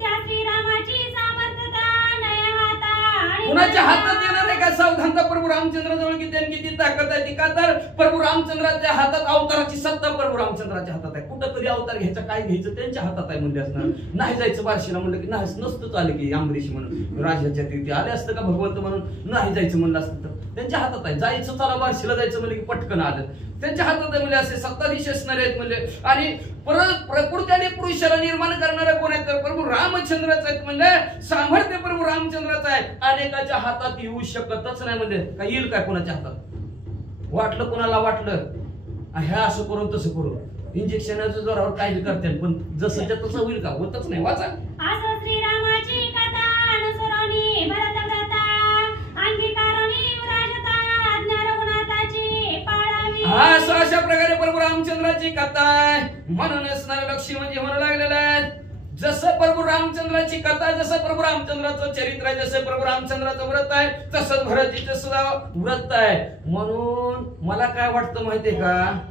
त्या श्रीरामाची सामर्थ्यता नय हाता. कुणाच्या हातात येणार आहे का सावधानता प्रभू रामचंद्राजवळ किती आणि किती ताकद आहे ती. का तर प्रभू रामचंद्राच्या हातात अवताराची सत्ता प्रभू रामचंद्राच्या हातात आहे. कुठं कधी अवतार घ्यायचा, काय घ्यायचं त्यांच्या हातात आहे म्हणले असणार. नाही जायचं बार्शीला म्हणलं की नसतं आलं की अंबरीश म्हणून राजाच्या तिथे आले असतं का भगवंत म्हणून नाही जायचं म्हणलं असतं तर त्यांच्या हातात आहे. जायचं चला बार्शीला जायचं म्हणलं की पटकन आलं, त्यांच्या हातात आहे म्हणले. असे सत्ताधीश असणारे आहेत म्हणले. आणि परत प्रकृती आणि पुरुषाला निर्माण करणारे कोण आहेत तर प्रभू रामचंद्रच आहेत म्हणले. सामर्थ्य प्रभू रामचंद्राचं आहे, अनेकाच्या हातात येऊ शकतच नाही म्हणजे. काय येईल काय कोणाच्या हातात, वाटलं कोणाला वाटलं ह्या असं करून तसं करून इंजेक्शनाच्या जोरावर काय करतात, पण जसं तसं होईल का, होतच नाही. वाचा. असं श्रीरामाची कथा अनुसरोनी भरत व्रता अंगीकारोनी विराजता आज्ञा रघुनाथाची पाळावी. असं अशा प्रकारे प्रभू रामचंद्राची कथा आहे. म्हणून असणारे लक्ष्य म्हणजे म्हणू लागलेलं आहे. जसं प्रभू रामचंद्राची कथा, जसं प्रभू रामचंद्राचं चरित्र आहे, जसं प्रभू रामचंद्राचं व्रत आहे, तसंच भरतीचं सुद्धा व्रत आहे. म्हणून मला काय वाटतं माहितीये का,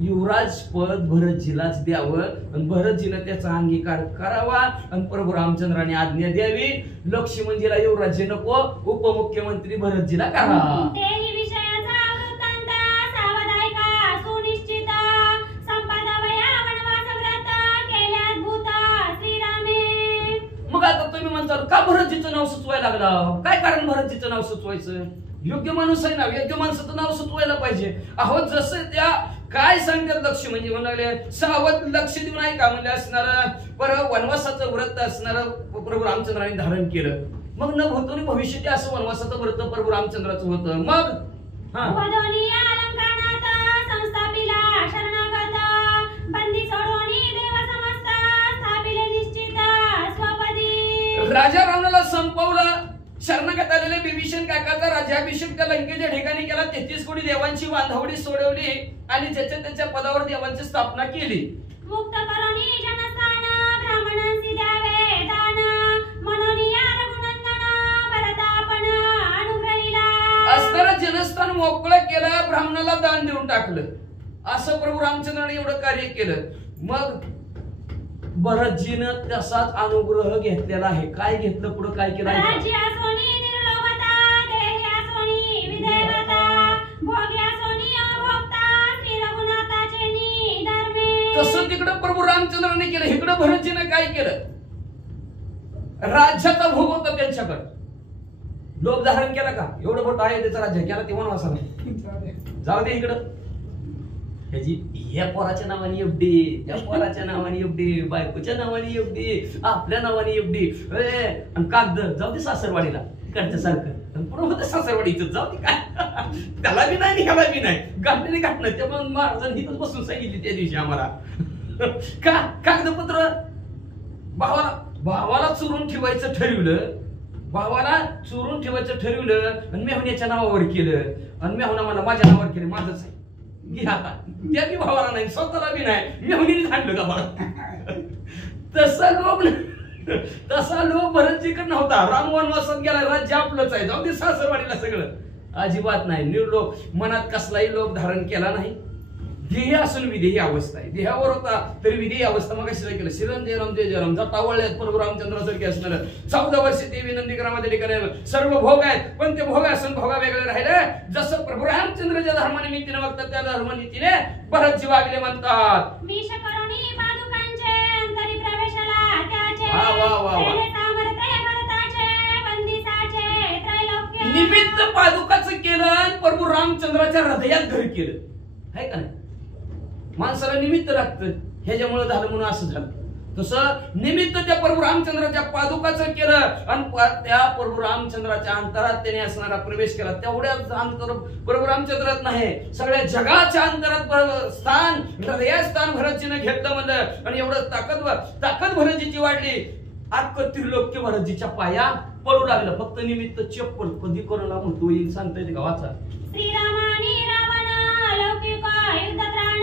युवराज पद भरतजीलाच द्यावं आणि भरतजीनं त्याचा अंगीकार करावा आणि प्रभू रामचंद्राने आज्ञा द्यावी. लक्ष्मणजीला युवराज्य नको, उपमुख्यमंत्री भरतजीला करा. तेही विषयाचा वृत्तांत सावध ऐका सुनिश्चित, संपादवया वनवास व्रत केले अद्भुत श्रीरामे. मग आता तुम्ही म्हणता का भरतजीचं नाव सुचवायला लागला, काय कारण भरतजीचं नाव सुचवायचं. योग्य माणूस आहे ना, योग्य माणसाचं नाव सुचवायला पाहिजे. अहो जसं त्या काय सांगतात लक्ष म्हणजे म्हणाले सावध लक्ष देऊन ऐका म्हणले असणार. परत वनवासाचं व्रत असणार प्रभू रामचंद्राने धारण केलं. मग न भूतोनी भविष्यात असं वनवासाचं व्रत प्रभू रामचंद्राचं होतं. मग वधोनी अलंकारणात संस्थापिला शरणागत, बंदी सोडोनी देव समस्त स्थापिले निश्चित स्वपदी. राजा रावणाला संपवलं. शरणागत आलेले बिभीषण काकाचा राज्याभिषेक त्या लंकेच्या ठिकाणी केला. 33 कोटी देवांची बांधावडी सोडवली आणि ज्याच्या त्याच्या पदावर देवांची स्थापना केली. मुक्त करोनी जनस्थान ब्राह्मणांसी द्यावे दान, मनोनी रघुनंदन भरतापण अनुग्रहिला. असताना जनस्थान मोकळं केलं, ब्राह्मणाला दान देऊन टाकलं. असं प्रभू रामचंद्राने एवढं कार्य केलं. मग भरतजीनं तसाच अनुग्रह घेतलेला आहे. काय घेतलं पुढे, काय केलं. राज्यासोनी निर्लोभता, देह्यासोनी विदेवता, भोग्यासोनी अभोक्ता, श्री रघुनाथाचे निधर्मे. तसं तिकडं प्रभू रामचंद्राने केलं. इकडं भरतजीनं काय केलं, राज्याचा भोग होता त्यांच्याकडे. लोभ धारण केला का, एवढं मोठं आहे त्याचं राज्य केला ते वनवासाला. जाऊ दे इकडं. ह्या पोराच्या नावाने एफडी, त्या पोराच्या नावाने एफडी, बायकोच्या नावाने एफडी, आपल्या नावाने एफडी, आणि कागद जाऊ दे सासरवाडीला इकडच्या सारखं, पुन्हा होतं सासरवाडीचं जाऊ दे काय त्याला बी नाही ह्याला बी नाही, गाठणे गाठणं. त्यामुळे महाराजांनी इथंच बसून सांगितली त्या दिवशी आम्हाला का कागदपत्र भावाला चोरून ठेवायचं ठरवलं, भावाला चोरून ठेवायचं ठरवलं आणि मेहुण्याच्या नावावर केलं, आणि मेहुणा मला माझ्या नावावर केलं, माझंच आहे घे आता. त्या बी भावाला नाही, स्वतःला बी नाही, मेहुणीने सांगलं का मला. तसा लोक भरतजीकडे नव्हता. राम वनवासात गेला, राज्य आपलंच आहे, जाऊ दे सासरवाडीला सगळं, अजिबात नाही. निर्लोभ, मनात कसलाही लोभ धारण केला नाही. ध्येय असून विधेयी अवस्था आहे. देहावर होता तरी विधेयी अवस्था. मग कशी केलं, श्रीराम जयराम जय जयराम, जाता वळल्यात प्रभू रामचंद्रासारखे असणार. 14 वर्षे देवी नंदीग्रामाच्या ठिकाणी सर्व भोग आहेत, पण ते भोग असून भोगा वेगळे राहिले. जसं प्रभू रामचंद्राच्या धर्मानिमित्तीने वागतात त्या धर्मानिमित्तीने भरतजी वागले म्हणतात. विष करुणी पादुकांचे अंतरी प्रवेशाला त्याचे वा वा वा वा. केले सामर्थ्य भरताचे वंदिसाचे त्रैलोक्य. निमित्त पादुकाचं केलं आणि प्रभू रामचंद्राच्या हृदयात घर केलं, आहे का नाही. माणसाला निमित्त लागतं, ह्याच्यामुळे झालं म्हणून असं झालं. तसं निमित्त त्या प्रभू रामचंद्राच्या पादुकाचं केलं आणि त्या प्रभू रामचंद्राच्या अंतरात त्याने असणारा प्रवेश केला. तेवढ्याच अंतर प्रभू रामचंद्रात नाही, सगळ्या जगाच्या अंतरात स्थान, हृदयात स्थान भरतजीनं घेतलं म्हणलं. आणि एवढं ताकद भरतजीची वाढली, अख्ख त्रिलोक्य भरतजीच्या पाया पडू लागलं. फक्त निमित्त चप्पल कधी कोणाला म्हणतो येईल सांगता येते का, वाचा. श्रीरामानी रावण अलौकिक युद्धात राहण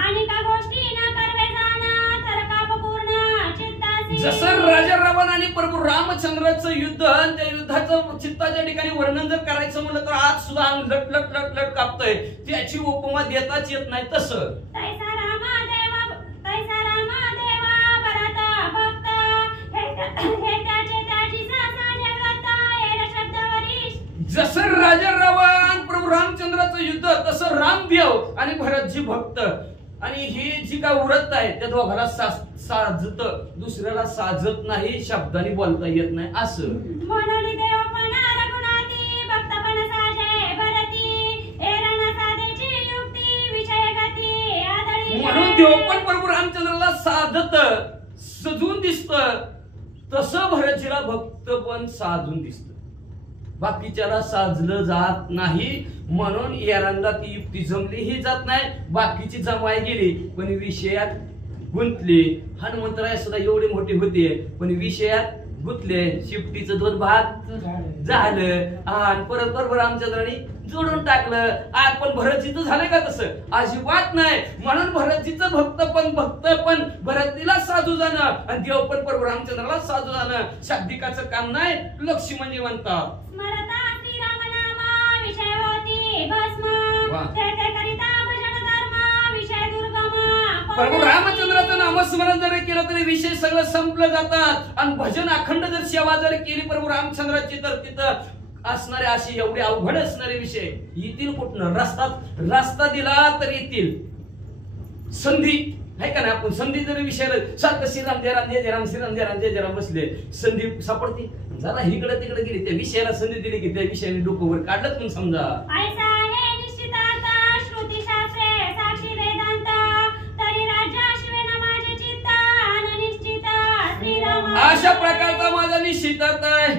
आणि का गोष्टी न करवे जाण तरकापूर्ण चित्तासी. जसं राजा रावण आणि प्रभू रामचंद्राचं युद्ध, त्या युद्धाचं चित्ताच्या ठिकाणी वर्णन जर करायचं म्हणलं तर आज सुद्धा अंग लट लट लट लट कापतंय, त्याची उपमा देताच येत नाही. तसं तैसा राम देवा भरत भक्त हे त्याचे त्याची सासा जगत येर शब्द वरिष्ठ. जसं राजा रावण प्रभू रामचंद्राचं युद्ध, तसं रामदेव आणि भरतजी भक्त. आणि ही जी काय व्रत आहे त्या दोघाला साजत, दुसऱ्याला साजत नाही, शब्दाने बोलता येत नाही असं. म्हणून देव पण रघुनाथी भक्त पण साजे भरती एरण साधेची युक्ती विषय गती आदळी. म्हणून देव पण प्रभू रामचंद्राला साधत सजून दिसत, तसं भरतजीला भक्त पण साजून दिसत, बाकीच्याला साजलं जात नाही. म्हणून एरंदा ती युक्ती जमलीही जात नाही, बाकीची जमाय गेली पण विषयात गुंतले. हनुमंतराय सुद्धा एवढी मोठी होते पण विषयात गुंतले. शिफ्टीचं 2 भाग झालं आणि परत बरोबर रामचंद्राने जोडून टाकलं. आज पण भरतजीचं झालंय का तसं? अजिबात नाही. म्हणून भरतजीचं भक्त पण भरतीला साजू जाणं आणि देव पण प्रभू रामचंद्राला साजू जाणं शाब्दिकाचं काम नाही, लक्ष्मण म्हणतात. स्मरता श्रीराम नाम विषय होती भस्म ते करिता भजन धर्म विषय दुर्गम. प्रभू रामचंद्राचं नामस्मरण जर केलं तरी विषय सगळं संपलं जातात. आणि भजन अखंड जर सेवा जर केली प्रभू रामचंद्राची तर तिथं असणारे असे एवढे अवघड असणारे विषय येतील कुठनं. रस्ता दिला तर येतील. संधी आहे का नाही, आपण संधी जर विषयाला सारखं श्रीराम जय राम जय जय राम श्रीराम जय राम जय जय राम बसले, संधी सापडते. जरा इकडे तिकडे गेली, त्या विषयाला संधी दिली की त्या विषयाने डोकं वर काढलं म्हणून समजा. ऐसा आहे निश्चितार्थ श्रुती शास्त्रे साक्षी वेदांत तरी राज्याशिवे न माझे चित्त अनिश्चित श्रीराम. अशा प्रकारचा माझा निश्चितार्थ आहे.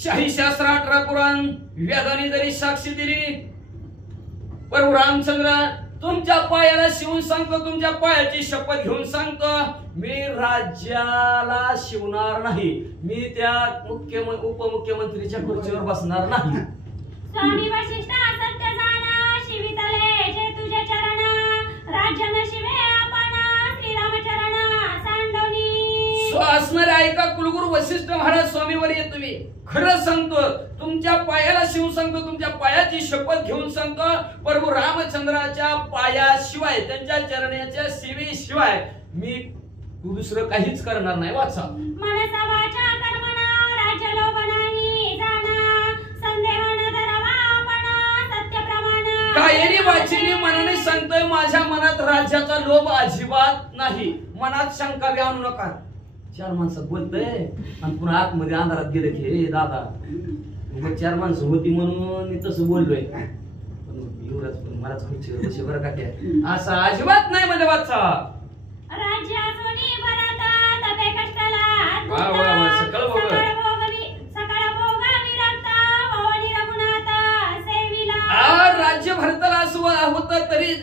शाही शास्त्र 18 पुराण वेदाने जरी साक्षी दिली, प्रभू रामचंद्र तुमच्या पायाला शिवून सांगतो, तुमच्या पायाची शपथ घेऊन सांगतो, मी राज्याला शिवणार नाही, मी त्या उपमुख्यमंत्रीच्या खुर्चीवर बसणार नाही. स्वामी वशिष्ठा सत्य जाणा शिवितले जे तुझे चरण राज्य न शिवे आपण श्रीराम चरण सांडोनी. असणारे ऐका कुलगुरू वशिष्ठ महाराज स्वामीवर येतो, मी खरं सांगतो, तुमच्या पायाला शिवून सांगतो, तुमच्या पायाची शपथ घेऊन सांगतो, प्रभू रामचंद्राच्या पायाशिवाय त्यांच्या चरणाच्या सेवेशिवाय मी दुसरं काहीच करणार नाही. वाचा. मनसा वाचा कर्मणा राज्य लोभ नाही जाणा संदेह न धरावा आपण सत्य प्रमाण. कायरी वाचिनी मनाने सांगतोय, माझ्या मनात राज्याचा लोभ अजिबात नाही. मनात शंका घ्या आणू नका. 4 माणसं बोलतय आणि पुन्हा आतमध्ये अंधारात गेले की हे दादा 4 माणसं होती म्हणून मी तसं बोललोय. युवराज पण मलाच खुर्चीवर बसे बरं का त्या असं अजिबात नाही म्हणजे वाचा राज्यासोनी भरत तपे कष्टाला वा वा वा सकळ भोग सकळ भोग विरक्त होणी रघुनाथ सेविला राज्य भरताला असं होतं तरी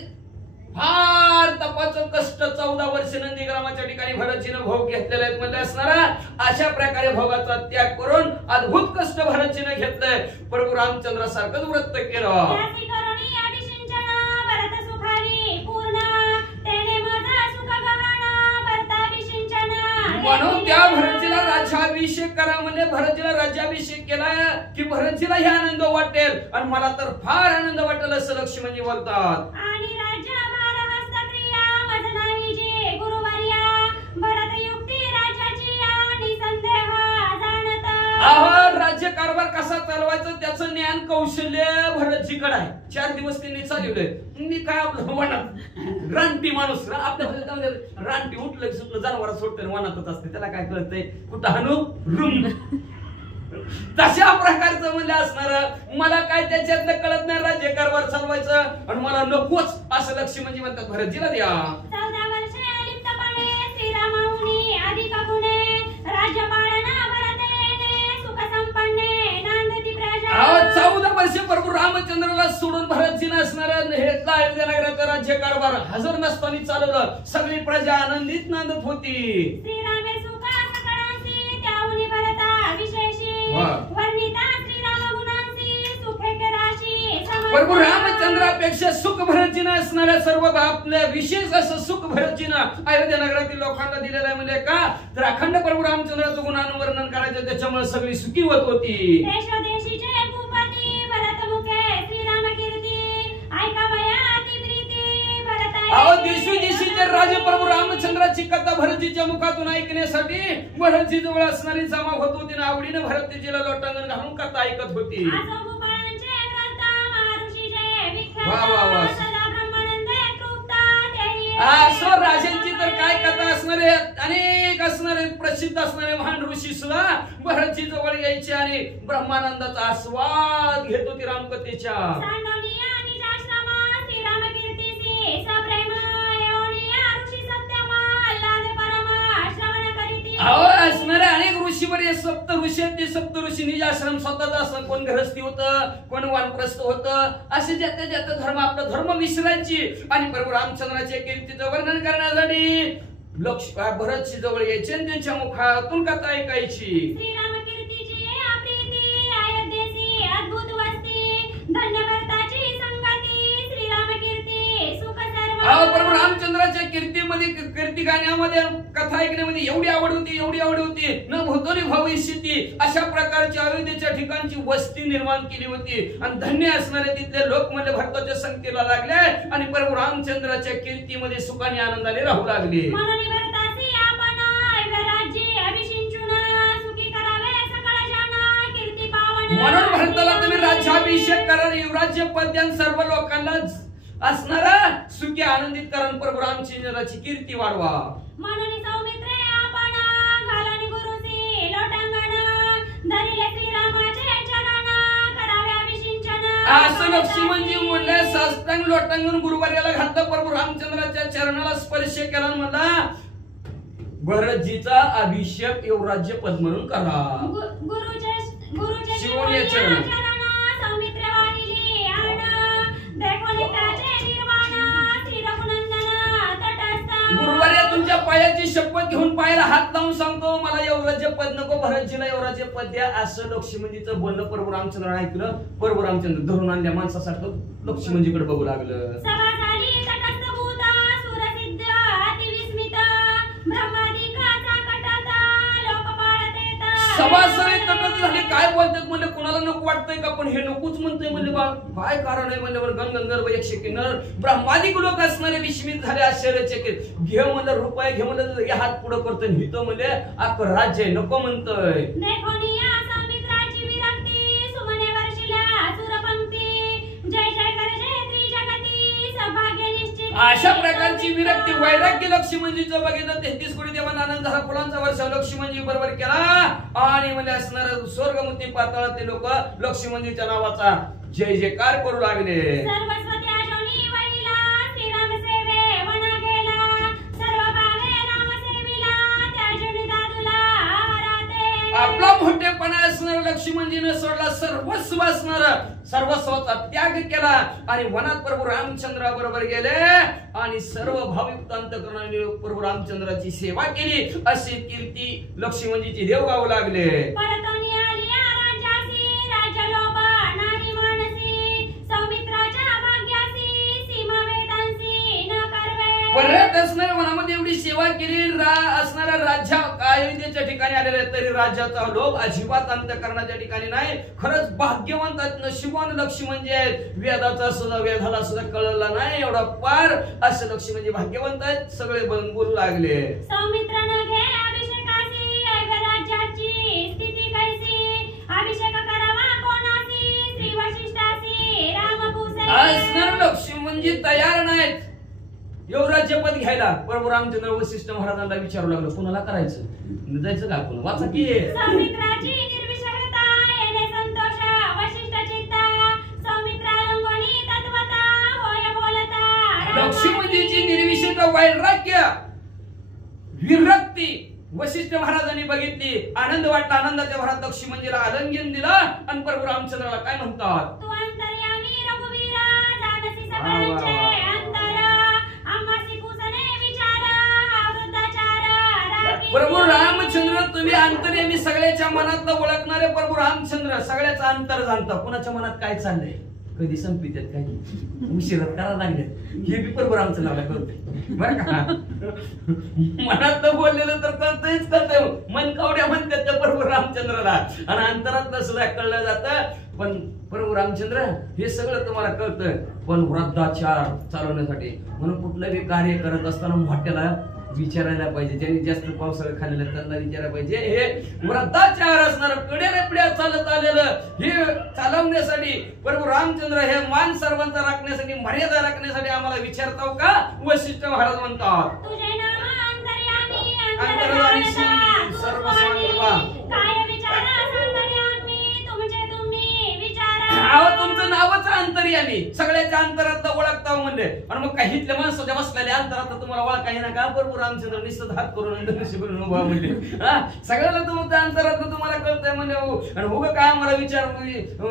फार तपाचं कष्ट 14 वर्ष नंदीग्रामाच्या ठिकाणी भरतजीनं भोग घेतलेले आहेत म्हणजे असणारा अशा प्रकारे भोगाचा त्याग करून अद्भुत कष्ट भरतजीनं घेतलंय प्रभू रामचंद्रासारखंच व्रत केलं म्हणून त्या भरतजीला राज्याभिषेक करा म्हणजे भरतजीला राज्याभिषेक केला की भरतजीला हे आनंद वाटेल आणि मला तर फार आनंद वाटेल असं लक्ष्मणजी बोलतात राज्य कारभार कसा चालवायचं त्याचं ज्ञान कौशल्य भरतजीकडे आहे 4 दिवस त्यांनी चालवलंय मी काय आपलं वनात रानटी माणूस आपल्या रानटी उठलं सुटलं जनावर सोडतं वनातच असते त्याला काय कळतंय कुठं हाणू रूम तशा प्रकारचं म्हणजे असणार मला काय त्याच्यातलं कळत नाही राज्य कारभार चालवायचं आणि मला नकोच असं लक्ष्मणजी म्हणतात भरतजीला द्या 14 वर्षे अलिप्तपणे श्रीरामाहुनी अधिक गुणे राज्यपालना भरतेने सुख संपन्ने नांदती प्रजा 14 वर्षे प्रभू रामचंद्राला सोडून भरतजीनं असणारा हेतला अयोध्यानगराचा राज्य कारभार हजर नसताना चालवलं सगळी प्रजा आनंदित नांदत होती श्रीरामे सुख सकळांसी त्याहुनी भरता विशेषी वर्णिता श्रीराम गुणांसी सुखे राशी प्रभू रामचंद्रापेक्षा सुख भरतजीनं असणाऱ्या सर्व आपल्या विशेष असं सुख भरतजीनं अयोध्या नगरातील लोकांना दिलेलं आहे म्हणजे का तर अखंड प्रभू रामचंद्राचं गुणांचं वर्णन करायचं त्याच्यामुळे सगळी सुखी होत होती देशोदेशीचे भूपती भरत मुखे श्रीराम कीर्ती ऐकावया अति प्रीती भरत देशोदेशीचे राजे प्रभू रामचंद्राची कथा भरतजीच्या मुखातून ऐकण्यासाठी भरतजी जवळ असणारी जमा होत होती ना आवडीने भरतजीला लोटांगण घालून कथा ऐकत होती असो राजांची तर काय कथा असणारे अनेक असणारे प्रसिद्ध असणारे महान ऋषी सुद्धा भरतजी जवळ यायचे आणि ब्रह्मानंदाचा आस्वाद घेत होती रामकथेच्या असणारे अनेक ऋषीवर सप्त ऋषी आहेत ते सप्त ऋषी निज आश्रम स्वतःचा असं कोण गृहस्थी होतं कोण वानप्रस्थ होतं असे ज्याच्या ज्याचा धर्म आपला धर्म विसरायची आणि प्रभू रामचंद्राच्या कीर्तीचं वर्णन करण्यासाठी भरतजी जवळ यायचे आणि त्यांच्या मुखातून कथा ऐकायची प्रभू रामचंद्राच्या कीर्ती गाण्यामध्ये कथा ऐकण्यामध्ये एवढी आवड होती न भूतोली भविष्यती अशा प्रकारची अयोध्येच्या ठिकाणची वस्ती निर्माण केली होती आणि धन्य असणारे तिथले लोक म्हणजे भरताच्या संगतीला लागले आणि प्रभू रामचंद्राच्या कीर्तीमध्ये सुखाने आनंदाने राहू लागले म्हणून भरताला तुम्ही राज्याभिषेक करा युवराज्य पद्यान सर्व लोकांना असणारा सुखी आनंदित करून प्रभू रामचंद्राची कीर्ती वाढवा असं लक्ष्मणजी म्हणले साष्टांग लोटांगण गुरुवार्याला घातलं प्रभू रामचंद्राच्या चरणाला स्पर्श केला म्हणला भरतजीचा अभिषेक युवराज्य पद म्हणून करा शिवोनी चरण गुरुवार्या तुमच्या पायाची शपथ घेऊन पायाला हात लावून सांगतो मला युवराज्य पद नको भरतजीला युवराज्य पद द्या असं लक्ष्मणजीचं बोलणं प्रभू रामचंद्र ऐकलं प्रभू रामचंद्र धरून आणल्या माणसासारखं लक्ष्मणजीकडे बघू लागलं सभासद तटस्थ झाले काय बोलतात म्हणजे कोणाला नको वाटतंय का पण हे नकोच म्हणतोय म्हणजे बा काय कारण आहे म्हणजे गणगंधर्व यक्षकिन्नर ब्रह्मादिक लोक असणारे विस्मित झाले आश्चर्यचकित घे म्हणलं रुपये घे म्हणलं हे हात पुढं करतोय हिथं म्हणजे अख्खं राज्य नको म्हणतोय अशा प्रकारची विरक्ती वैराग्य लक्ष्मणजीचं बघितलं 33 कोटी देवांना आनंद झाला फुलांचा वर्ष लक्ष्मणजी बरोबर केला आणि म्हणजे असणार स्वर्गमुक्ती पाताळात ते लोक लक्ष्मणजीच्या नावाचा जय जयकार करू लागले. सर्वस्व त्याजोनी वहिला श्रीराम सेवे वना गेला, सर्व भावे राम सेविला त्याजोनी दादूला हराते. आपला मोठेपणा असणार लक्ष्मणजीने सोडला, सर्वस्व असणार सर्वस्वाचा त्याग केला आणि वनात प्रभू रामचंद्रा बरोबर गेले आणि सर्व भावयुक्त अंतःकरणाने प्रभू रामचंद्राची सेवा केली. अशी कीर्ती लक्ष्मणजीची देव गाऊ लागले. परतोनी आलिया राज्यासी राज्य लोभ नाही मानसी, सौमित्राच्या भाग्यासी सीमा वेदांसी न करवे. परत असणाऱ्या वनामध्ये एवढी सेवा केली, असणाऱ्या राज्या अयोध्येच्या ठिकाणी आलेले तरी राज्याचा लोभ अजिबात अंतःकरणाच्या ठिकाणी नाही. खरंच भाग्यवंत आहेत, नशिबवान लक्ष्मणजी आहेत. वेदाचा सुद्धा वेदाला सुद्धा कळला नाही एवढा पार असे लक्ष्मणजी भाग्यवंत आहेत. सगळे बोलू लागले. सौमित्रानं घे अभिषेकासी ऐक राज्याची स्थिती कैसी, अभिषेक करावा कोणासी श्री वशिष्ठासी रामभूसे. असणार लक्ष्मणजी तयार नाहीत युवराज्यपद घ्यायला. प्रभू रामचंद्र वशिष्ठ महाराजांना विचारू लागलो कोणाला करायचं, जायचं का आपण, वाचा की. सौमित्राची निर्विषयता येणे संतोष वशिष्ठ चित्ता, सौमित्रा लंगोनी तत्वता होय बोलता. लक्ष्मणजीची निर्विषयता वैराग्य विरक्ती वशिष्ठ महाराजांनी बघितली. आनंद वाटला. आनंदाच्या भरात लक्ष्मणजीला आलिंगन दिलं आणि प्रभू रामचंद्राला काय म्हणतात, तू अंतर्यामी रघुवीरा जानसी सगळ्यांचे अंतर, आम्हासी कुसने विचार हा वृद्धाचार राखी. प्रभू रामचंद्र तुम्ही अंतर्यामी सगळ्याच्या मनातलं ओळखणारे प्रभू रामचंद्र सगळ्याचं अंतर जाणता. कुणाच्या मनात काय चाललंय, कधी संपित्यात काही उशिरात करायला लागले हे बी प्रभू रामचंद्राला कळते बरं का. मनात बोललेलं तर कळतंच कळतंय, मन कावड्या म्हणतात त्या प्रभू रामचंद्राला आणि अंतरातलं सुद्धा कळलं जातं. पण प्रभू रामचंद्र हे सगळं तुम्हाला कळतं, पण वृद्धाचार चालवण्यासाठी म्हणून कुठलंही कार्य करत असताना मोठ्याला विचारायला पाहिजे. ज्यांनी जास्त पावसाळा खाल्लेला त्यांना विचारायला पाहिजे. हे वृद्धाचार असणार पिढ्या चालत आलेलं हे चालवण्यासाठी प्रभू रामचंद्र हे मान सर्वांचा राखण्यासाठी मर्यादा राखण्यासाठी आम्हाला विचारताव का. वशिष्ठ महाराज म्हणतात तुझे नाम अंतर्यामी अंतर्यामी सर्व सांगवा. काय विचार सांगण्यामी तुमचे तुम्ही विचारा. अहो तुमचं नावच अंतर्यामी सगळ्याच्या अंतरातलं ओळखता म्हणले आणि मग काही इथल्या माणसाच्या बसलेल्या अंतरात तुम्हाला ओळखाय ना का. प्रभू रामचंद्र निश्चित हात करून करून उभा म्हणले सगळ्याला तुमच्या अंतरात तुम्हाला कळतंय म्हणले. आणि उगा काय आम्हाला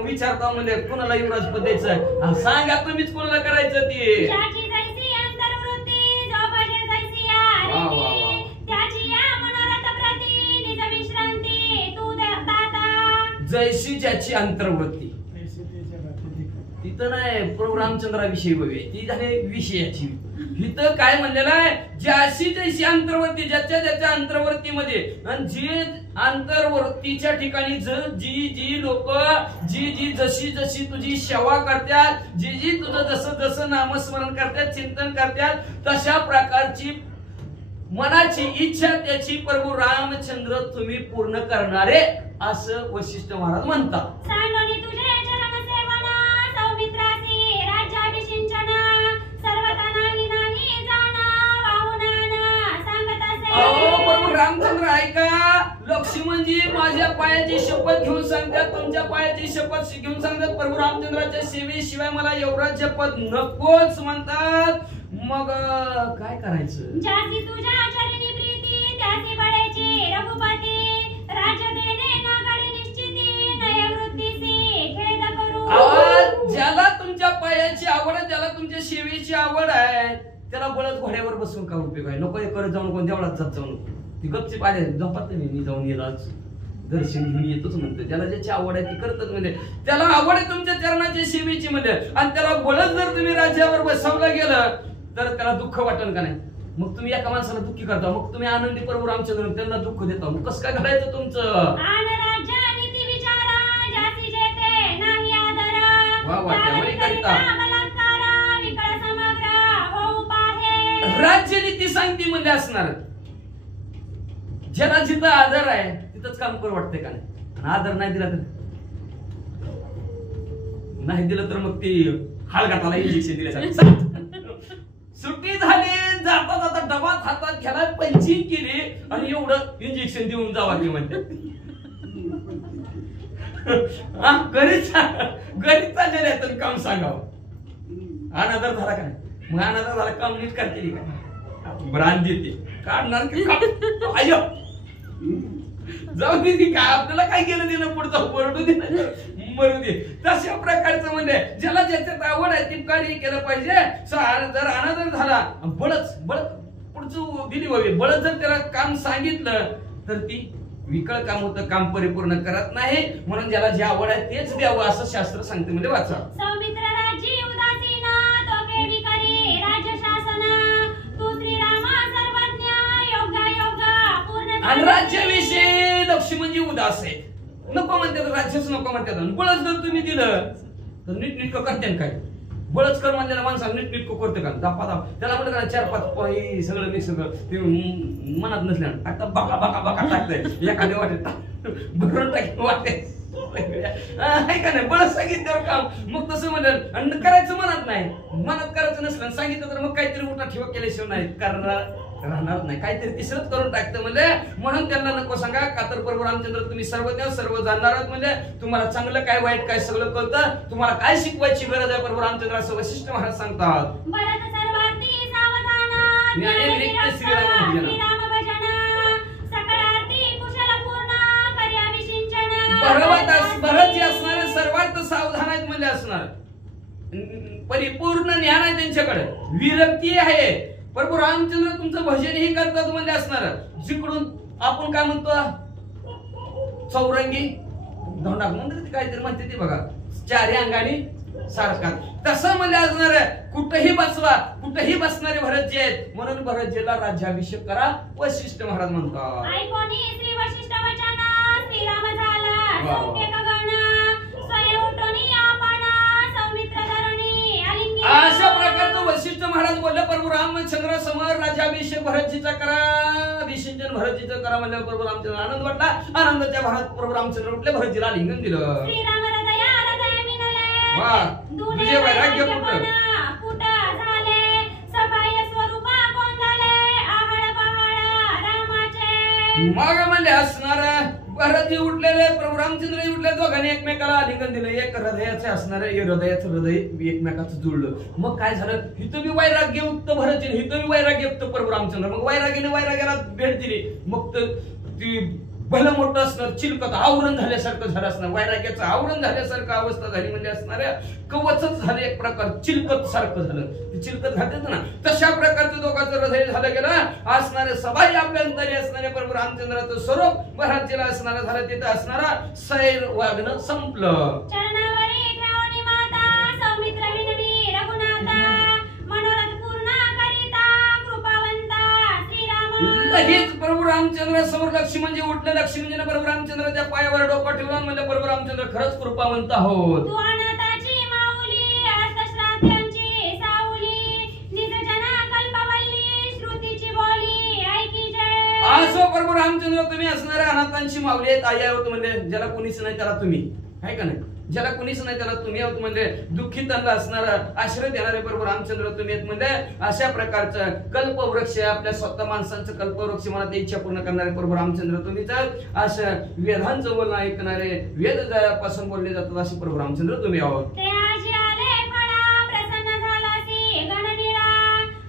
विचारता म्हणले कोणाला युवराज पद द्यायचं सांगा तुम्हीच कोणाला करायचं ते. ज्याची जैसी अंतर्वृत्ती जो भजे जैसी आरती, त्याची या मनोरथ प्रती निज विश्रांती तू दाता. जैशी ज्याची अंतर्वृत्ती तिथं नाही प्रभू रामचंद्राविषयी बघे ती झाली विषयाची. इथं काय म्हणलेलं आहे, ज्याशी जैशी अंतर्वर्ती ज्याच्या ज्याच्या अंतर्वर्तीमध्ये आणि जे अंतर्वर्तीच्या ठिकाणी जी जी लोक जी जशी जशी तुझी सेवा करतात, जी तुझं जसं जसं नामस्मरण करतात चिंतन करतात तशा प्रकारची मनाची इच्छा त्याची प्रभू रामचंद्र तुम्ही पूर्ण करणारे असं वशिष्ठ महाराज म्हणतात. सांगोनी तुझे चरण सेवना सौमित्रासी राज्याभिषिंचन सर्वता नाही नाही जाणा वाहुनाना सांगत असे. प्रभू रामचंद्र ऐका, लक्ष्मणजी माझ्या पायाची शपथ घेऊन सांगतात, तुमच्या पायाची शपथ घेऊन सांगतात प्रभू रामचंद्राच्या सेवेशिवाय मला युवराज्य पद नकोच म्हणतात. मग काय करायचं. ज्याची तुझ्या चरणी प्रीती त्याची बळेची रघुपती, राज्य देणे न घडे निश्चिती नय वृत्तीसी खेद करू. ज्याला तुमच्या पायाची आवड आहे, ज्याला तुमच्या सेवेची आवड आहे त्याला बळद घोड्यावर बसून का उपयोग आहे. नको करत जाऊ नको, देवळात जात जाऊ नको. ती गपची पाहिजे झोपात मी जाऊन येलाच दर्शन घेऊन येतोच म्हणतो. ज्याला ज्याची आवड आहे ती करतच म्हणजे त्याला आवड आहे तुमच्या चरणाच्या सेवेची म्हणजे आणि त्याला बळद जर तुम्ही राज्यावर बसवलं गेलं तर त्याला दुःख वाटन का नाही. मग तुम्ही एका माणसाला दुःखी करता, मग तुम्ही आनंदी प्रभू रामचंद्र त्यांना दुःख देता, मग कसं काय घडायचं तुमचं. आन राज्य नीती विचारा ज्याची जेते नाही आदर, वा वा त्यामुळे करिता बलात्कार विकळ समग्र होऊ पाहे. राज्यनीती सांगती म्हणजे असणार ज्याला जिथं आदर आहे तिथंच काम करू वाटतंय का नाही. आदर नाही दिला तर नाही दिलं तर मग ती हालगाटाला इंजेक्शन दिल्यासारखं सुट्टी झाली जाता जाता डबात हातात घ्यायला पंचिंग केली आणि एवढं इंजेक्शन देऊन जावा की म्हणते. घरीच चाललेलं आहे तर काम सांगावं. अनादर झाला का नाही? मग अनादर झाला काम नीट करते का? ब्रांड देते काढणार की अयो जाऊ दे ती काय आपल्याला काय केलं देणं पुढचं परडू दे मरू दे. तशा प्रकारचं म्हणजे ज्याला ज्याच्यात आवड आहे ती कार्य केलं पाहिजे. जर अनादर झाला बळच पुढचं दिली व्हावी बळच जर त्याला काम सांगितलं तर ती विकळ काम होतं, काम परिपूर्ण करत नाही. म्हणून ज्याला जे आवड आहे तेच द्यावं असं शास्त्र सांगते. म्हणजे वाचा सौमित्र राज्य उदासीन तो केवी करे राज्य शासन तू श्रीरामा सर्वज्ञ योगा योगा पूर्ण. आणि राज्याविषयी लक्ष्मी म्हणजे उदास आहे. नको म्हणतात राज्यच नको म्हणतात. बळच जर तुम्ही दिलं तर नीटनेटकं करते काय? बळच कर म्हणलेला माणसाला नीटनेटकं करते का? दापा त्याला म्हणलं का 4-5 सगळं मी सगळं ते मनात नसल्यानं आता बघा बघा बघा टाकतंय एखाद्या वाटेत भरून टाकी वाटते आहे का नाही? बळच सांगितल्यावर काम मग तसं म्हणलं आणि करायचं मनात नाही. मनात करायचं नसलं सांगितलं तर मग काहीतरी उठा ठेवा केल्याशिवाय नाही करणार राहणार नाही. काहीतरी तिसरंच करून टाकतं म्हणजे. म्हणून त्यांना नको सांगा कातर प्रभू रामचंद्र तुम्ही सर्वज्ञ सर्व जाणणार आहात. म्हणजे तुम्हाला चांगलं काय वाईट काय सगळं कळतं. तुम्हाला काय शिकवायची गरज आहे प्रभू रामचंद्र असं वशिष्ठ महाराज सांगतात. भरत सर्वार्थी सावधान ज्ञानेविरिक्त श्रीराम भजन सकळार्थी कुशल पूर्ण कार्याविषिंचन. भरत जे असणारे सर्वार्थ सावधान आहेत म्हणजे असणार परिपूर्ण ज्ञान आहे त्यांच्याकडे विरक्ती आहे. प्रभू रामचंद्र तुमचं भजन ही करतात म्हणजे असणार. जिकडून आपण काय म्हणतो चौरंगी धोंडा म्हणजे काहीतरी म्हणते ते बघा चारी अंगाने सारखा तसं म्हणजे असणार. कुठेही बसवा कुठेही बसणारे भरतजी आहेत. म्हणून भरतजीला राज्याभिषेक करा वशिष्ठ महाराज म्हणतात. ऐकोनी श्री वशिष्ठ वचन श्रीराम झाला सौख्य गगन स्वय उठोनी आपण सौमित्र धरणी आलिंगी. अशा प्रकारचं वशिष्ठ महाराज बोलले प्रभू रामचंद्र समोर राज्याभिषेक भरतजीचा करा विसिंचन भरतजीचं करा म्हणजे प्रभू रामचंद्र आनंद वाटला. आनंदाच्या भरात प्रभू रामचंद्र उठले भरतजीला लिंगन दिलं. श्रीराम हृदय मिनले वा तुझे वैराग्य कुठं कुठ झाले सबाय स्वरूपा गोंधळे आहळ बहाळ रामाचे. मग म्हणजे असणार भरतजी उठलेले प्रभू रामचंद्र उठले दोघांनी एकमेकाला आलिंगन दिलं. एक हृदयाचे असणारे हृदयाचं हृदय एकमेकाचं जुळलं. मग काय झालं हिथं मी वैराग्ययुक्त भरतजी हिथं मी वैराग्ययुक्त प्रभू रामचंद्र. मग वैराग्याला भेट दिली. मग ती भलं मोठं असणार चिलकत आवरण झाल्यासारखं झालं असणार. वैराग्याचं आवरण झाल्यासारखं अवस्था झाली म्हणजे असणाऱ्या कवचच झालं एक प्रकार चिलकत सारखं झालं. ते चिलकत घालतात ना तशा प्रकारचं दोघांचं हृदय झालं गेलं. असणारे सबाई अभ्यंतरी असणारे प्रभू रामचंद्राचं स्वरूप भरतजीला असणारा झालं. तिथं असणारा सैर वागणं संपलं. चरणावरी ठेवणी माता सौमित्र विनवी रघुनाथा मनोरथ पूर्ण करिता कृपावंता श्रीराम. लगेच प्रभू रामचंद्र समोर लक्ष्मी म्हणजे उठले. लक्ष्मी म्हणजे प्रभू रामचंद्र त्या पायावर डोकं ठेवलं म्हणजे प्रभू रामचंद्र खरंच कृपावंत आहोत. तू अनाथाची माऊली अष्टश्राद्यांची सावली निज जना कल्पवल्ली श्रुतीची बोली ऐकी जय. असो प्रभू रामचंद्र तुम्ही असणाऱ्या अनाथांची माऊली आहेत आई आहोत म्हणजे ज्याला कोणीच नाही त्याला तुम्ही आहे का नाही. ज्याला कोणीच नाही त्याला तुम्ही आहोत म्हणजे दुःखितांना असणारा आश्रय देणारे प्रभू रामचंद्र तुम्ही आहेत. म्हणजे अशा प्रकारचं कल्पवृक्ष आपल्या स्वतः माणसांचं कल्पवृक्ष मला ते इच्छा पूर्ण करणारे प्रभू रामचंद्र तुम्हीच. असं वेदांचं बोलणं ऐकणारे वेद पासून बोलले जातात असे प्रभू रामचंद्र तुम्ही आहोत. ते आजी आले फळा प्रसन्न झालासी गणनिळा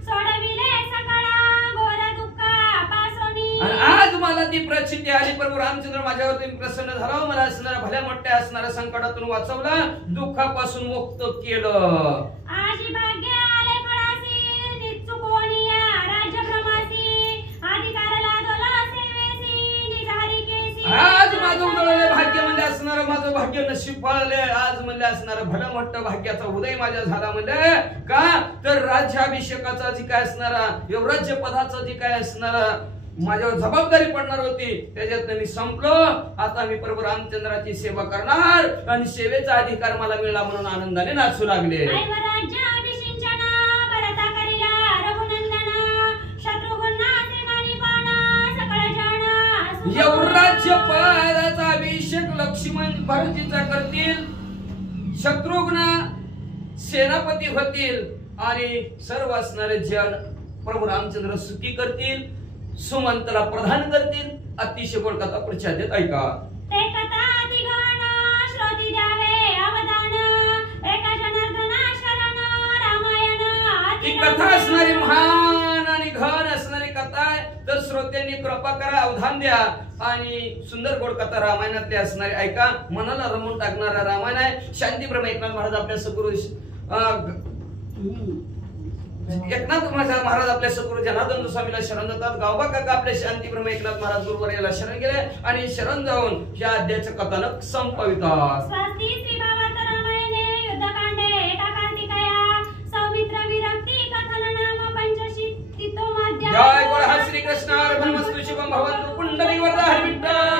सोडविले सकळा घोर दुःखा पासोनी. आणि आज मला ती प्रचिती आली प्रभू रामचंद्र माझ्यावर तुम्ही प्रसन्न झाला. मला असणाऱ्या भल्या मोठ्या असणाऱ्या संकटातून वाचवलं दुःखापासून मुक्त केलं. आजी भाग्य आले फळासी निचुकोनिया राज्यभ्रमासी अधिकार लादोला सेवेसी निजारी केसी. आज माझं उजळले भाग्य म्हणजे असणारं माझं भाग्य नशीब फळले. आज म्हणजे असणारं भलं मोठं भाग्याचा उदय माझ्या झाला. म्हणजे का तर राज्याभिषेकाचा जी काय असणारा युवराज्य पदाचा जी काय असणारा माझ्यावर जबाबदारी पडणार होती त्याच्यात मी संपलो. आता मी प्रभू रामचंद्राची सेवा करणार आणि सेवेचा अधिकार मला मिळाला म्हणून आनंदाने नाचू लागले. युवराज्य पदाचा अभिषेक लक्ष्मण भरतीचा करतील. शत्रुघ्न सेनापती होतील आणि सर्व असणारे जन प्रभू रामचंद्र सुखी करतील. सुमंतला प्रधान करतील. अतिशय गोड कथा प्रचार ऐका. ते कथा दिघाना कथा असणारी महान आणि घन असणारी कथा आहे. तर श्रोत्यांनी कृपा करा, अवधान द्या आणि सुंदर गोड कथा रामायणातली असणारी ऐका. मनाला रमवून टाकणारा रामायण आहे. शांतीप्रम एकनाथ महाराज आपल्या सद्गुरु एकनाथ महाराज आपल्या सद्गुरु जनार्दन स्वामीला शरण जातात. गावबा काका आपल्या शांतीप्रम एकनाथ महाराज गुरुवर याला शरण गेले आणि शरण जाऊन या अध्यायाचं कथानक संपवितात. स्वस्ति श्रीभागवत रामायणे युद्धकांडे एकाकांतिकया सौमित्र विरक्ती कथन नाम पंचशीतितोऽध्यायः. जय गोड श्री कृष्ण अर्पणमस्तु. शुभम भवन्तु. पुंडलिक वरदा हरि विठ्ठल.